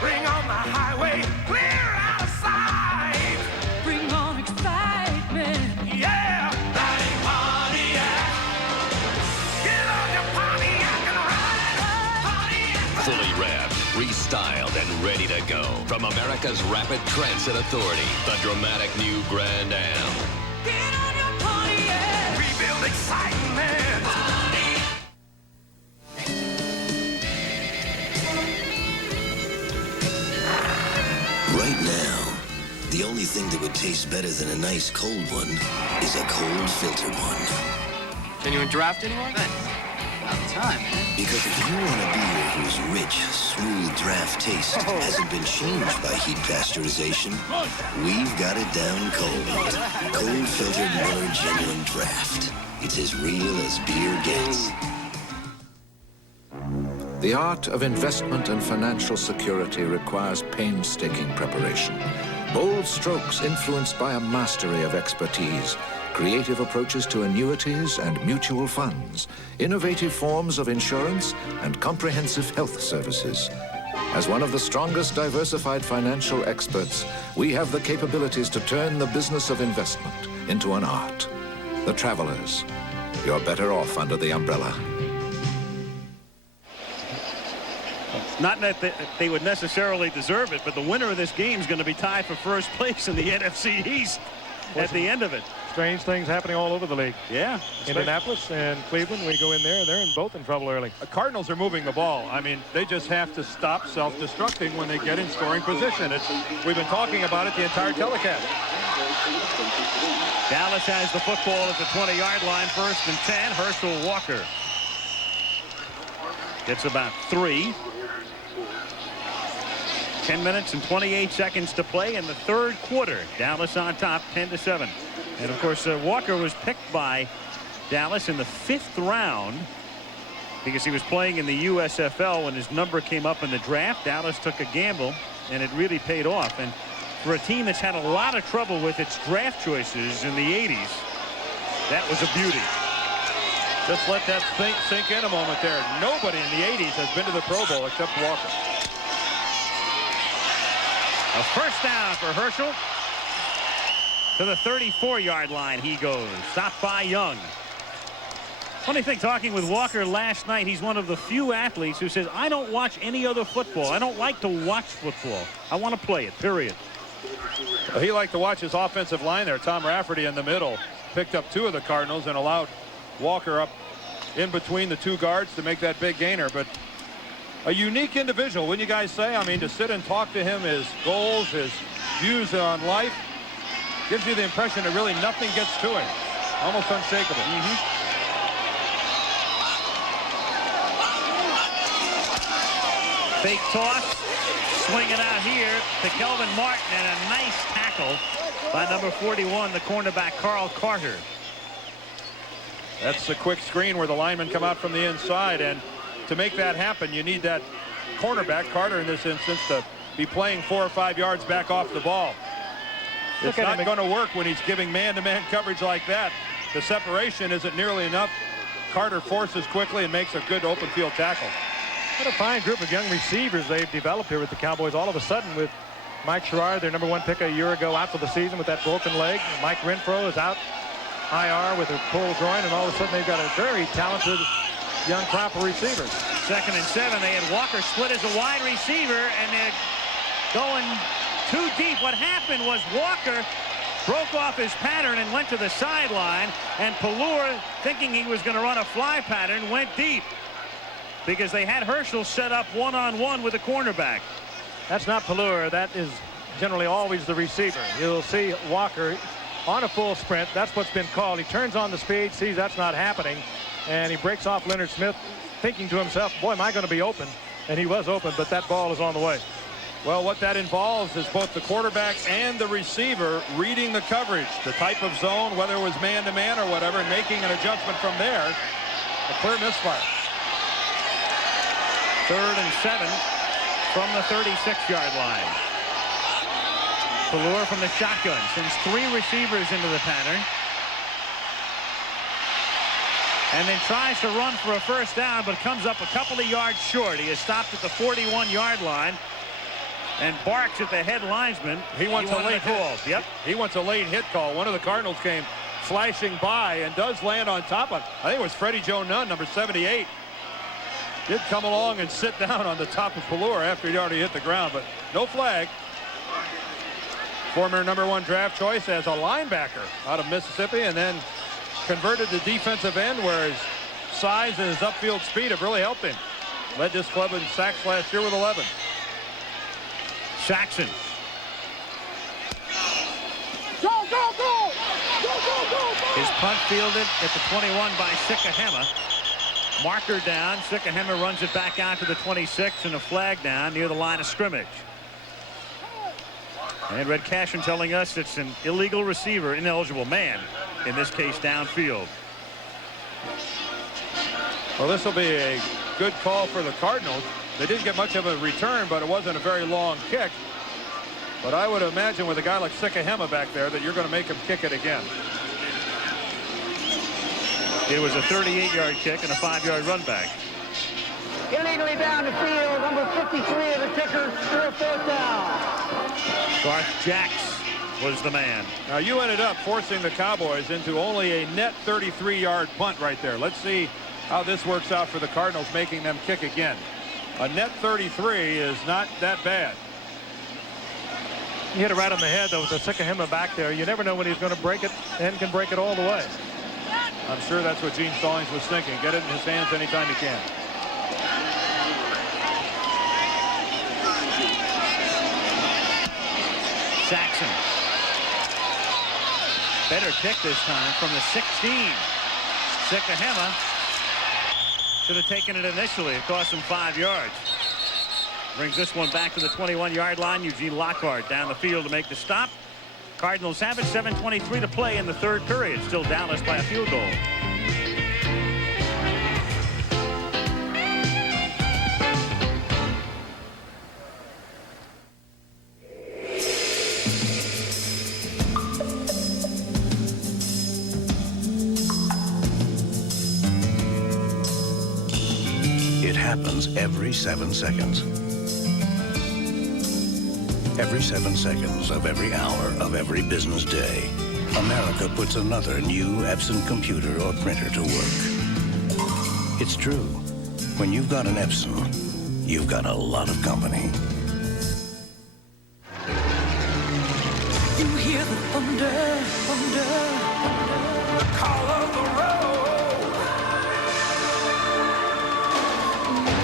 bring on the highway, clear out of sight. Bring on excitement. Yeah, that ain't Pontiac. Get on your Pontiac and ride. Pontiac. Fully revved, restyled, and ready to go. From America's Rapid Transit Authority, the dramatic new Grand Am. Get on your Pontiac. Rebuild excitement. Right now, the only thing that would taste better than a nice cold one is a cold filtered one. Genuine draft anymore? About time, man. Because if you want a beer whose rich, smooth draft taste hasn't been changed by heat pasteurization, we've got it down cold. Cold filtered Miller Genuine Draft. It's as real as beer gets. The art of investment and financial security requires painstaking preparation. Bold strokes influenced by a mastery of expertise, creative approaches to annuities and mutual funds, innovative forms of insurance, and comprehensive health services. As one of the strongest diversified financial experts, we have the capabilities to turn the business of investment into an art. The Travelers. You're better off under the umbrella. Not that they would necessarily deserve it, but the winner of this game is going to be tied for first place in the NFC East at the end of it. Strange things happening all over the league. Yeah. Indianapolis and Cleveland, we go in there, they're both in trouble early. The Cardinals are moving the ball. I mean, they just have to stop self-destructing when they get in scoring position. We've been talking about it the entire telecast. Dallas has the football at the 20-yard line, 1st and 10. Herschel Walker gets about 3. 10 minutes and 28 seconds to play in the third quarter. Dallas on top, 10-7. And of course, Walker was picked by Dallas in the 5th round because he was playing in the USFL when his number came up in the draft. Dallas took a gamble, and it really paid off. And for a team that's had a lot of trouble with its draft choices in the 80s, that was a beauty. Just let that sink in a moment there. Nobody in the 80s has been to the Pro Bowl except Walker. A first down for Herschel. To the 34-yard line he goes. Stopped by Young. Funny thing, talking with Walker last night, he's one of the few athletes who says, I don't watch any other football. I don't like to watch football. I want to play it, period. Well, he liked to watch his offensive line there. Tom Rafferty in the middle picked up 2 of the Cardinals and allowed Walker up in between the 2 guards to make that big gainer. But a unique individual, wouldn't you guys say? I mean, to sit and talk to him, his goals, his views on life, gives you the impression that really nothing gets to him. Almost unshakable. Fake toss. Swing it out here to Kelvin Martin, and a nice tackle by number 41, the cornerback Carl Carter. That's a quick screen where the linemen come out from the inside, and to make that happen, you need that cornerback, Carter in this instance, to be playing 4 or 5 yards back off the ball. It's not going to work when he's giving man-to-man coverage like that. The separation isn't nearly enough. Carter forces quickly and makes a good open field tackle. What a fine group of young receivers they've developed here with the Cowboys. All of a sudden, with Mike Sherrard, their #1 pick a year ago, out for the season with that broken leg. Mike Renfro is out IR with a pulled groin, and all of a sudden they've got a very talented young crop of receivers. 2nd and 7. They had Walker split as a wide receiver, and they're going too deep. What happened was Walker broke off his pattern and went to the sideline, and Pallur, thinking he was going to run a fly pattern, went deep because they had Herschel set up one-on-one with the cornerback. That's not Pallur. That is generally always the receiver. You'll see Walker on a full sprint. That's what's been called. He turns on the speed, sees that's not happening, and he breaks off Leonard Smith, thinking to himself, boy, am I going to be open? And he was open, but that ball is on the way. Well, what that involves is both the quarterback and the receiver reading the coverage, the type of zone, whether it was man-to-man or whatever, and making an adjustment from there. A clear misfire. 3rd and 7 from the 36-yard line. Pallur from the shotgun sends 3 receivers into the pattern, and then tries to run for a first down, but comes up a couple of yards short. He is stopped at the 41-yard line and barks at the head linesman. He wants a late call. Yep. He wants a late hit call. One of the Cardinals came flashing by and does land on top of, I think it was Freddie Joe Nunn, number 78. Did come along and sit down on the top of Pallur after he'd already hit the ground, but no flag. Former #1 draft choice as a linebacker out of Mississippi, and then converted to defensive end, where his size and his upfield speed have really helped him. Led this club in sacks last year with 11. Saxon. Go, go, go! Go, go, go! His punt fielded at the 21 by Sikahema. Marker down. Sikahema runs it back out to the 26, and a flag down near the line of scrimmage. And Red Cashin telling us it's an illegal receiver, ineligible man, in this case downfield. Well, this will be a good call for the Cardinals. They didn't get much of a return, but it wasn't a very long kick. But I would imagine with a guy like Sikahema back there that you're going to make him kick it again. It was a 38-yard kick and a 5-yard run back. Illegally down the field, number 53 of the kicker, still 4th down. Garth Jacks was the man. Now you ended up forcing the Cowboys into only a net 33-yard punt right there. Let's see how this works out for the Cardinals, making them kick again. A net 33 is not that bad. He hit it right on the head, though, with the Sikahema back there. You never know when he's going to break it and can break it all the way. I'm sure that's what Gene Stallings was thinking. Get it in his hands anytime he can. Saxon. Better kick this time from the 16. Sikahema should have taken it initially. It cost him 5 yards. Brings this one back to the 21-yard line. Eugene Lockhart down the field to make the stop. Cardinals have it. 7:23 to play in the 3rd period. Still Dallas by a field goal. It happens every 7 seconds. Every 7 seconds of every hour of every business day, America puts another new Epson computer or printer to work. It's true. When you've got an Epson, you've got a lot of company. You hear the thunder, thunder, thunder, the call of the road.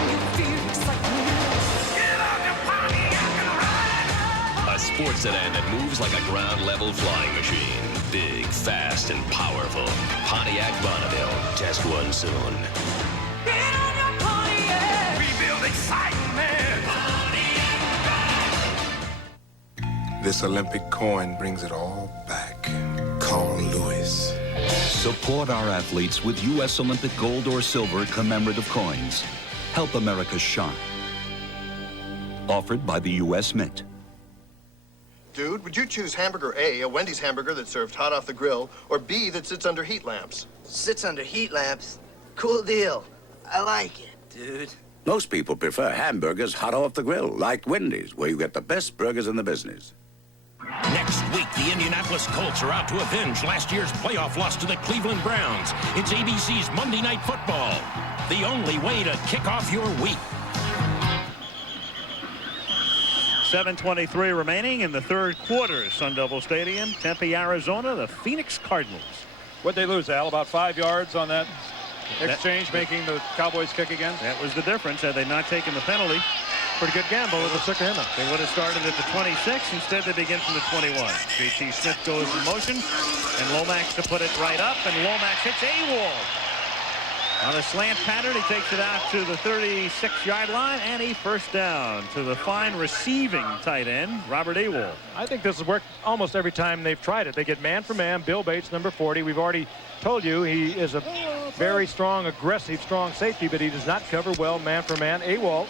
You feel excitement. Get on your Pontiac and ride. A sports sedan that moves like a ground-level flying machine. Big, fast, and powerful. Pontiac Bonneville. Test one soon. Get on your Pontiac. We build excitement. This Olympic coin brings it all back. Carl Lewis. Support our athletes with U.S. Olympic gold or silver commemorative coins. Help America shine. Offered by the U.S. Mint. Dude, would you choose hamburger A, a Wendy's hamburger that's served hot off the grill, or B, that sits under heat lamps? Sits under heat lamps? Cool deal. I like it, dude. Most people prefer hamburgers hot off the grill, like Wendy's, where you get the best burgers in the business. Next week, the Indianapolis Colts are out to avenge last year's playoff loss to the Cleveland Browns. It's ABC's Monday Night Football, the only way to kick off your week. 7:23 remaining in the third quarter. Sun Devil Stadium, Tempe, Arizona, the Phoenix Cardinals. What'd they lose, Al? About 5 yards on that exchange, making the Cowboys kick again? That was the difference. Had they not taken the penalty, pretty good gamble with the sick of him. they would have started at the 26. Instead, they begin from the 21. J.T. Smith goes in motion, and Lomax to put it right up, and Lomax hits A-Wall. On a slant pattern, he takes it out to the 36-yard line, and a first down to the fine receiving tight end, Robert Ewald. I think this has worked almost every time they've tried it. They get man for man. Bill Bates, number 40. We've already told you he is a very strong, aggressive, strong safety, but he does not cover well man for man. Ewald,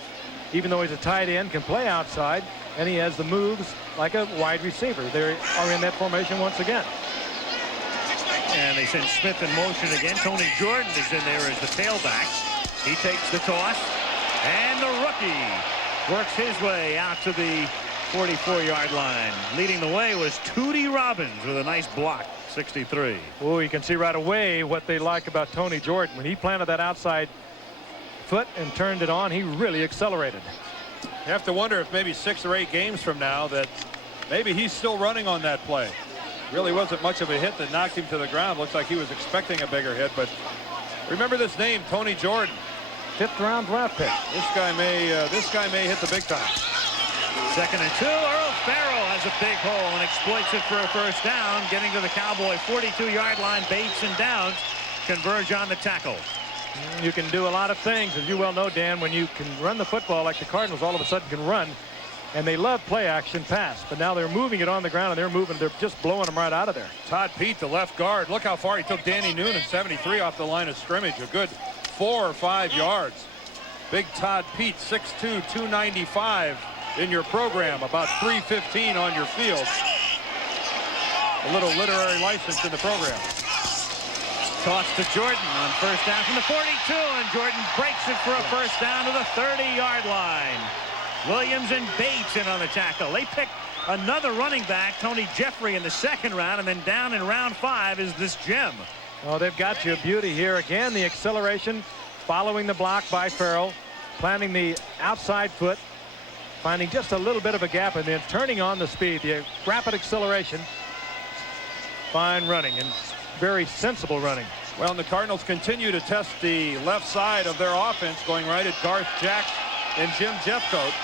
even though he's a tight end, can play outside, and he has the moves like a wide receiver. They are in that formation once again. And they send Smith in motion again. Tony Jordan is in there as the tailback. He takes the toss. And the rookie works his way out to the 44-yard line. Leading the way was Tootie Robbins with a nice block, 63. Oh, you can see right away what they like about Tony Jordan. When he planted that outside foot and turned it on, he really accelerated. You have to wonder if maybe 6 or 8 games from now that maybe he's still running on that play. Really wasn't much of a hit that knocked him to the ground. Looks like he was expecting a bigger hit, but remember this name, Tony Jordan. 5th-round draft pick. This guy may hit the big time. 2nd and 2. Earl Farrell has a big hole and exploits it for a first down, getting to the Cowboy 42-yard line. Bates and Downs converge on the tackle. You can do a lot of things, as you well know, Dan, when you can run the football like the Cardinals all of a sudden can run. And they love play action pass, but now they're moving it on the ground, and they're just blowing them right out of there. Todd Pete, the left guard. Look how far he took Danny Noonan, 73 off the line of scrimmage. A good 4 or 5 yards. Big Todd Pete, 6'2", 295 in your program, about 315 on your field. A little literary license in the program. Toss to Jordan on first down from the 42, and Jordan breaks it for a first down to the 30-yard line. Williams and Bates in on the tackle. They pick another running back, Tony Jeffrey, in the 2nd round, and then down in round 5 is this gem. Oh, they've got you a beauty here. Again, the acceleration, following the block by Farrell, planting the outside foot, finding just a little bit of a gap, and then turning on the speed. The rapid acceleration. Fine running and very sensible running. Well, and the Cardinals continue to test the left side of their offense, going right at Garth Jack and Jim Jeffcoat.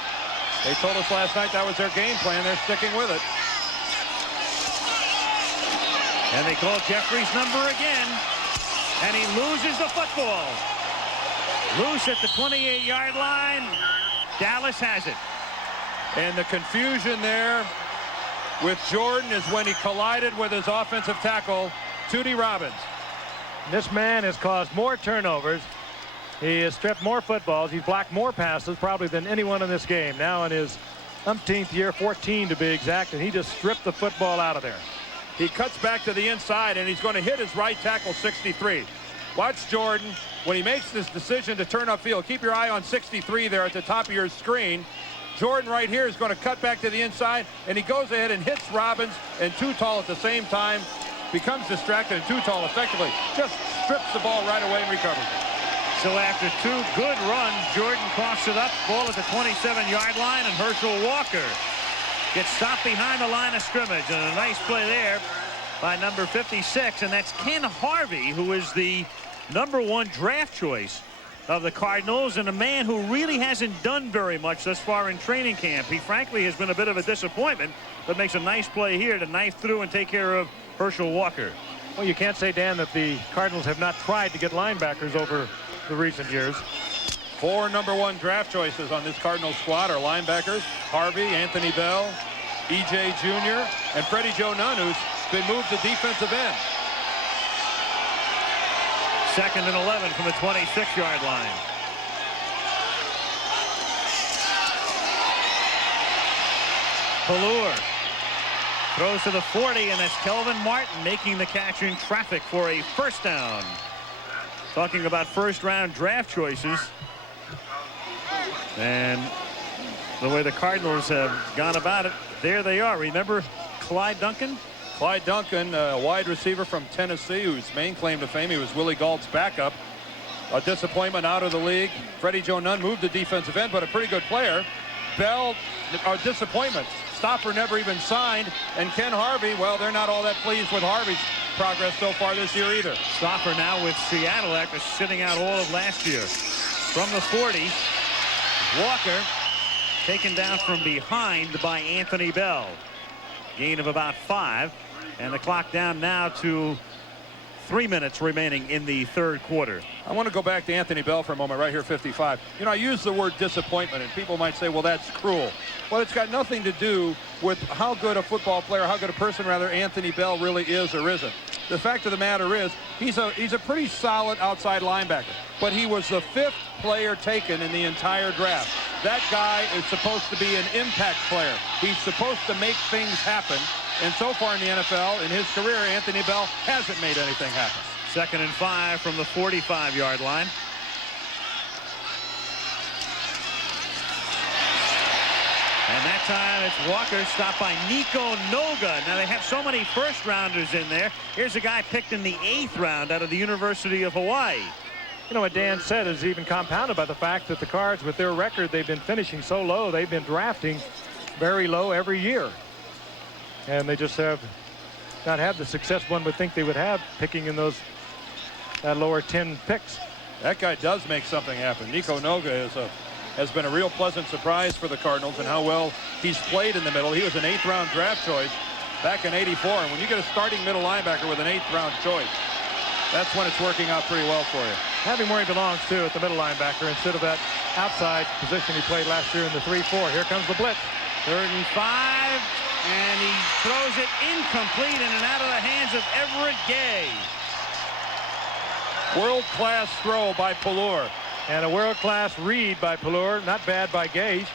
They told us last night that was their game plan. They're sticking with it. And they call Jeffrey's number again. And he loses the football. Loose at the 28-yard line. Dallas has it. And the confusion there with Jordan is when he collided with his offensive tackle, Tootie Robbins. This man has caused more turnovers. He has stripped more footballs. He's blocked more passes probably than anyone in this game. Now in his umpteenth year, 14 to be exact, and he just stripped the football out of there. He cuts back to the inside, and he's going to hit his right tackle, 63. Watch Jordan when he makes this decision to turn upfield. Keep your eye on 63 there at the top of your screen. Jordan right here is going to cut back to the inside, and he goes ahead and hits Robbins and Too Tall at the same time. Becomes distracted, and Too Tall effectively just strips the ball right away and recovers it. So after 2 good runs, Jordan coughs it up, ball at the 27-yard line, and Herschel Walker gets stopped behind the line of scrimmage. And a nice play there by number 56, and that's Ken Harvey, who is the #1 draft choice of the Cardinals, and a man who really hasn't done very much thus far in training camp. He frankly has been a bit of a disappointment, but makes a nice play here to knife through and take care of Herschel Walker. Well, you can't say, Dan, that the Cardinals have not tried to get linebackers over the recent years. 4 #1 draft choices on this Cardinals squad are linebackers: Harvey, Anthony Bell, E.J. Jr., and Freddie Joe Nunn, who's been moved to defensive end. 2nd and 11 from the 26-yard line. Pallur throws to the 40, and that's Kelvin Martin making the catch in traffic for a first down. Talking about first-round draft choices, and the way the Cardinals have gone about it, there they are. Remember Clyde Duncan? Clyde Duncan, a wide receiver from Tennessee, whose main claim to fame, he was Willie Gault's backup. A disappointment out of the league. Freddie Joe Nunn moved to defensive end, but a pretty good player. Bell, a disappointment. Stopper never even signed. And Ken Harvey, well, they're not all that pleased with Harvey's progress so far this year either. Stopper now with Seattle after sitting out all of last year. From the 40, Walker taken down from behind by Anthony Bell. Gain of about 5, and the clock down now to 3 minutes remaining in the third quarter. I want to go back to Anthony Bell for a moment right here, 55. You know, I use the word disappointment, and people might say, well, that's cruel. Well, it's got nothing to do with how good a football player, how good a person, rather, Anthony Bell really is or isn't. The fact of the matter is, he's a pretty solid outside linebacker, but he was the 5th player taken in the entire draft. That guy is supposed to be an impact player. He's supposed to make things happen. And so far in the NFL, in his career, Anthony Bell hasn't made anything happen. 2nd and 5 from the 45-yard line. And that time it's Walker stopped by Nico Noga. Now they have so many first-rounders in there. Here's a guy picked in the 8th round out of the University of Hawaii. You know, what Dan said is even compounded by the fact that the Cards, with their record, they've been finishing so low. They've been drafting very low every year. And they just have not had the success one would think they would have picking in those lower 10 picks. That guy does make something happen. Nico Noga has been a real pleasant surprise for the Cardinals and how well he's played in the middle. He was an 8th round draft choice back in '84. And when you get a starting middle linebacker with an 8th round choice, that's when it's working out pretty well for you. Having where he belongs, too, at the middle linebacker instead of that outside position he played last year in the 3-4. Here comes the blitz. 3rd and 5. And he throws it incomplete in and out of the hands of Everett Gay. World-class throw by Pallur. And a world-class read by Pallur. Not bad by Gage.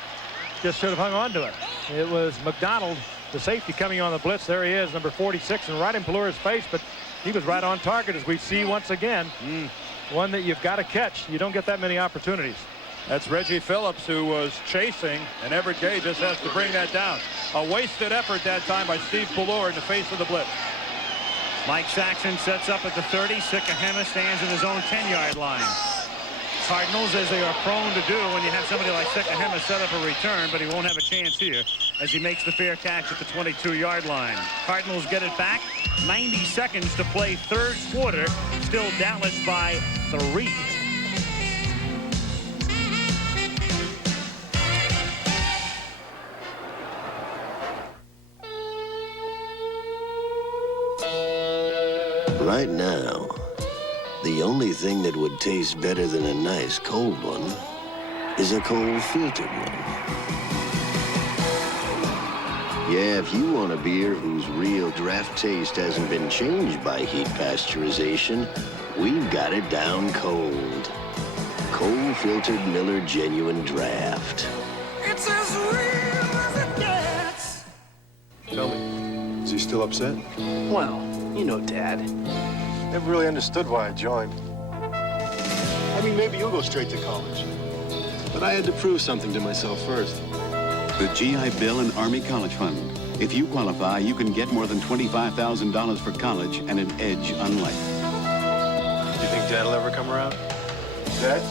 Just should have hung on to it. It was McDonald, the safety, coming on the blitz. There he is, number 46, and right in Pallur's face. But he was right on target, as we see once again. One that you've got to catch. You don't get that many opportunities. That's Reggie Phillips, who was chasing, and Everett Gay just has to bring that down. A wasted effort that time by Steve Pallur in the face of the blitz. Mike Saxon sets up at the 30. Sikahema stands in his own 10-yard line. Cardinals, as they are prone to do when you have somebody like Sikahema set up a return, but he won't have a chance here as he makes the fair catch at the 22-yard line. Cardinals get it back. 90 seconds to play third quarter. Still Dallas by 3. Right now, the only thing that would taste better than a nice cold one is a cold filtered one. Yeah, if you want a beer whose real draft taste hasn't been changed by heat pasteurization, we've got it down cold. Cold filtered Miller Genuine Draft. It's as real as it gets. Tell me, is he still upset? Well, you know, Dad. Never really understood why I joined. I mean, maybe you'll go straight to college. But I had to prove something to myself first. the GI Bill and Army College Fund. If you qualify, you can get more than $25,000 for college and an edge on life. Do you think Dad will ever come around? Dad?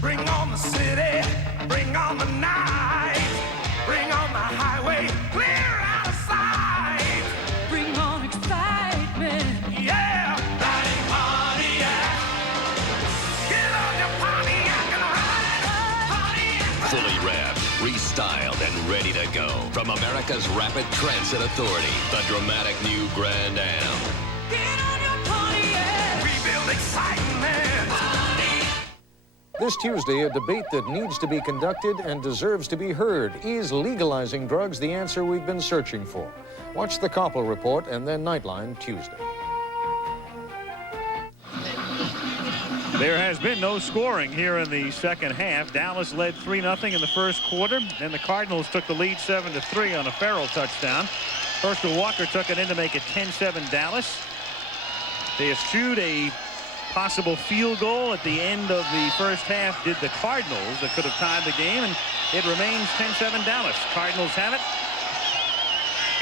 Bring on the city, bring on the night, bring on the highway, clear out of sight. Bring on excitement. Yeah, riding Pontiac. Get on your Pontiac and ride. Fully wrapped, restyled, and ready to go. From America's Rapid Transit Authority, the dramatic new Grand Am. Get on your Pontiac. Rebuild excitement. This Tuesday, a debate that needs to be conducted and deserves to be heard. Is legalizing drugs the answer we've been searching for? Watch the Koppel Report and then Nightline Tuesday. There has been no scoring here in the second half. Dallas led 3-0 in the first quarter. Then the Cardinals took the lead 7-3 on a Farrell touchdown. Herschel Walker took it in to make it 10-7 Dallas. They eschewed a possible field goal at the end of the first half, did the Cardinals, that could have tied the game, and it remains 10-7 Dallas. Cardinals have it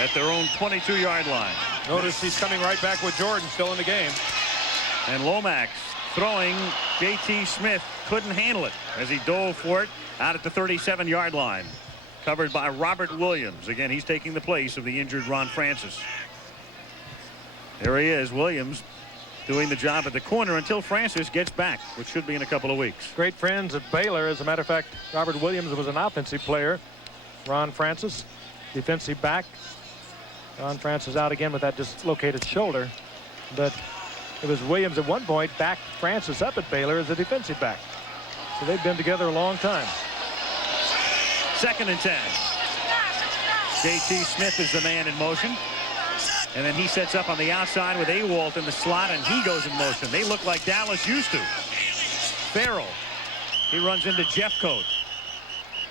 at their own 22-yard line. Notice he's coming right back with Jordan still in the game. And Lomax throwing. J.T. Smith couldn't handle it as he dove for it out at the 37-yard line. Covered by Robert Williams. Again, he's taking the place of the injured Ron Francis. There he is, Williams, doing the job at the corner until Francis gets back, which should be in a couple of weeks. Great friends at Baylor. As a matter of fact, Robert Williams was an offensive player. Ron Francis, defensive back. Ron Francis out again with that dislocated shoulder. But it was Williams at one point backed Francis up at Baylor as a defensive back. So they've been together a long time. 2nd and 10. J.T. Smith is the man in motion. And then he sets up on the outside with Awalt in the slot, and he goes in motion. They look like Dallas used to. Farrell. He runs into Jeffcoat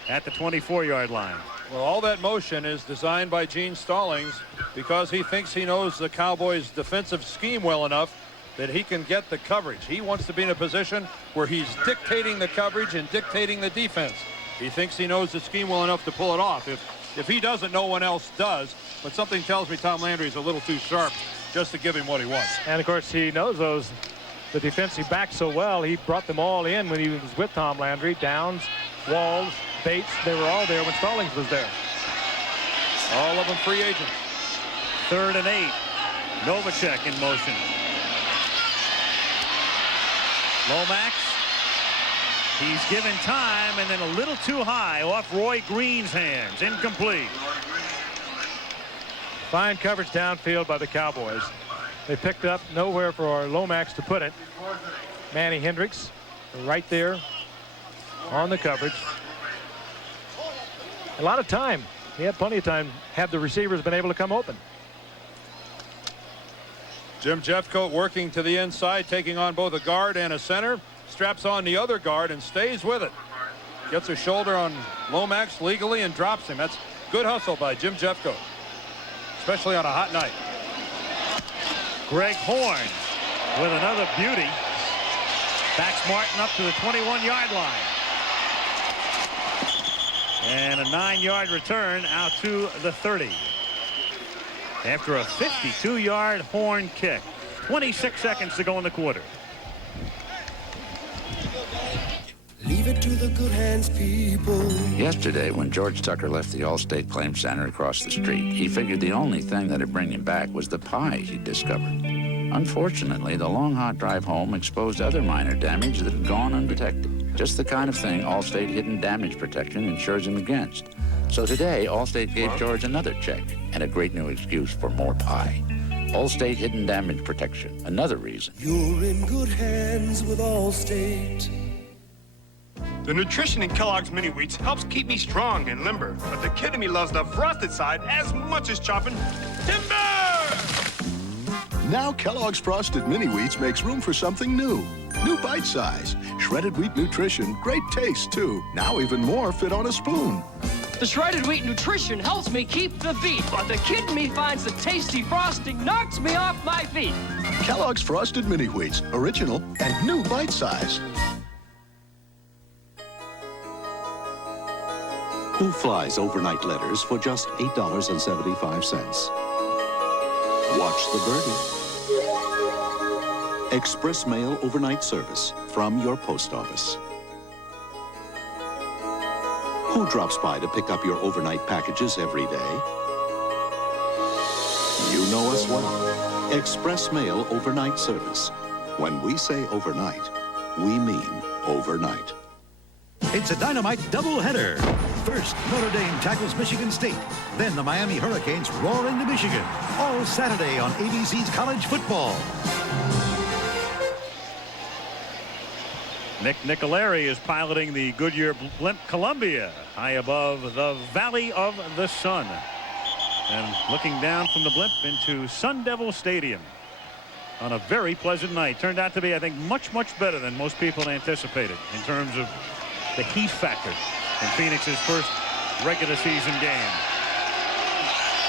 at the 24-yard line. Well, all that motion is designed by Gene Stallings because he thinks he knows the Cowboys' defensive scheme well enough that he can get the coverage. He wants to be in a position where he's dictating the coverage and dictating the defense. He thinks he knows the scheme well enough to pull it off. If he doesn't, no one else does. But something tells me Tom Landry's a little too sharp just to give him what he wants. And of course, he knows the defensive backs so well. He brought them all in when he was with Tom Landry. Downs, Walls, Bates, they were all there when Stallings was there. All of them free agents. 3rd and 8. Novacek in motion. Lomax. He's given time, and then a little too high off Roy Green's hands. Incomplete. Fine coverage downfield by the Cowboys. They picked up nowhere for Lomax to put it. Manny Hendricks right there on the coverage. A lot of time. He had plenty of time had the receivers been able to come open. Jim Jeffcoat working to the inside, taking on both a guard and a center. Straps on the other guard and stays with it. Gets a shoulder on Lomax legally and drops him. That's good hustle by Jim Jeffcoat, especially on a hot night. Greg Horn with another beauty. Backs Martin up to the 21-yard line. And a 9-yard return out to the 30. After a 52-yard Horn kick. 26 seconds to go in the quarter. Leave it to the good hands, people. Yesterday, when George Tucker left the Allstate Claim Center across the street, he figured the only thing that'd bring him back was the pie he'd discovered. Unfortunately, the long, hot drive home exposed other minor damage that had gone undetected. Just the kind of thing Allstate Hidden Damage Protection insures him against. So today, Allstate gave George another check and a great new excuse for more pie. Allstate Hidden Damage Protection. Another reason. You're in good hands with Allstate. The nutrition in Kellogg's Mini Wheats helps keep me strong and limber, but the kid in me loves the frosted side as much as chopping timber! Now Kellogg's Frosted Mini Wheats makes room for something new. New bite size. Shredded wheat nutrition, great taste too. Now even more fit on a spoon. The shredded wheat nutrition helps me keep the beat, but the kid in me finds the tasty frosting knocks me off my feet. Kellogg's Frosted Mini Wheats, original and new bite size. Who flies overnight letters for just $8.75? Watch the birdie. Express Mail overnight service from your post office. Who drops by to pick up your overnight packages every day? You know us well. Express Mail overnight service. When we say overnight, we mean overnight. It's a dynamite doubleheader. First, Notre Dame tackles Michigan State. Then the Miami Hurricanes roar into Michigan. All Saturday on ABC's College Football. Nick Nicolari is piloting the Goodyear blimp Columbia high above the Valley of the Sun. And looking down from the blimp into Sun Devil Stadium on a very pleasant night. Turned out to be, I think, much better than most people anticipated in terms of the heat factor in Phoenix's first regular season game.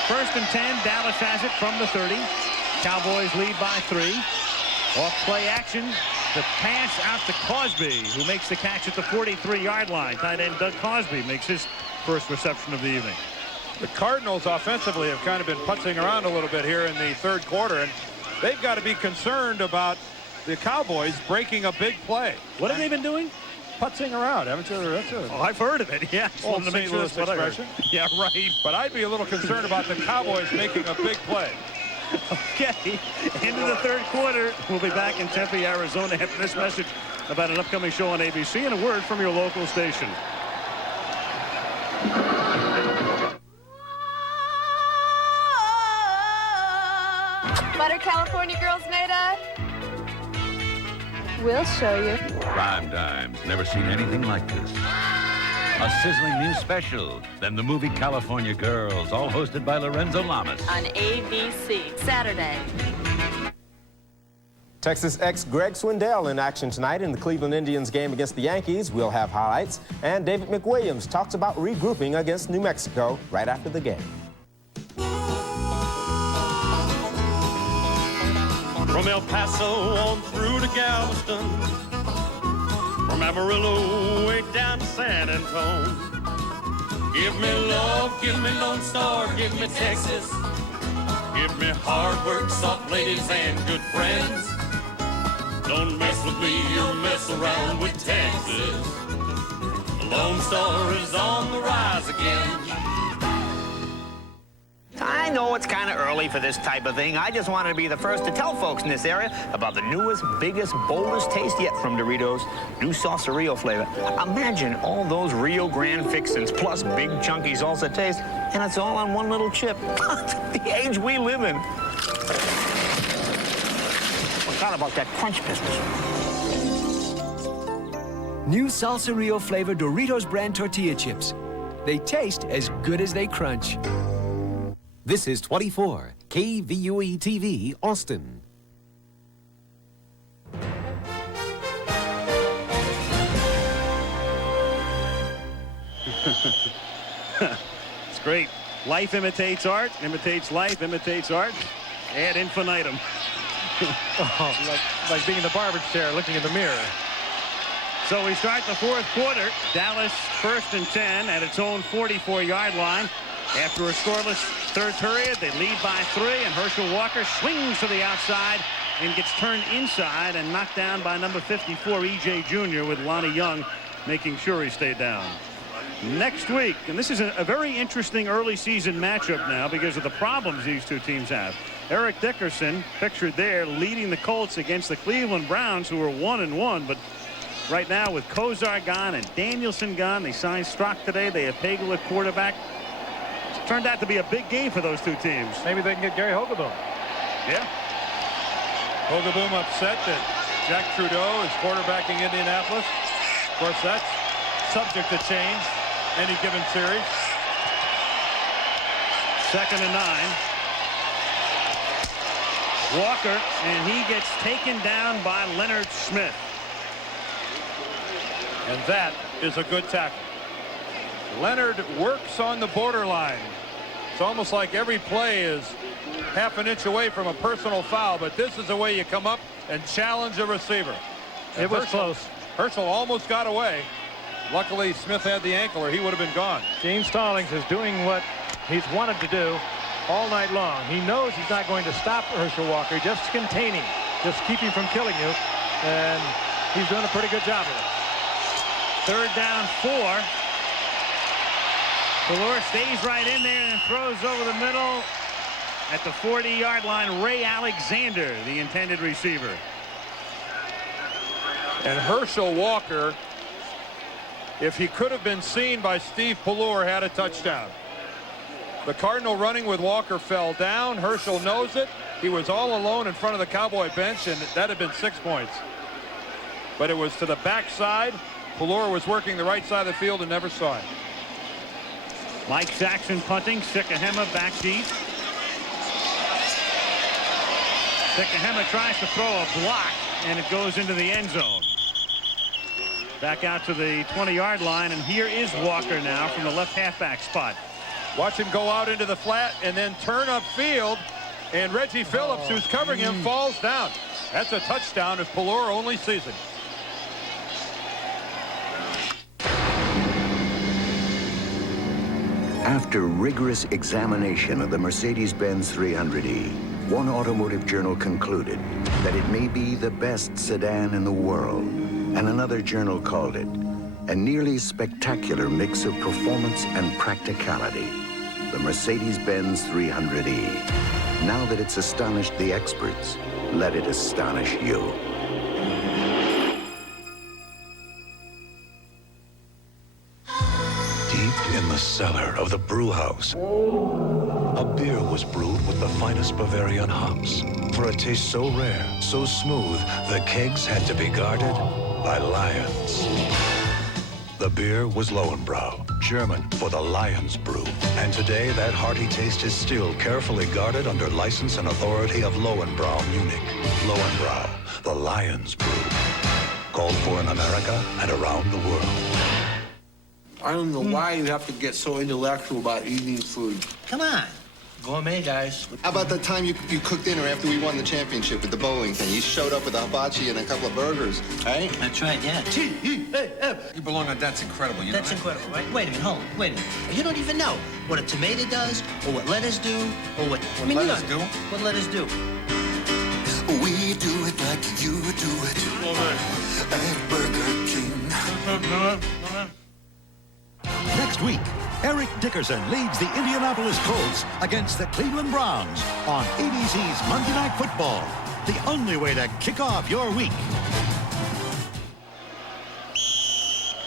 1st and 10, Dallas has it from the 30. Cowboys lead by 3. Off play action. The pass out to Cosby, who makes the catch at the 43-yard line. Tight end Doug Cosby makes his first reception of the evening. The Cardinals offensively have kind of been putzing around a little bit here in the 3rd quarter, and they've got to be concerned about the Cowboys breaking a big play. What have they been doing? Putzing around, haven't you? That's I've heard of it, yeah. Old St. Louis expression. Yeah, right. But I'd be a little concerned about the Cowboys making a big play. Okay, into the 3rd quarter. We'll be back in Tempe, Arizona after this message about an upcoming show on ABC and a word from your local station. What are California girls made of? We'll show you. Prime Time's never seen anything like this. A sizzling new special, then the movie California Girls, all hosted by Lorenzo Lamas. On ABC, Saturday. Texas ex Greg Swindell in action tonight in the Cleveland Indians game against the Yankees. We'll have highlights. And David McWilliams talks about regrouping against New Mexico right after the game. From El Paso on through to Galveston, from Amarillo way down to San Antone. Give me love, give me Lone Star, give me Texas. Give me hard work, soft ladies, and good friends. Don't mess with me or mess around with Texas. The Lone Star is on the rise again. I know it's kind of early for this type of thing. I just wanted to be the first to tell folks in this area about the newest, biggest, boldest taste yet from Doritos, new Salsa Rio flavor. Imagine all those Rio Grande fixins plus big chunky salsa taste, and it's all on one little chip. The age we live in. Forgot about that crunch business. New Salsa Rio flavored Doritos brand tortilla chips. They taste as good as they crunch. This is 24 KVUE TV, Austin. It's great. Life imitates art, imitates life, imitates art. Ad infinitum. like being in the barber chair looking in the mirror. So we start the 4th quarter. Dallas 1st and 10 at its own 44-yard line. After a scoreless 3rd period, they lead by 3, and Herschel Walker swings to the outside and gets turned inside and knocked down by number 54, E.J. Jr., with Lonnie Young making sure he stayed down. Next week, and this is a very interesting early season matchup now because of the problems these two teams have. Eric Dickerson, pictured there, leading the Colts against the Cleveland Browns, who are 1-1, but right now with Kozar gone and Danielson gone, they signed Strock today. They have Pagel at quarterback. Turned out to be a big game for those two teams. Maybe they can get Gary Hogaboom. Yeah. Hogaboom upset that Jack Trudeau is quarterbacking Indianapolis. Of course, that's subject to change any given series. 2nd and 9. Walker, and he gets taken down by Leonard Smith. And that is a good tackle. Leonard works on the borderline. It's almost like every play is half an inch away from a personal foul, but this is the way you come up and challenge a receiver. It was close. Herschel almost got away. Luckily, Smith had the ankle, or he would have been gone. Gene Stallings is doing what he's wanted to do all night long. He knows he's not going to stop Herschel Walker, just contain him, just keep him from killing you, and he's doing a pretty good job of it. 3rd down 4. Ballure stays right in there and throws over the middle at the 40-yard line. Ray Alexander, the intended receiver. And Herschel Walker, if he could have been seen by Steve Ballure, had a touchdown. The Cardinal running with Walker fell down. Herschel knows it. He was all alone in front of the Cowboy bench, and that had been 6 points. But it was to the backside. Ballure was working the right side of the field and never saw it. Mike Saxon punting. Sikahema back deep. Sikahema tries to throw a block, and it goes into the end zone. Back out to the 20-yard line, and here is Walker now from the left halfback spot. Watch him go out into the flat and then turn upfield, and Reggie Phillips, who's covering him, falls down. That's a touchdown if Ballure only sees it. After rigorous examination of the Mercedes-Benz 300E, one automotive journal concluded that it may be the best sedan in the world, and another journal called it a nearly spectacular mix of performance and practicality. The Mercedes-Benz 300E. Now that it's astonished the experts, let it astonish you. Deep in the cellar of the brew house, a beer was brewed with the finest Bavarian hops. For a taste so rare, so smooth, the kegs had to be guarded by lions. The beer was Lowenbrau, German for the Lion's Brew. And today, that hearty taste is still carefully guarded under license and authority of Lowenbrau, Munich. Lowenbrau, the Lion's Brew. Called for in America and around the world. I don't know why you have to get so intellectual about eating food. Come on. Gourmet, guys. How about that time you cooked dinner after we won the championship with the bowling thing? You showed up with a hibachi and a couple of burgers, right? That's right, yeah. You belong on That's Incredible, you know That's incredible, right? Wait a minute, hold on, wait a minute. You don't even know what a tomato does, or what lettuce do, or what... lettuce do? What lettuce do? We do it like you do it. At Burger King. Next week, Eric Dickerson leads the Indianapolis Colts against the Cleveland Browns on ABC's Monday Night Football. The only way to kick off your week.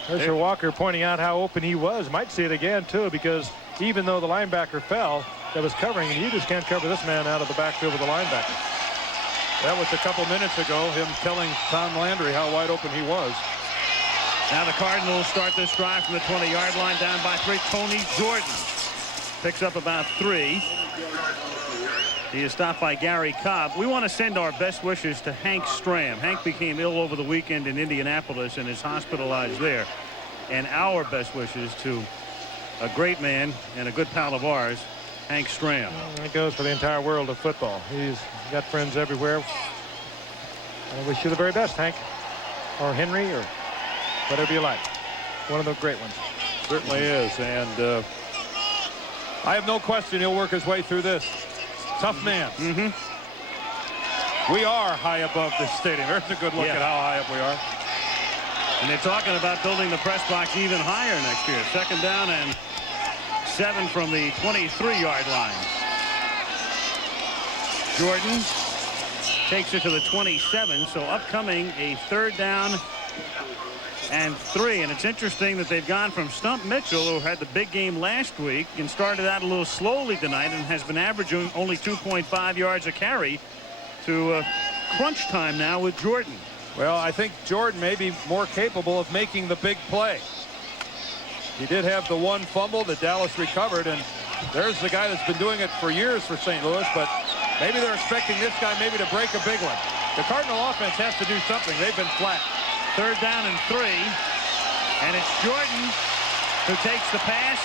Herschel Walker pointing out how open he was. Might see it again, too, because even though the linebacker fell that was covering, you just can't cover this man out of the backfield with the linebacker. That was a couple minutes ago, him telling Tom Landry how wide open he was. Now the Cardinals start this drive from the 20-yard line, down by 3. Tony Jordan picks up about 3. He is stopped by Gary Cobb. We want to send our best wishes to Hank Stram. Hank became ill over the weekend in Indianapolis and is hospitalized there. And our best wishes to a great man and a good pal of ours, Hank Stram. It goes for the entire world of football. He's got friends everywhere. I wish you the very best, Hank, or Henry, or whatever you like. One of the great ones. Certainly is. And I have no question he'll work his way through this. Tough man. We are high above this stadium. There's a good look at how high up we are. And they're talking about building the press box even higher next year. 2nd down and 7 from the 23-yard line. Jordan takes it to the 27. So upcoming a 3rd down and 3. And it's interesting that they've gone from Stump Mitchell, who had the big game last week and started out a little slowly tonight and has been averaging only 2.5 yards a carry, to crunch time now with Jordan. Well, I think Jordan may be more capable of making the big play. He did have the one fumble that Dallas recovered, and there's the guy that's been doing it for years for St. Louis, but maybe they're expecting this guy maybe to break a big one. The Cardinal offense has to do something. They've been flat. 3rd down and 3, and it's Jordan who takes the pass.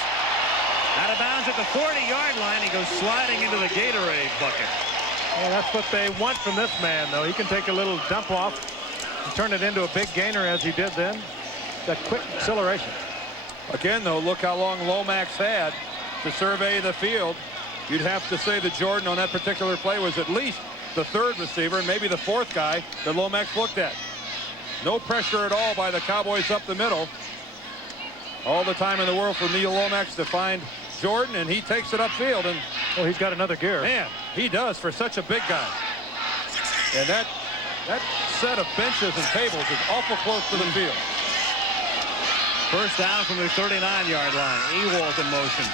Out of bounds at the 40-yard line. He goes sliding into the Gatorade bucket. Well, that's what they want from this man, though. He can take a little dump off and turn it into a big gainer as he did then. That quick acceleration. Again, though, look how long Lomax had to survey the field. You'd have to say that Jordan on that particular play was at least the third receiver and maybe the fourth guy that Lomax looked at. No pressure at all by the Cowboys up the middle. All the time in the world for Neil Lomax to find Jordan, and he takes it upfield. And well, he's got another gear. Man, he does for such a big guy. And that set of benches and tables is awful close to the field. First down from the 39-yard line. Ewald in motion.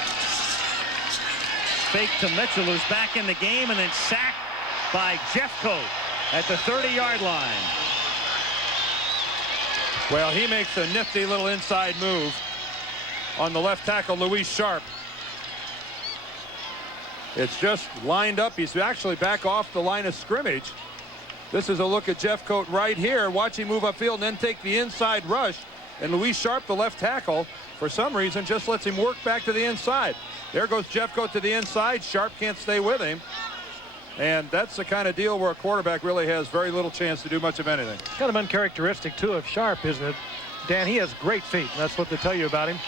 Fake to Mitchell, who's back in the game, and then sacked by Jeffcoat at the 30-yard line. Well, he makes a nifty little inside move on the left tackle, Luis Sharp. It's just lined up. He's actually back off the line of scrimmage. This is a look at Jeffcoat right here. Watch him move upfield and then take the inside rush. And Luis Sharp, the left tackle, for some reason just lets him work back to the inside. There goes Jeffcoat to the inside. Sharp can't stay with him. And that's the kind of deal where a quarterback really has very little chance to do much of anything. Kind of uncharacteristic, too, of Sharp, isn't it? Dan, he has great feet. That's what they tell you about him.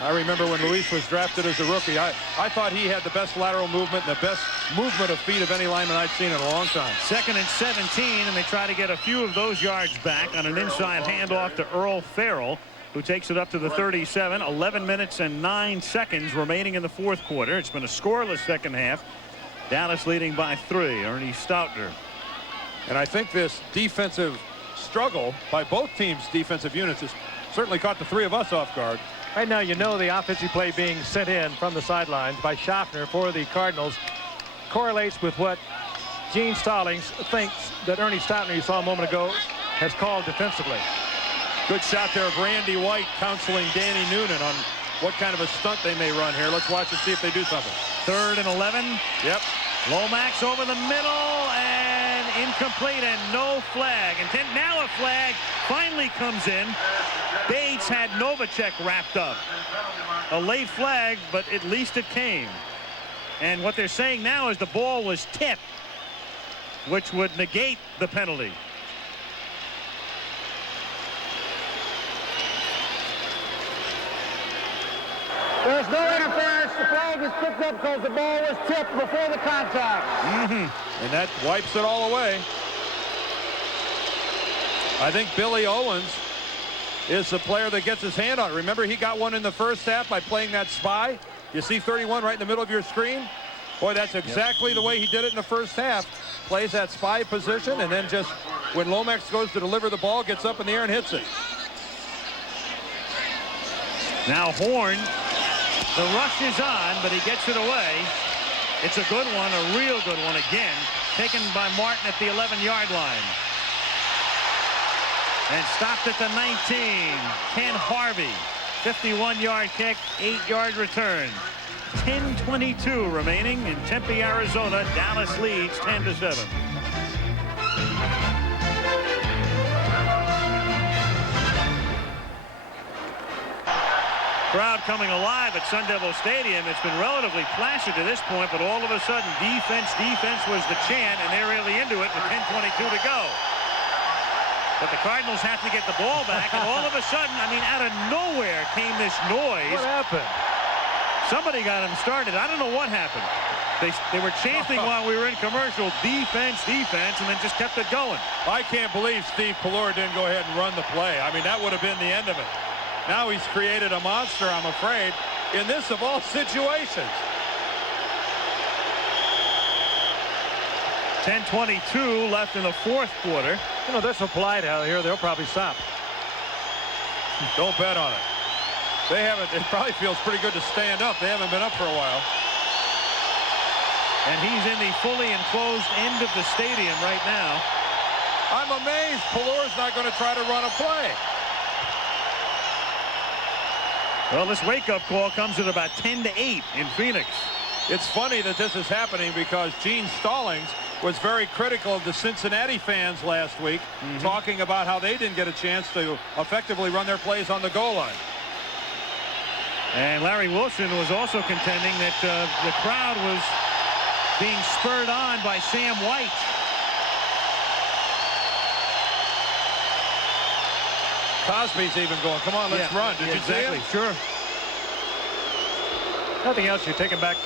I remember when Luis was drafted as a rookie, I thought he had the best lateral movement and the best movement of feet of any lineman I'd seen in a long time. 2nd and 17, and they try to get a few of those yards back on an inside handoff to Earl Farrell, who takes it up to the 37. 11 minutes and 9 seconds remaining in the fourth quarter. It's been a scoreless second half. Dallas leading by 3. Ernie Stoutner. And I think this defensive struggle by both teams' defensive units has certainly caught the three of us off guard. Right now, you know, the offensive play being sent in from the sidelines by Schaffner for the Cardinals correlates with what Gene Stallings thinks that Ernie Stoutner, you saw a moment ago, has called defensively. Good shot there of Randy White counseling Danny Noonan on what kind of a stunt they may run here. Let's watch and see if they do something. 3rd and 11. Yep. Lomax over the middle and incomplete and no flag. And now a flag finally comes in. Bates had Novacek wrapped up. A late flag, but at least it came. And what they're saying now is the ball was tipped, which would negate the penalty. There's no interference. The flag is picked up because the ball was tipped before the contact. And that wipes it all away. I think Billy Owens is the player that gets his hand on it. Remember, he got one in the first half by playing that spy. You see 31 right in the middle of your screen? Boy, that's exactly the way he did it in the first half. Plays that spy position, and then just when Lomax goes to deliver the ball, gets up in the air and hits it. Now Horn. The rush is on, but he gets it away. It's a good one, a real good one again. Taken by Martin at the 11-yard line. And stopped at the 19. Ken Harvey. 51-yard kick, 8-yard return. 10:22 remaining in Tempe, Arizona. Dallas leads 10-7. Crowd coming alive at Sun Devil Stadium. It's been relatively placid to this point, but all of a sudden defense was the chant, and they're really into it with 10:22 to go. But the Cardinals have to get the ball back, and all of a sudden, I mean, out of nowhere came this noise. What happened? Somebody got him started. I don't know what happened. They were chanting while we were in commercial, defense, and then just kept it going. I can't believe Steve Pallure didn't go ahead and run the play. I mean, that would have been the end of it. Now he's created a monster, I'm afraid, in this of all situations. 10:22 left in the fourth quarter. You know, this will apply out here. They'll probably stop. Don't bet on it. They haven't. It probably feels pretty good to stand up. They haven't been up for a while. And he's in the fully enclosed end of the stadium right now. I'm amazed Pallure's not going to try to run a play. Well, this wake-up call comes at about 10-8 in Phoenix. It's funny that this is happening because Gene Stallings was very critical of the Cincinnati fans last week, talking about how they didn't get a chance to effectively run their plays on the goal line. And Larry Wilson was also contending that the crowd was being spurred on by Sam White. Cosby's even going, come on, let's run. Did you see him? Sure. Nothing else. You take him back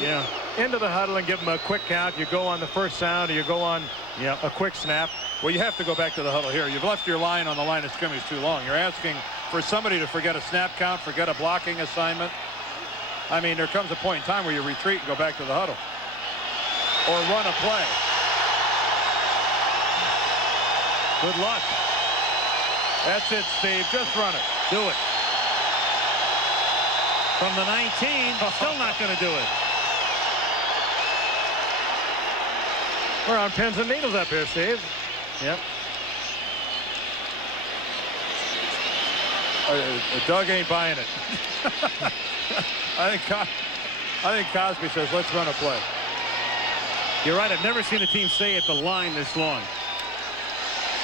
into the huddle and give him a quick count. You go on the first sound, or you go on a quick snap. Well, you have to go back to the huddle here. You've left your line on the line of scrimmage too long. You're asking for somebody to forget a snap count, forget a blocking assignment. I mean, there comes a point in time where you retreat and go back to the huddle. Or run a play. Good luck. That's it, Steve. Just run it. Do it. From the 19, still not going to do it. We're on pins and needles up here, Steve. Yep. Doug ain't buying it. I think Cosby says, let's run a play. You're right. I've never seen a team stay at the line this long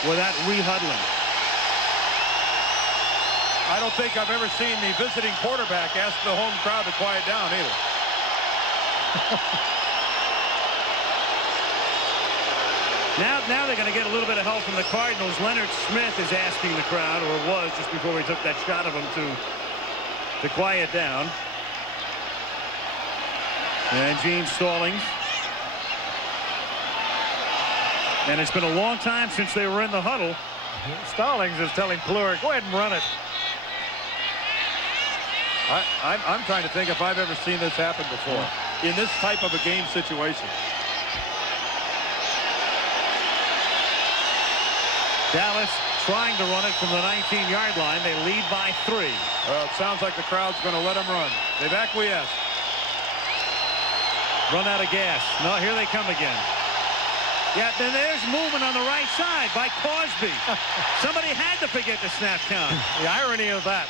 without re-huddling. I don't think I've ever seen the visiting quarterback ask the home crowd to quiet down either. Now they're going to get a little bit of help from the Cardinals. Leonard Smith is asking the crowd, or was just before we took that shot of him, to quiet down. And Gene Stallings. And it's been a long time since they were in the huddle. Stallings is telling Pleurer, go ahead and run it. I'm trying to think if I've ever seen this happen before in this type of a game situation. Dallas trying to run it from the 19-yard line. They lead by 3. Well, it sounds like the crowd's going to let them run. They've acquiesced. Run out of gas. No, here they come again. Yeah, then there's movement on the right side by Cosby. Somebody had to forget the snap count. The irony of that.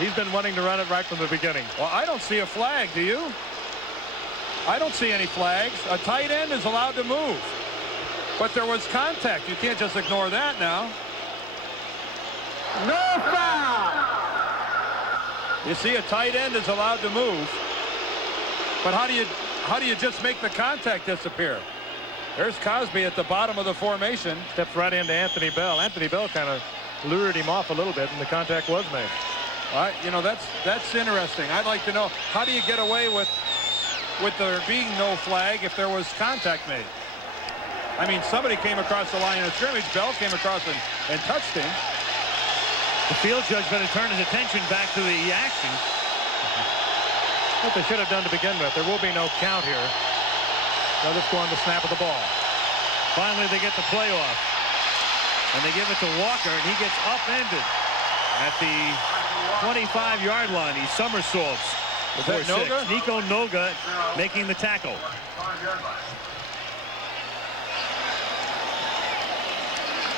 He's been wanting to run it right from the beginning. Well, I don't see a flag, do you? I don't see any flags. A tight end is allowed to move. But there was contact. You can't just ignore that now. No foul! You see, a tight end is allowed to move. But how do you just make the contact disappear? There's Cosby at the bottom of the formation. Steps right into Anthony Bell. Anthony Bell kind of lured him off a little bit, and the contact was made. You know, that's interesting. I'd like to know, how do you get away with there being no flag if there was contact made? I mean, somebody came across the line of scrimmage. Bell came across and touched him. The field judge better turn his attention back to the action. What they should have done to begin with. There will be no count here. They'll just go on the snap of the ball. Finally, they get the play off. And they give it to Walker, and he gets upended at the 25-yard line. He somersaults. Was that Noga? Nico Noga making the tackle.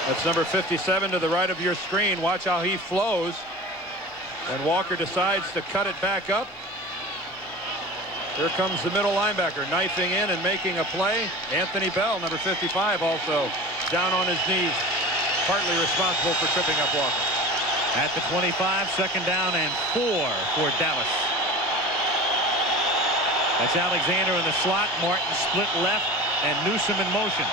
That's number 57 to the right of your screen. Watch how he flows. And Walker decides to cut it back up. Here comes the middle linebacker, knifing in and making a play. Anthony Bell, number 55, also down on his knees, partly responsible for tripping up Walker. At the 25, second down and 4 for Dallas. That's Alexander in the slot. Martin split left and Newsom in motion.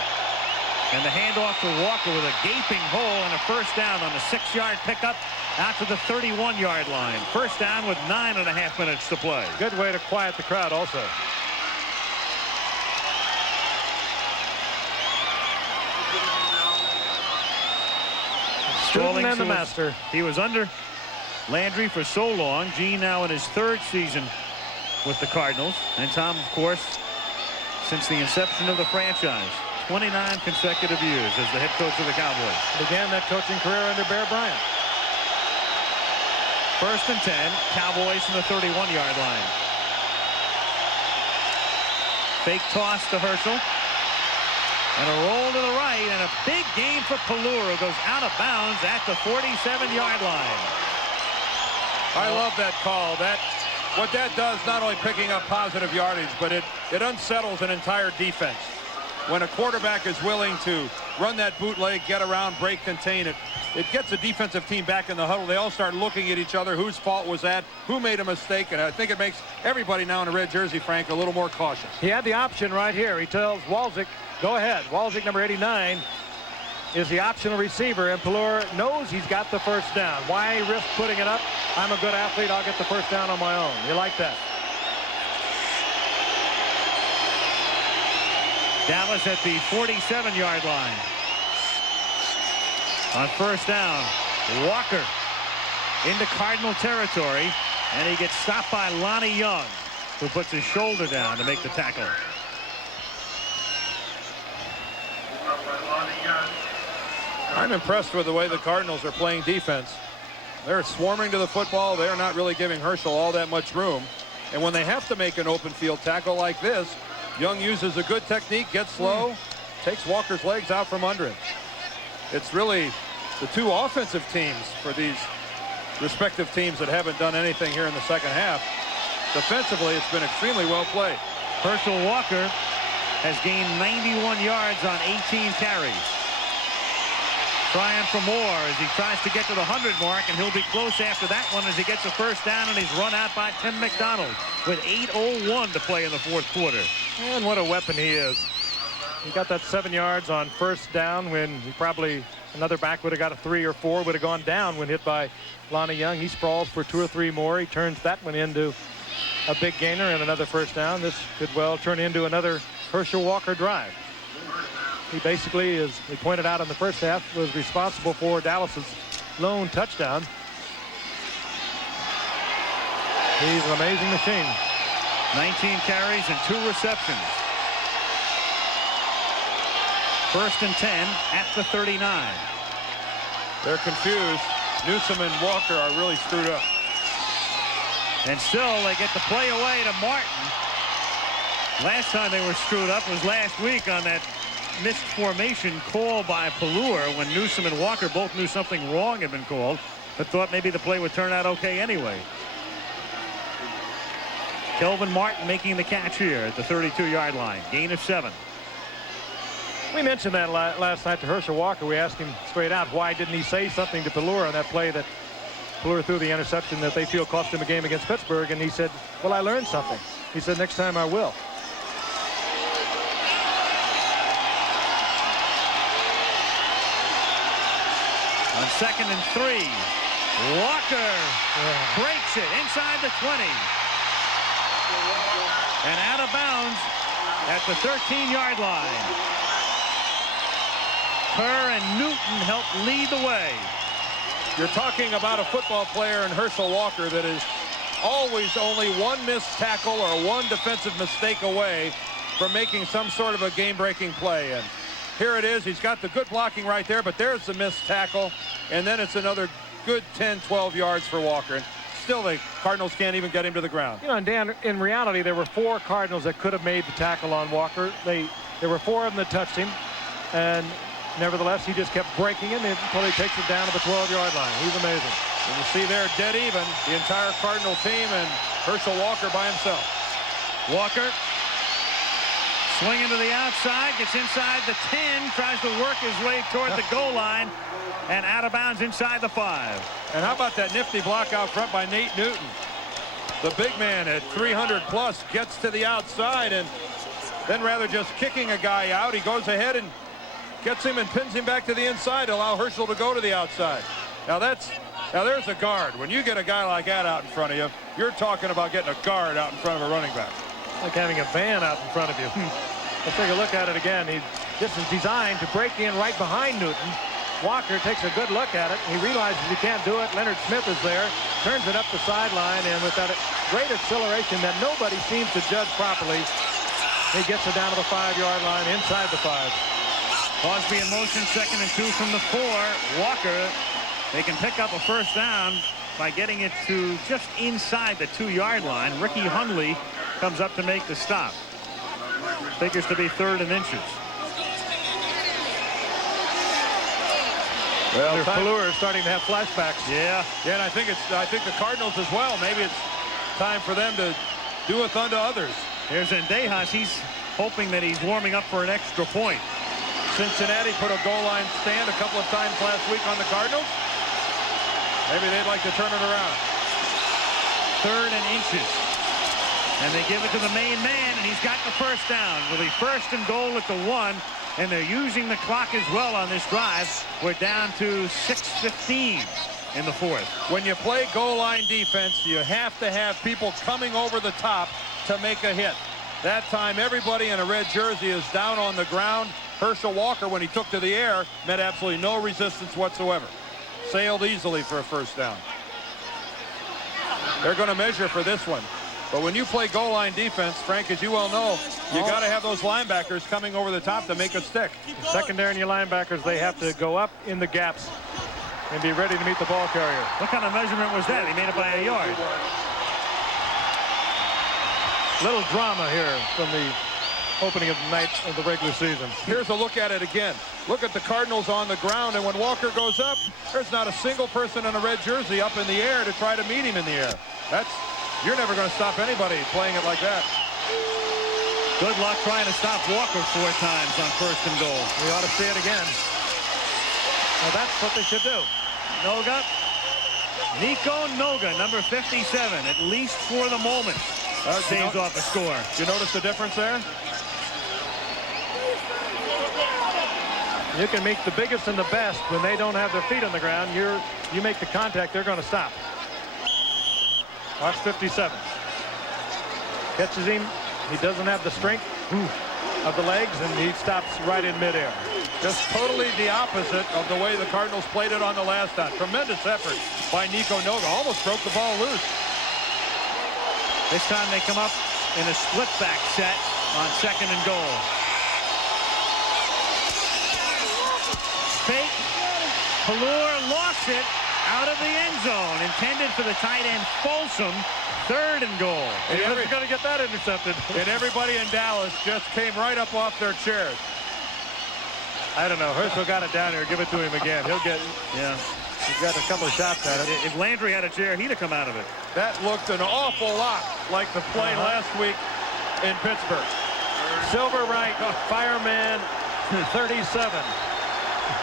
And the handoff to Walker with a gaping hole and a first down on a 6-yard pickup out to the 31-yard line. First down with 9.5 minutes to play. Good way to quiet the crowd also. Stallings and the master. He was under Landry for so long. Gene now in his 3rd season with the Cardinals. And Tom, of course, since the inception of the franchise. 29 consecutive years as the head coach of the Cowboys. Began that coaching career under Bear Bryant. First and 10, Cowboys from the 31-yard line. Fake toss to Herschel. And a roll to the right, and a big gain for Pleurer. Goes out of bounds at the 47-yard line. I love that call. What that does, not only picking up positive yardage, but it unsettles an entire defense. when a quarterback is willing to run that bootleg, get around, break, contain it, it gets a defensive team back in the huddle. They all start looking at each other. Whose fault was that? Who made a mistake? And I think it makes everybody now in a red jersey, Frank, a little more cautious. He had the option right here. He tells Walczyk, go ahead. Walczyk, number 89, is the optional receiver, and Pelluer knows he's got the first down. Why risk putting it up? I'm a good athlete. I'll get the first down on my own. You like that? Dallas at the 47-yard line. On first down, Walker into Cardinal territory, and he gets stopped by Lonnie Young, who puts his shoulder down to make the tackle. I'm impressed with the way the Cardinals are playing defense. They're swarming to the football. They're not really giving Herschel all that much room. And when they have to make an open field tackle like this, Young uses a good technique, gets low, takes Walker's legs out from under him. It's really the two offensive teams for these respective teams that haven't done anything here in the second half. Defensively, it's been extremely well played. Herschel Walker has gained 91 yards on 18 carries. Trying for more as he tries to get to the 100 mark, and he'll be close after that one as he gets a first down, and he's run out by Tim McDonald with 8:01 to play in the fourth quarter. And what a weapon he is. He got that 7 yards on first down when he probably another back would have got a 3 or 4, would have gone down when hit by Lonnie Young. He sprawls for 2 or 3 more. He turns that one into a big gainer and another first down. This could well turn into another Herschel Walker drive. He basically, as we pointed out in the first half, was responsible for Dallas's lone touchdown. He's an amazing machine. 19 carries and 2 receptions. First and 10 at the 39. They're confused. Newsome and Walker are really screwed up. And still they get the play away to Martin. Last time they were screwed up was last week on that missed formation call by Pelluer when Newsome and Walker both knew something wrong had been called, but thought maybe the play would turn out okay anyway. Kelvin Martin making the catch here at the 32-yard line. Gain of 7. We mentioned that last night to Herschel Walker. We asked him straight out, why didn't he say something to Pelluer on that play that Pelluer threw the interception that they feel cost him a game against Pittsburgh? And he said, well, I learned something. He said, next time I will. On 2nd and 3, Walker breaks it inside the 20. And out of bounds at the 13-yard line. Kerr and Newton help lead the way. You're talking about a football player in Herschel Walker that is always only one missed tackle or one defensive mistake away from making some sort of a game-breaking play. And here it is. He's got the good blocking right there, but there's the missed tackle. And then it's another good 10, 12 yards for Walker. And still, the Cardinals can't even get him to the ground. You know, and Dan, in reality, there were 4 Cardinals that could have made the tackle on Walker. There were 4 of them that touched him. And nevertheless, he just kept breaking him until he takes it down to the 12-yard line. He's amazing. And you see there, dead even, the entire Cardinal team and Herschel Walker by himself. Walker swinging to the outside, gets inside the 10, tries to work his way toward the goal line, and out of bounds inside the 5. And how about that nifty block out front by Nate Newton? The big man at 300 plus gets to the outside, and then rather just kicking a guy out, he goes ahead and gets him and pins him back to the inside to allow Herschel to go to the outside. Now there's a guard. When you get a guy like that out in front of you, you're talking about getting a guard out in front of a running back. Like having a van out in front of you. Let's take a look at it again. This is designed to break in right behind Newton. Walker takes a good look at it. He realizes he can't do it. Leonard Smith is there, turns it up the sideline, and with that great acceleration that nobody seems to judge properly, he gets it down to the 5-yard line, inside the 5. Crosby in motion, 2nd and 2 from the 4. Walker, they can pick up a first down by getting it to just inside the 2-yard line. Ricky Hundley comes up to make the stop. Figures to be 3rd and inches. Well, Pelluer is starting to have flashbacks. Yeah, and I think the Cardinals as well. Maybe it's time for them to doeth unto others. Here's Zendejas. He's hoping that he's warming up for an extra point. Cincinnati put a goal line stand a couple of times last week on the Cardinals. Maybe they'd like to turn it around. 3rd and inches. And they give it to the main man, and he's got the first down. Will be 1st and goal at the 1, and they're using the clock as well on this drive. We're down to 6:15 in the 4th. When you play goal line defense, you have to have people coming over the top to make a hit. That time, everybody in a red jersey is down on the ground. Herschel Walker, when he took to the air, met absolutely no resistance whatsoever. Sailed easily for a first down. They're going to measure for this one. But when you play goal line defense, Frank, as you well know, you got to have those linebackers coming over the top to make a stick. Secondary and your linebackers, they have to go up in the gaps and be ready to meet the ball carrier. What kind of measurement was that? He made it by a yard. Little drama here from the opening of the night of the regular season. Here's a look at it again. Look at the Cardinals on the ground, and when Walker goes up, there's not a single person in a red jersey up in the air to try to meet him in the air. You're never going to stop anybody playing it like that. Good luck trying to stop Walker 4 times on 1st and goal. We ought to see it again. Well, that's what they should do. Noga. Nico Noga, number 57, at least for the moment. Saves off a score. You notice the difference there? You can make the biggest and the best when they don't have their feet on the ground. You make the contact, they're going to stop. Watch 57. Catches him. He doesn't have the strength of the legs, and he stops right in midair. Just totally the opposite of the way the Cardinals played it on the last time. Tremendous effort by Nico Noga. Almost broke the ball loose. This time they come up in a split back set on 2nd and goal. Fake. Pelluer lost it out of the end zone. Intended for the tight end Folsom. 3rd and goal. And you're going to get that intercepted. And everybody in Dallas just came right up off their chairs. I don't know. Herschel got it down here. Give it to him again. He'll get. Yeah. He's got a couple of shots at it. If Landry had a chair, he'd have come out of it. That looked an awful lot like the play last week in Pittsburgh. Silver right, fireman 37.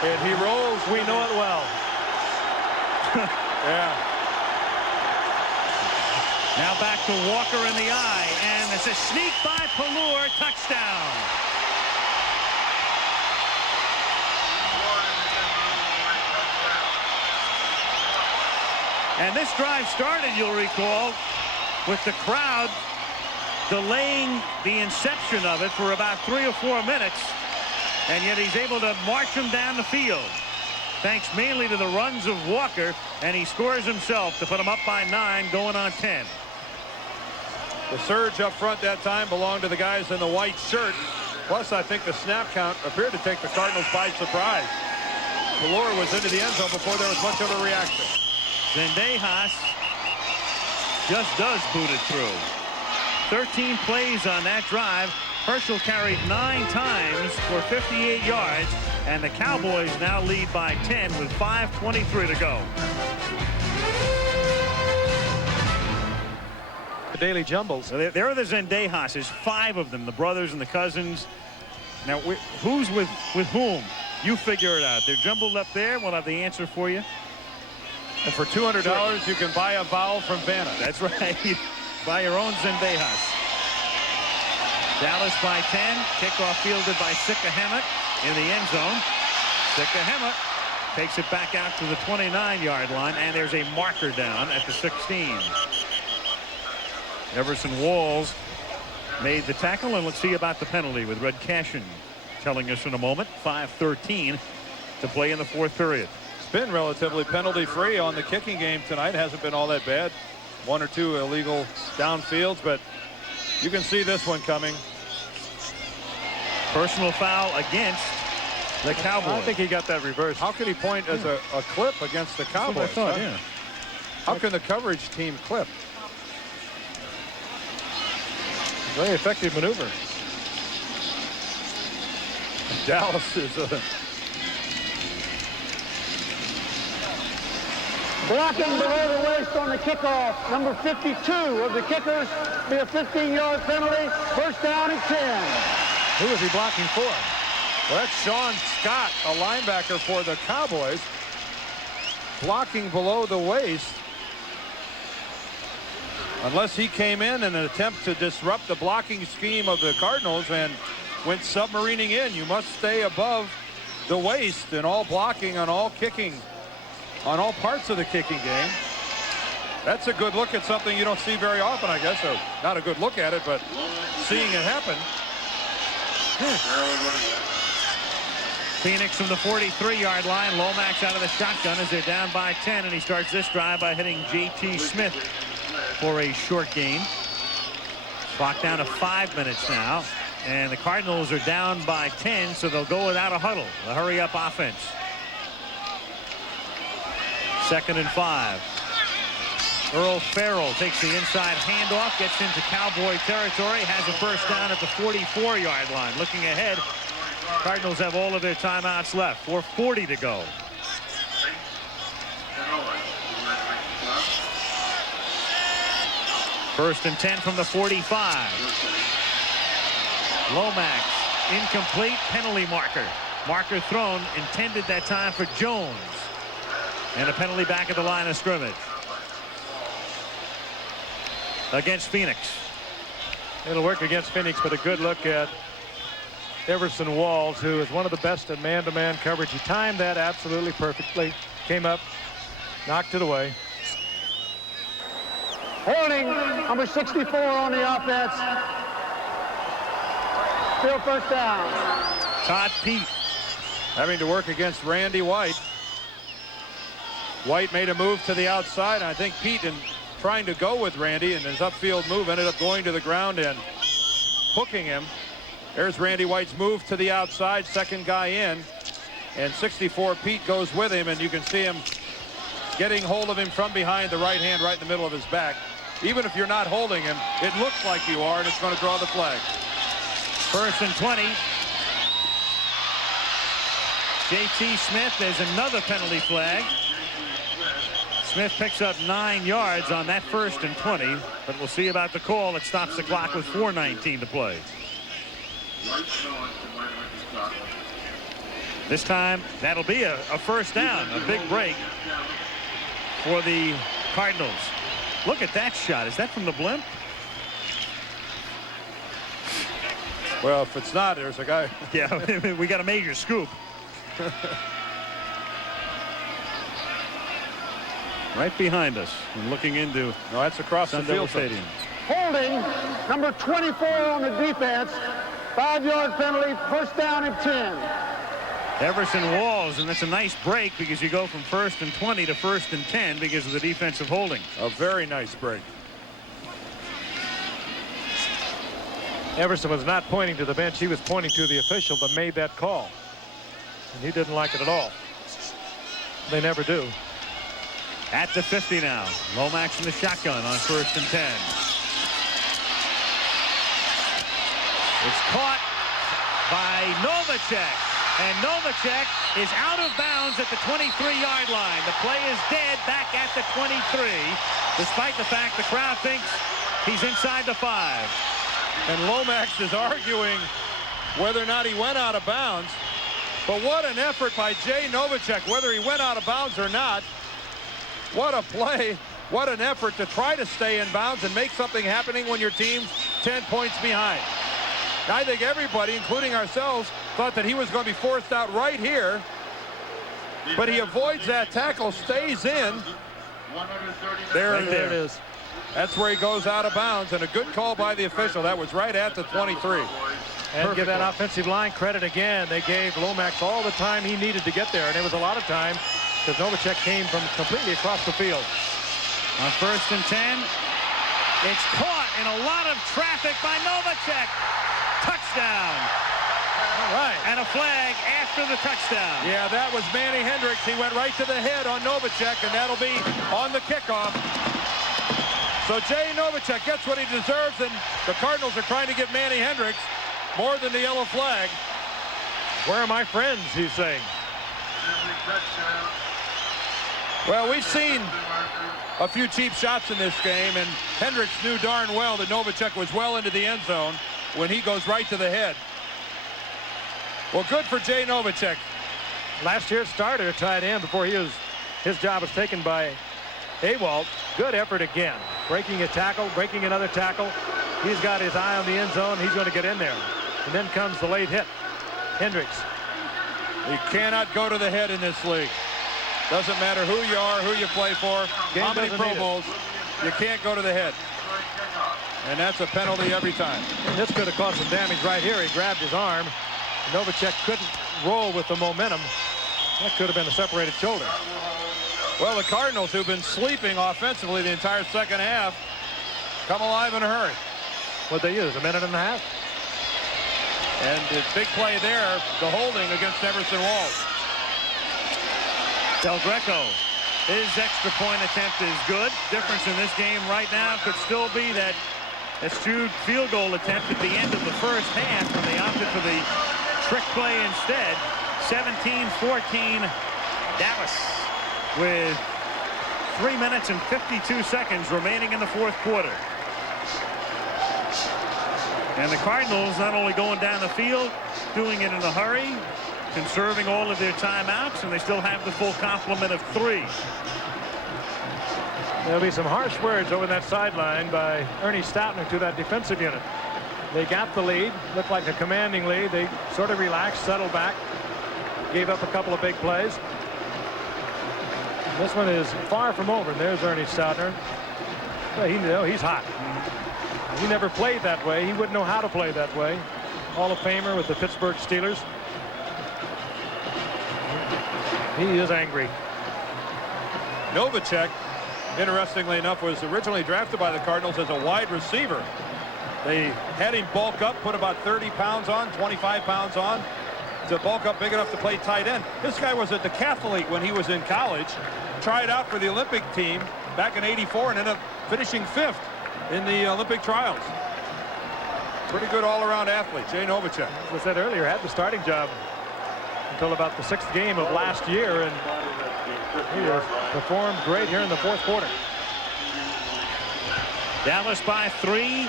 And he rolls. We know it well. Yeah. Now back to Walker in the eye. And it's a sneak by Pelluer. Touchdown. And this drive started, you'll recall, with the crowd delaying the inception of it for about 3 or 4 minutes. And yet he's able to march them down the field. Thanks mainly to the runs of Walker. And he scores himself to put him up by 9, going on 10. The surge up front that time belonged to the guys in the white shirt. Plus, I think the snap count appeared to take the Cardinals by surprise. Pelluer was into the end zone before there was much of a reaction. Zendejas just does boot it through. 13 plays on that drive. Herschel carried 9 times for 58 yards, and the Cowboys now lead by 10 with 5:23 to go. The daily jumbles. So there are the Zendejas. 5 of them, the brothers and the cousins. Now, who's with whom? You figure it out. They're jumbled up there. We'll have the answer for you. And for $200, you can buy a vowel from Vanna. That's right. Buy your own Zendejas. Dallas by 10. Kickoff fielded by Sikahema in the end zone. Sikahema takes it back out to the 29-yard line, and there's a marker down at the 16. Everson Walls made the tackle, and let's see about the penalty with Red Cashin telling us in a moment. 5:13 to play in the 4th period. It's been relatively penalty-free on the kicking game tonight. Hasn't been all that bad. 1 or 2 illegal downfields, but you can see this one coming. Personal foul against the Cowboys. I think he got that reversed. How could he point as a clip against the Cowboys? I thought, yeah. How can the coverage team clip? Very effective maneuver. Dallas is blocking below the waist on the kickoff. Number 52 of the kickers. Be a 15-yard penalty. First down and 10. Who is he blocking for? Well, that's Sean Scott, a linebacker for the Cowboys, blocking below the waist. Unless he came in an attempt to disrupt the blocking scheme of the Cardinals and went submarining in. You must stay above the waist in all blocking, on all kicking, on all parts of the kicking game. That's a good look at something you don't see very often, I guess. Or not a good look at it, but seeing it happen. Phoenix from the 43-yard line. Lomax out of the shotgun as they're down by 10, and he starts this drive by hitting J.T. Smith for a short gain. Clock down to 5 minutes now, and the Cardinals are down by 10, so they'll go without a huddle. A hurry-up offense. 2nd and 5. Earl Farrell takes the inside handoff, gets into Cowboy territory, has a first down at the 44-yard line. Looking ahead, Cardinals have all of their timeouts left. 4:40 to go. First and 10 from the 45. Lomax, incomplete, penalty marker. Marker thrown, intended that time for Jones. And a penalty back at the line of scrimmage against Phoenix. It'll work against Phoenix, but a good look at Everson Walls, who is one of the best at man-to-man coverage. He timed that absolutely perfectly. Came up, knocked it away. Holding number 64 on the offense. Still first down. Todd Pete having to work against Randy White. White made a move to the outside. I think Pete, in trying to go with Randy and his upfield move, ended up going to the ground and hooking him. There's Randy White's move to the outside, second guy in, and 64 Pete goes with him, and you can see him getting hold of him from behind, the right hand right in the middle of his back. Even if you're not holding him, it looks like you are, and it's going to draw the flag. First and 20. J.T. Smith, there's another penalty flag. Smith picks up 9 yards on that first and 20, but we'll see about the call. It stops the clock with 4:19 to play. This time, that'll be a first down, a big break for the Cardinals. Look at that shot. Is that from the blimp? Well, if it's not, there's a guy. Yeah, we got a major scoop. Right behind us and looking into. No, that's across the field Stadium. Holding number 24 on the defense. 5-yard penalty, first down and 10. Everson Walls, and that's a nice break because you go from first and 20 to first and 10 because of the defensive holding. A very nice break. Everson was not pointing to the bench. He was pointing to the official, but made that call. And he didn't like it at all. They never do. At the 50 now. Lomax in the shotgun on first and 10. It's caught by Novacek. And Novacek is out of bounds at the 23-yard line. The play is dead back at the 23, despite the fact the crowd thinks he's inside the 5. And Lomax is arguing whether or not he went out of bounds. But what an effort by Jay Novacek, whether he went out of bounds or not. What a play. What an effort to try to stay in bounds and make something happening when your team's 10 points behind. I think everybody, including ourselves, thought that he was going to be forced out right here. But he avoids that tackle, stays in. There it is. That's where he goes out of bounds, and a good call by the official. That was right at the 23. And give that offensive line credit again. They gave Lomax all the time he needed to get there, and it was a lot of time because Novacek came from completely across the field. On first and 10, it's caught in a lot of traffic by Novacek. Touchdown. All right. And a flag after the touchdown. Yeah, that was Manny Hendricks. He went right to the head on Novacek, and that'll be on the kickoff. So Jay Novacek gets what he deserves, and the Cardinals are trying to give Manny Hendricks more than the yellow flag. Where are my friends, he's saying. Well, we've seen a few cheap shots in this game, and Hendricks knew darn well that Novacek was well into the end zone when he goes right to the head. Well, good for Jay Novacek. Last year's starter, tight end, before his job was taken by Awalt. Good effort again. Breaking a tackle, breaking another tackle. He's got his eye on the end zone. He's going to get in there. And then comes the late hit. Hendricks. You cannot go to the head in this league. Doesn't matter who you are, who you play for, how many Pro Bowls, you can't go to the head. And that's a penalty every time. And this could have caused some damage right here. He grabbed his arm. Novacek couldn't roll with the momentum. That could have been a separated shoulder. Well, the Cardinals, who've been sleeping offensively the entire second half, come alive in a hurry. What'd they use, a minute and a half? And the big play there, the holding against Emerson Walls. Del Greco, his extra point attempt is good. Difference in this game right now could still be that eschewed field goal attempt at the end of the first half when they opted for the trick play instead. 17-14 Dallas with 3 minutes and 52 seconds remaining in the fourth quarter. And the Cardinals not only going down the field, doing it in a hurry, conserving all of their timeouts, and they still have the full complement of 3. There'll be some harsh words over that sideline by Ernie Stoutner to that defensive unit. They got the lead, looked like a commanding lead. They sort of relaxed, settled back, gave up a couple of big plays. This one is far from over. And there's Ernie Stoutner. Well, he's hot. He never played that way. He wouldn't know how to play that way. Hall of Famer with the Pittsburgh Steelers. He is angry. Novacek, interestingly enough, was originally drafted by the Cardinals as a wide receiver. They had him bulk up, put about 30 pounds on, 25 pounds on, to bulk up big enough to play tight end. This guy was a decathlete when he was in college, tried out for the Olympic team back in '84 and ended up finishing 5th in the Olympic trials. Pretty good all-around athlete, Jay Novacek. As I said earlier, had the starting job until about the 6th game of last year, and he has performed great here in the fourth quarter. Dallas by 3.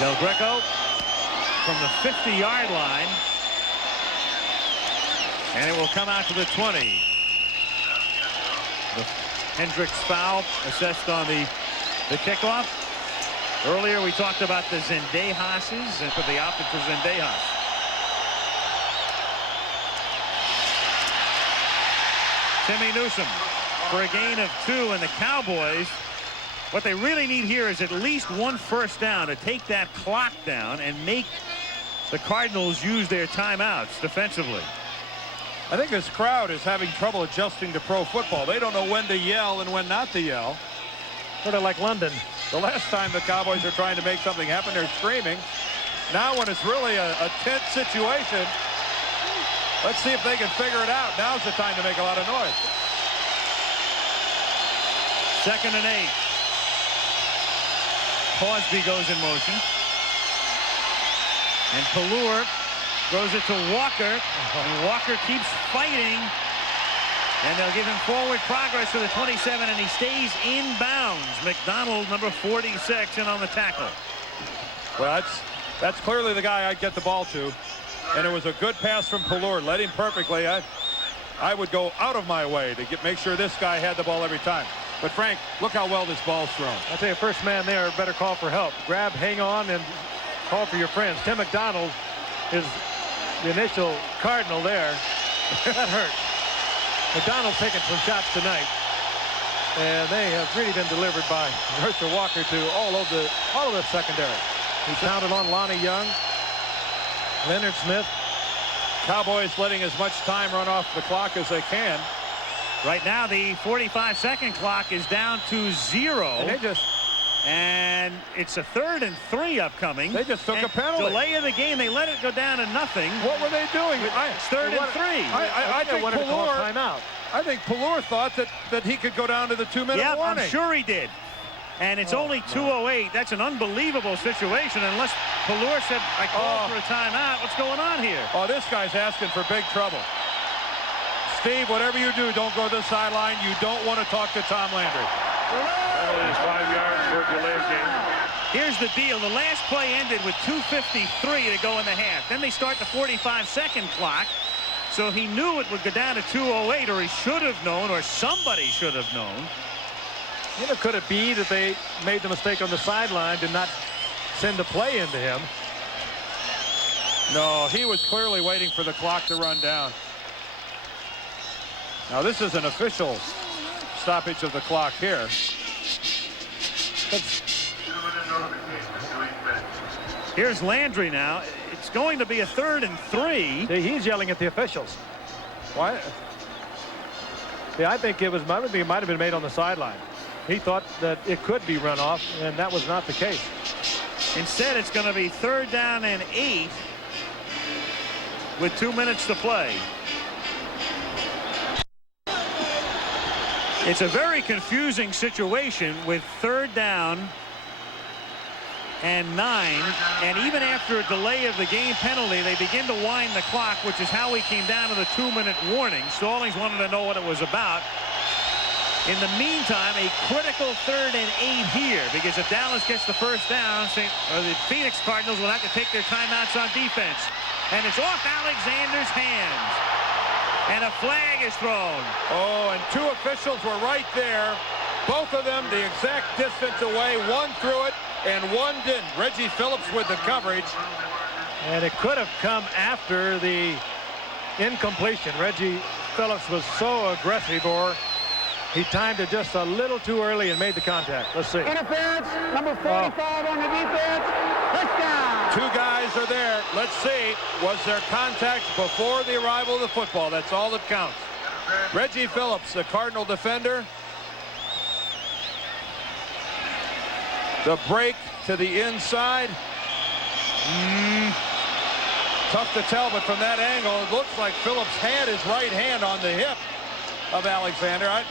Del Greco from the 50-yard line, and it will come out to the 20. The Hendricks foul assessed on the kickoff. Earlier we talked about the Zendejases, and for the opted for Zendejas. Timmy Newsom for a gain of 2, and the Cowboys, what they really need here is at least 1 first down to take that clock down and make the Cardinals use their timeouts defensively. I think this crowd is having trouble adjusting to pro football. They don't know when to yell and when not to yell. Sort of like London. The last time the Cowboys are trying to make something happen, they're screaming. Now when it's really a tense situation, let's see if they can figure it out. Now's the time to make a lot of noise. 2nd and 8. Cosby goes in motion. And Pallur throws it to Walker. And Walker keeps fighting. And they'll give him forward progress to the 27, and he stays in bounds. McDonald, number 46, in on the tackle. Well, that's clearly the guy I'd get the ball to. And it was a good pass from Pallur. Led him perfectly. I would go out of my way to make sure this guy had the ball every time. But, Frank, look how well this ball's thrown. I'll tell you, first man there, better call for help. Grab, hang on, and call for your friends. Tim McDonald is the initial Cardinal there. That hurt. McDonald's taking some shots tonight. And they have really been delivered by Herschel Walker to all of the secondary. He pounded on Lonnie Young, Leonard Smith. Cowboys letting as much time run off the clock as they can. Right now, the 45-second clock is down to 0. And it's a 3rd and 3 upcoming. They just took a penalty. Delay of the game. They let it go down to nothing. What were they doing? It's 3rd and 3. I think Pallur thought that he could go down to the 2-minute warning. I'm sure he did. And it's only 2:08. That's an unbelievable situation unless Pallur said, I called for a timeout. What's going on here? Oh, this guy's asking for big trouble. Steve, whatever you do, don't go to the sideline. You don't want to talk to Tom Landry. Penalty is 5 yards for a delay of game. Here's the deal. The last play ended with 2:53 to go in the half. Then they start the 45-second clock. So he knew it would go down to 2:08, or he should have known, or somebody should have known. You know, could it be that they made the mistake on the sideline, did not send a play into him? No, he was clearly waiting for the clock to run down. Now this is an official stoppage of the clock here. Here's Landry now. It's going to be a 3rd and 3. See, he's yelling at the officials. Why? Yeah, I think it might have been made on the sideline. He thought that it could be run off, and that was not the case. Instead, it's going to be 3rd down and 8 with 2 minutes to play. It's a very confusing situation with 3rd down and 9, and even after a delay of the game penalty, they begin to wind the clock, which is how we came down to the 2-minute warning. Stallings wanted to know what it was about. In the meantime, a critical 3rd and 8 here, because if Dallas gets the first down, the Phoenix Cardinals will have to take their timeouts on defense. And it's off Alexander's hands. And a flag is thrown. Oh, and 2 officials were right there. Both of them the exact distance away. One threw it and one didn't. Reggie Phillips with the coverage. And it could have come after the incompletion. Reggie Phillips was so aggressive, or he timed it just a little too early and made the contact. Let's see. Interference, number 45 on the defense. Touchdown. 2 guys are there. Let's see. Was there contact before the arrival of the football? That's all that counts. Reggie Phillips, the Cardinal defender. The break to the inside. Tough to tell, but from that angle, it looks like Phillips had his right hand on the hip of Alexander.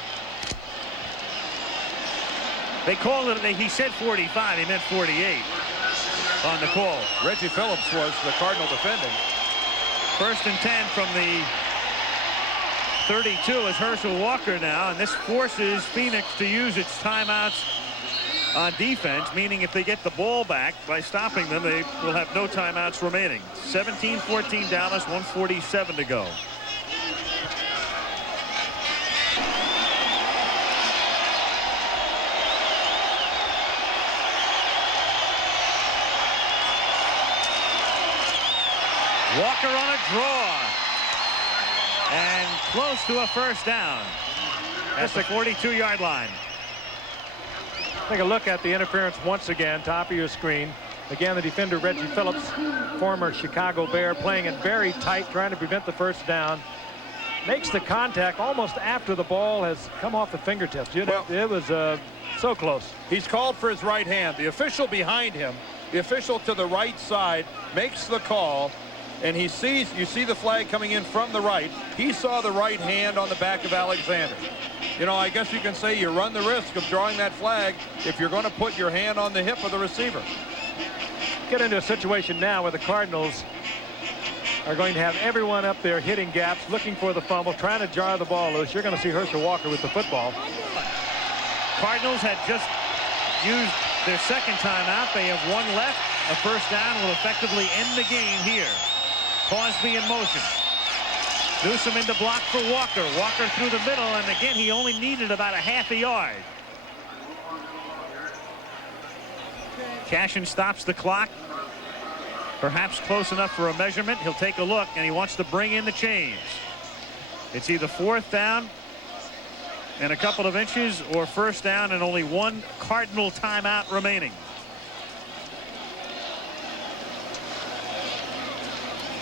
They called it, he said 45, he meant 48 on the call. Reggie Phillips was the Cardinal defending. 1st and 10 from the 32 is Herschel Walker now, and this forces Phoenix to use its timeouts on defense, meaning if they get the ball back by stopping them, they will have no timeouts remaining. 17-14 Dallas, 1:47 to go. Walker on a draw. And close to a first down at the 42-yard line. Take a look at the interference once again, top of your screen. Again, the defender, Reggie Phillips, former Chicago Bear, playing it very tight, trying to prevent the first down. Makes the contact almost after the ball has come off the fingertips. It was so close. He's called for his right hand. The official behind him, the official to the right side, makes the call. And he sees, you see the flag coming in from the right. He saw the right hand on the back of Alexander. You know, I guess you can say you run the risk of drawing that flag if you're going to put your hand on the hip of the receiver. Get into a situation now where the Cardinals are going to have everyone up there hitting gaps, looking for the fumble, trying to jar the ball loose. You're going to see Herschel Walker with the football. Cardinals had just used their second timeout. They have 1 left. A first down will effectively end the game here. Cosby in motion. Newsome into block for Walker. Walker through the middle, and again, he only needed about a half a yard. Cashin stops the clock. Perhaps close enough for a measurement. He'll take a look, and he wants to bring in the change. It's either 4th down and a couple of inches, or first down and only 1 Cardinal timeout remaining.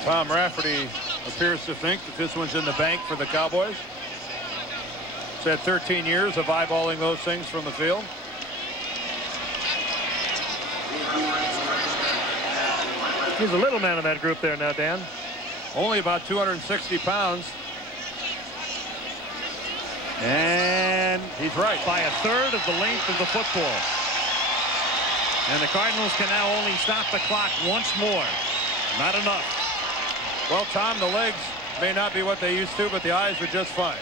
Tom Rafferty appears to think that this one's in the bank for the Cowboys. He's had 13 years of eyeballing those things from the field. He's a little man in that group there now, Dan. Only about 260 pounds. And he's right. By a third of the length of the football. And the Cardinals can now only stop the clock once more. Not enough. Well, Tom, the legs may not be what they used to, but the eyes are just fine.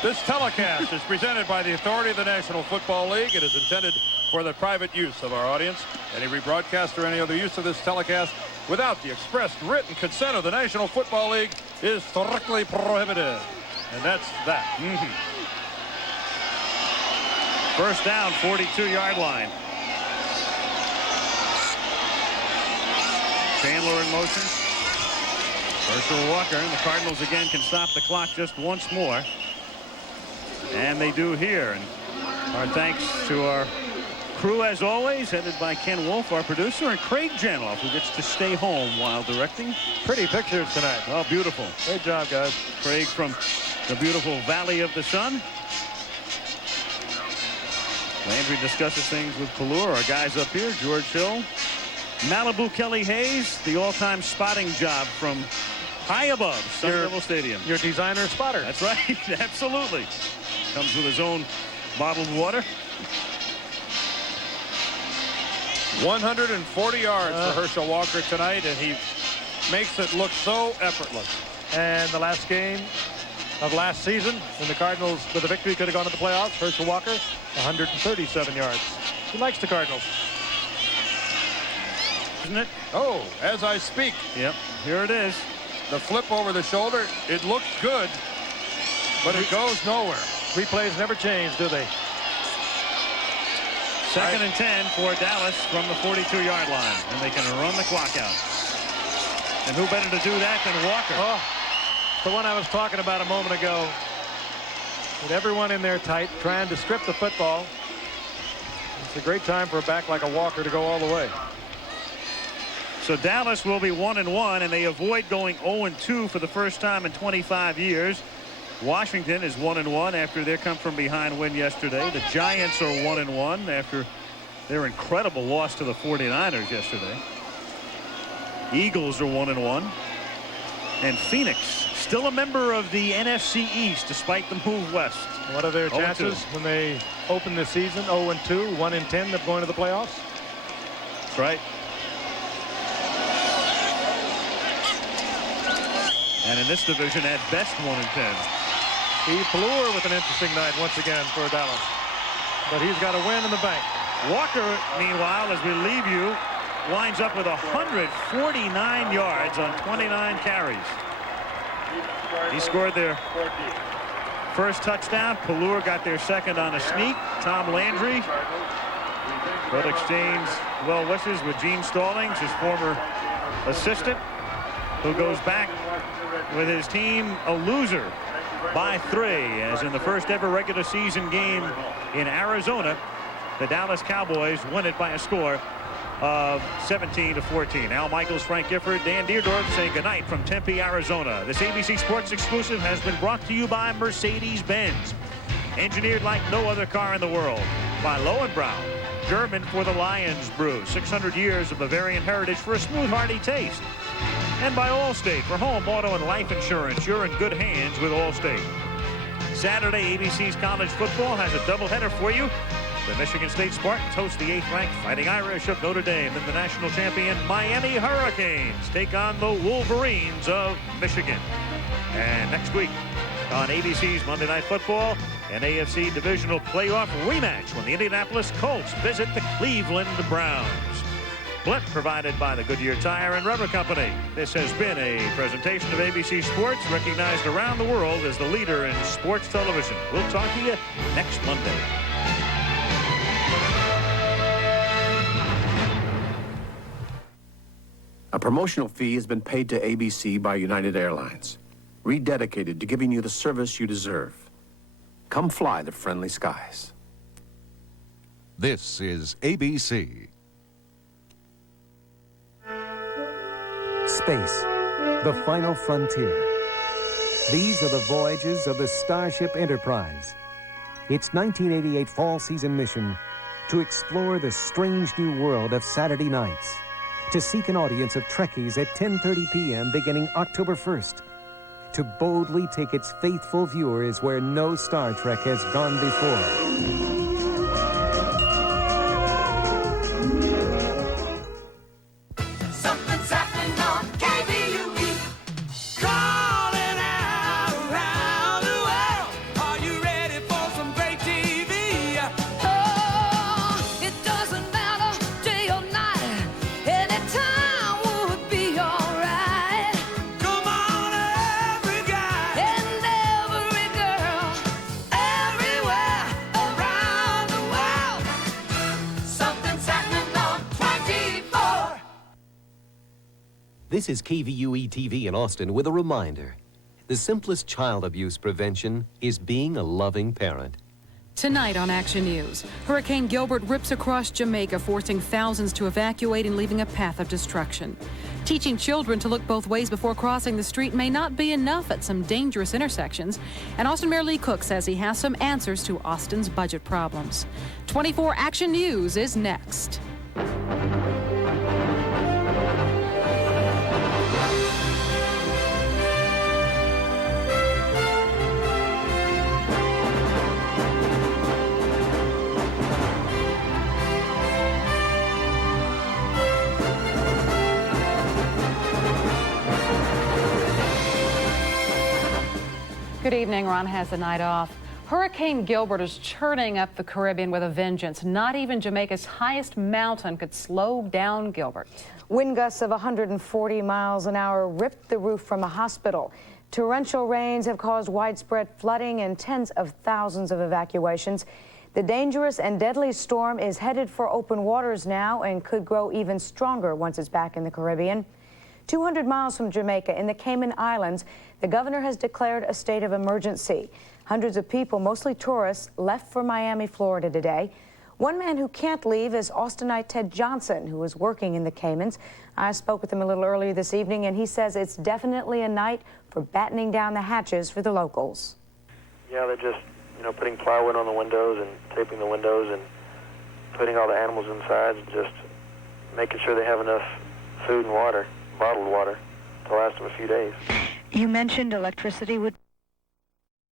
This telecast is presented by the authority of the National Football League. It is intended for the private use of our audience. Any rebroadcast or any other use of this telecast without the expressed written consent of the National Football League is strictly prohibited. And that's that. First down, 42-yard line. Chandler in motion. Herschel Walker, and the Cardinals again can stop the clock just once more. And they do here. And our thanks to our crew, as always, headed by Ken Wolf, our producer, and Craig Janoff, who gets to stay home while directing. Pretty pictures tonight. Oh, beautiful. Great job, guys. Craig from the beautiful Valley of the Sun. Landry discusses things with Pallure. Our guys up here, George Hill, Malibu Kelly Hayes, the all-time spotting job from high above Sun Devil Stadium. Your designer spotter. That's right. Absolutely. Comes with his own bottled water. 140 yards for Herschel Walker tonight, and he makes it look so effortless. And the last game of last season, when the Cardinals, with a victory, could have gone to the playoffs, Herschel Walker, 137 yards. He likes the Cardinals. Isn't it? Oh, as I speak. Yep, here it is. The flip over the shoulder, it looks good, but it goes nowhere. Replays never change, do they? Second and 10 for Dallas from the 42-yard line, and they can run the clock out. And who better to do that than Walker? Oh, the one I was talking about a moment ago. With everyone in there tight, trying to strip the football. It's a great time for a back like a Walker to go all the way. So Dallas will be 1-1, and they avoid going 0-2 for the first time in 25 years. Washington is 1-1 after their come-from-behind win yesterday. The Giants are 1-1 after their incredible loss to the 49ers yesterday. Eagles are 1-1. And Phoenix, still a member of the NFC East despite the move west. What are their chances when they open the season? 0-2, 1-10 of going to the playoffs? That's right. And in this division, at best, 1-10. Steve Pallure with an interesting night once again for Dallas. But he's got a win in the bank. Walker, meanwhile, as we leave you, winds up with 149 yards on 29 carries. He scored their first touchdown. Pallure got their second on a sneak. Tom Landry will exchange well wishes with Gene Stallings, his former assistant, who goes back with his team a loser by 3, as in the first ever regular season game in Arizona, the Dallas Cowboys win it by a score of 17-14. Al Michaels, Frank Gifford, Dan Deerdorf saying goodnight from Tempe, Arizona. This ABC Sports exclusive has been brought to you by Mercedes-Benz. Engineered like no other car in the world. By Lowenbrau, German for the Lions Brew. 600 years of Bavarian heritage for a smooth, hearty taste. And by Allstate for home, auto, and life insurance. You're in good hands with Allstate. Saturday, ABC's college football has a doubleheader for you. The Michigan State Spartans host the 8th-ranked Fighting Irish of Notre Dame, and the national champion Miami Hurricanes take on the Wolverines of Michigan. And next week on ABC's Monday Night Football, an AFC divisional playoff rematch when the Indianapolis Colts visit the Cleveland Browns. Blimp provided by the Goodyear Tire and Rubber Company. This has been a presentation of ABC Sports, recognized around the world as the leader in sports television. We'll talk to you next Monday. A promotional fee has been paid to ABC by United Airlines, rededicated to giving you the service you deserve. Come fly the friendly skies. This is ABC. Space, the final frontier. These are the voyages of the Starship Enterprise. Its 1988 fall season mission to explore the strange new world of Saturday nights, to seek an audience of Trekkies at 10:30 p.m. beginning October 1st, to boldly take its faithful viewers where no Star Trek has gone before. It This is KVUE-TV in Austin with a reminder. The simplest child abuse prevention is being a loving parent. Tonight on Action News, Hurricane Gilbert rips across Jamaica, forcing thousands to evacuate and leaving a path of destruction. Teaching children to look both ways before crossing the street may not be enough at some dangerous intersections. And Austin Mayor Lee Cook says he has some answers to Austin's budget problems. 24 Action News is next. Good evening. Ron has the night off. Hurricane Gilbert is churning up the Caribbean with a vengeance. Not even Jamaica's highest mountain could slow down Gilbert. Wind gusts of 140 miles an hour ripped the roof from a hospital. Torrential rains have caused widespread flooding and tens of thousands of evacuations. The dangerous and deadly storm is headed for open waters now and could grow even stronger once it's back in the Caribbean. 200 miles from Jamaica in the Cayman Islands, the governor has declared a state of emergency. Hundreds of people, mostly tourists, left for Miami, Florida today. One man who can't leave is Austinite Ted Johnson, who is working in the Caymans. I spoke with him a little earlier this evening, and he says it's definitely a night for battening down the hatches for the locals. Yeah, they're just, putting plywood on the windows and taping the windows and putting all the animals inside and just making sure they have enough food and water, bottled water, to last them a few days. You mentioned electricity would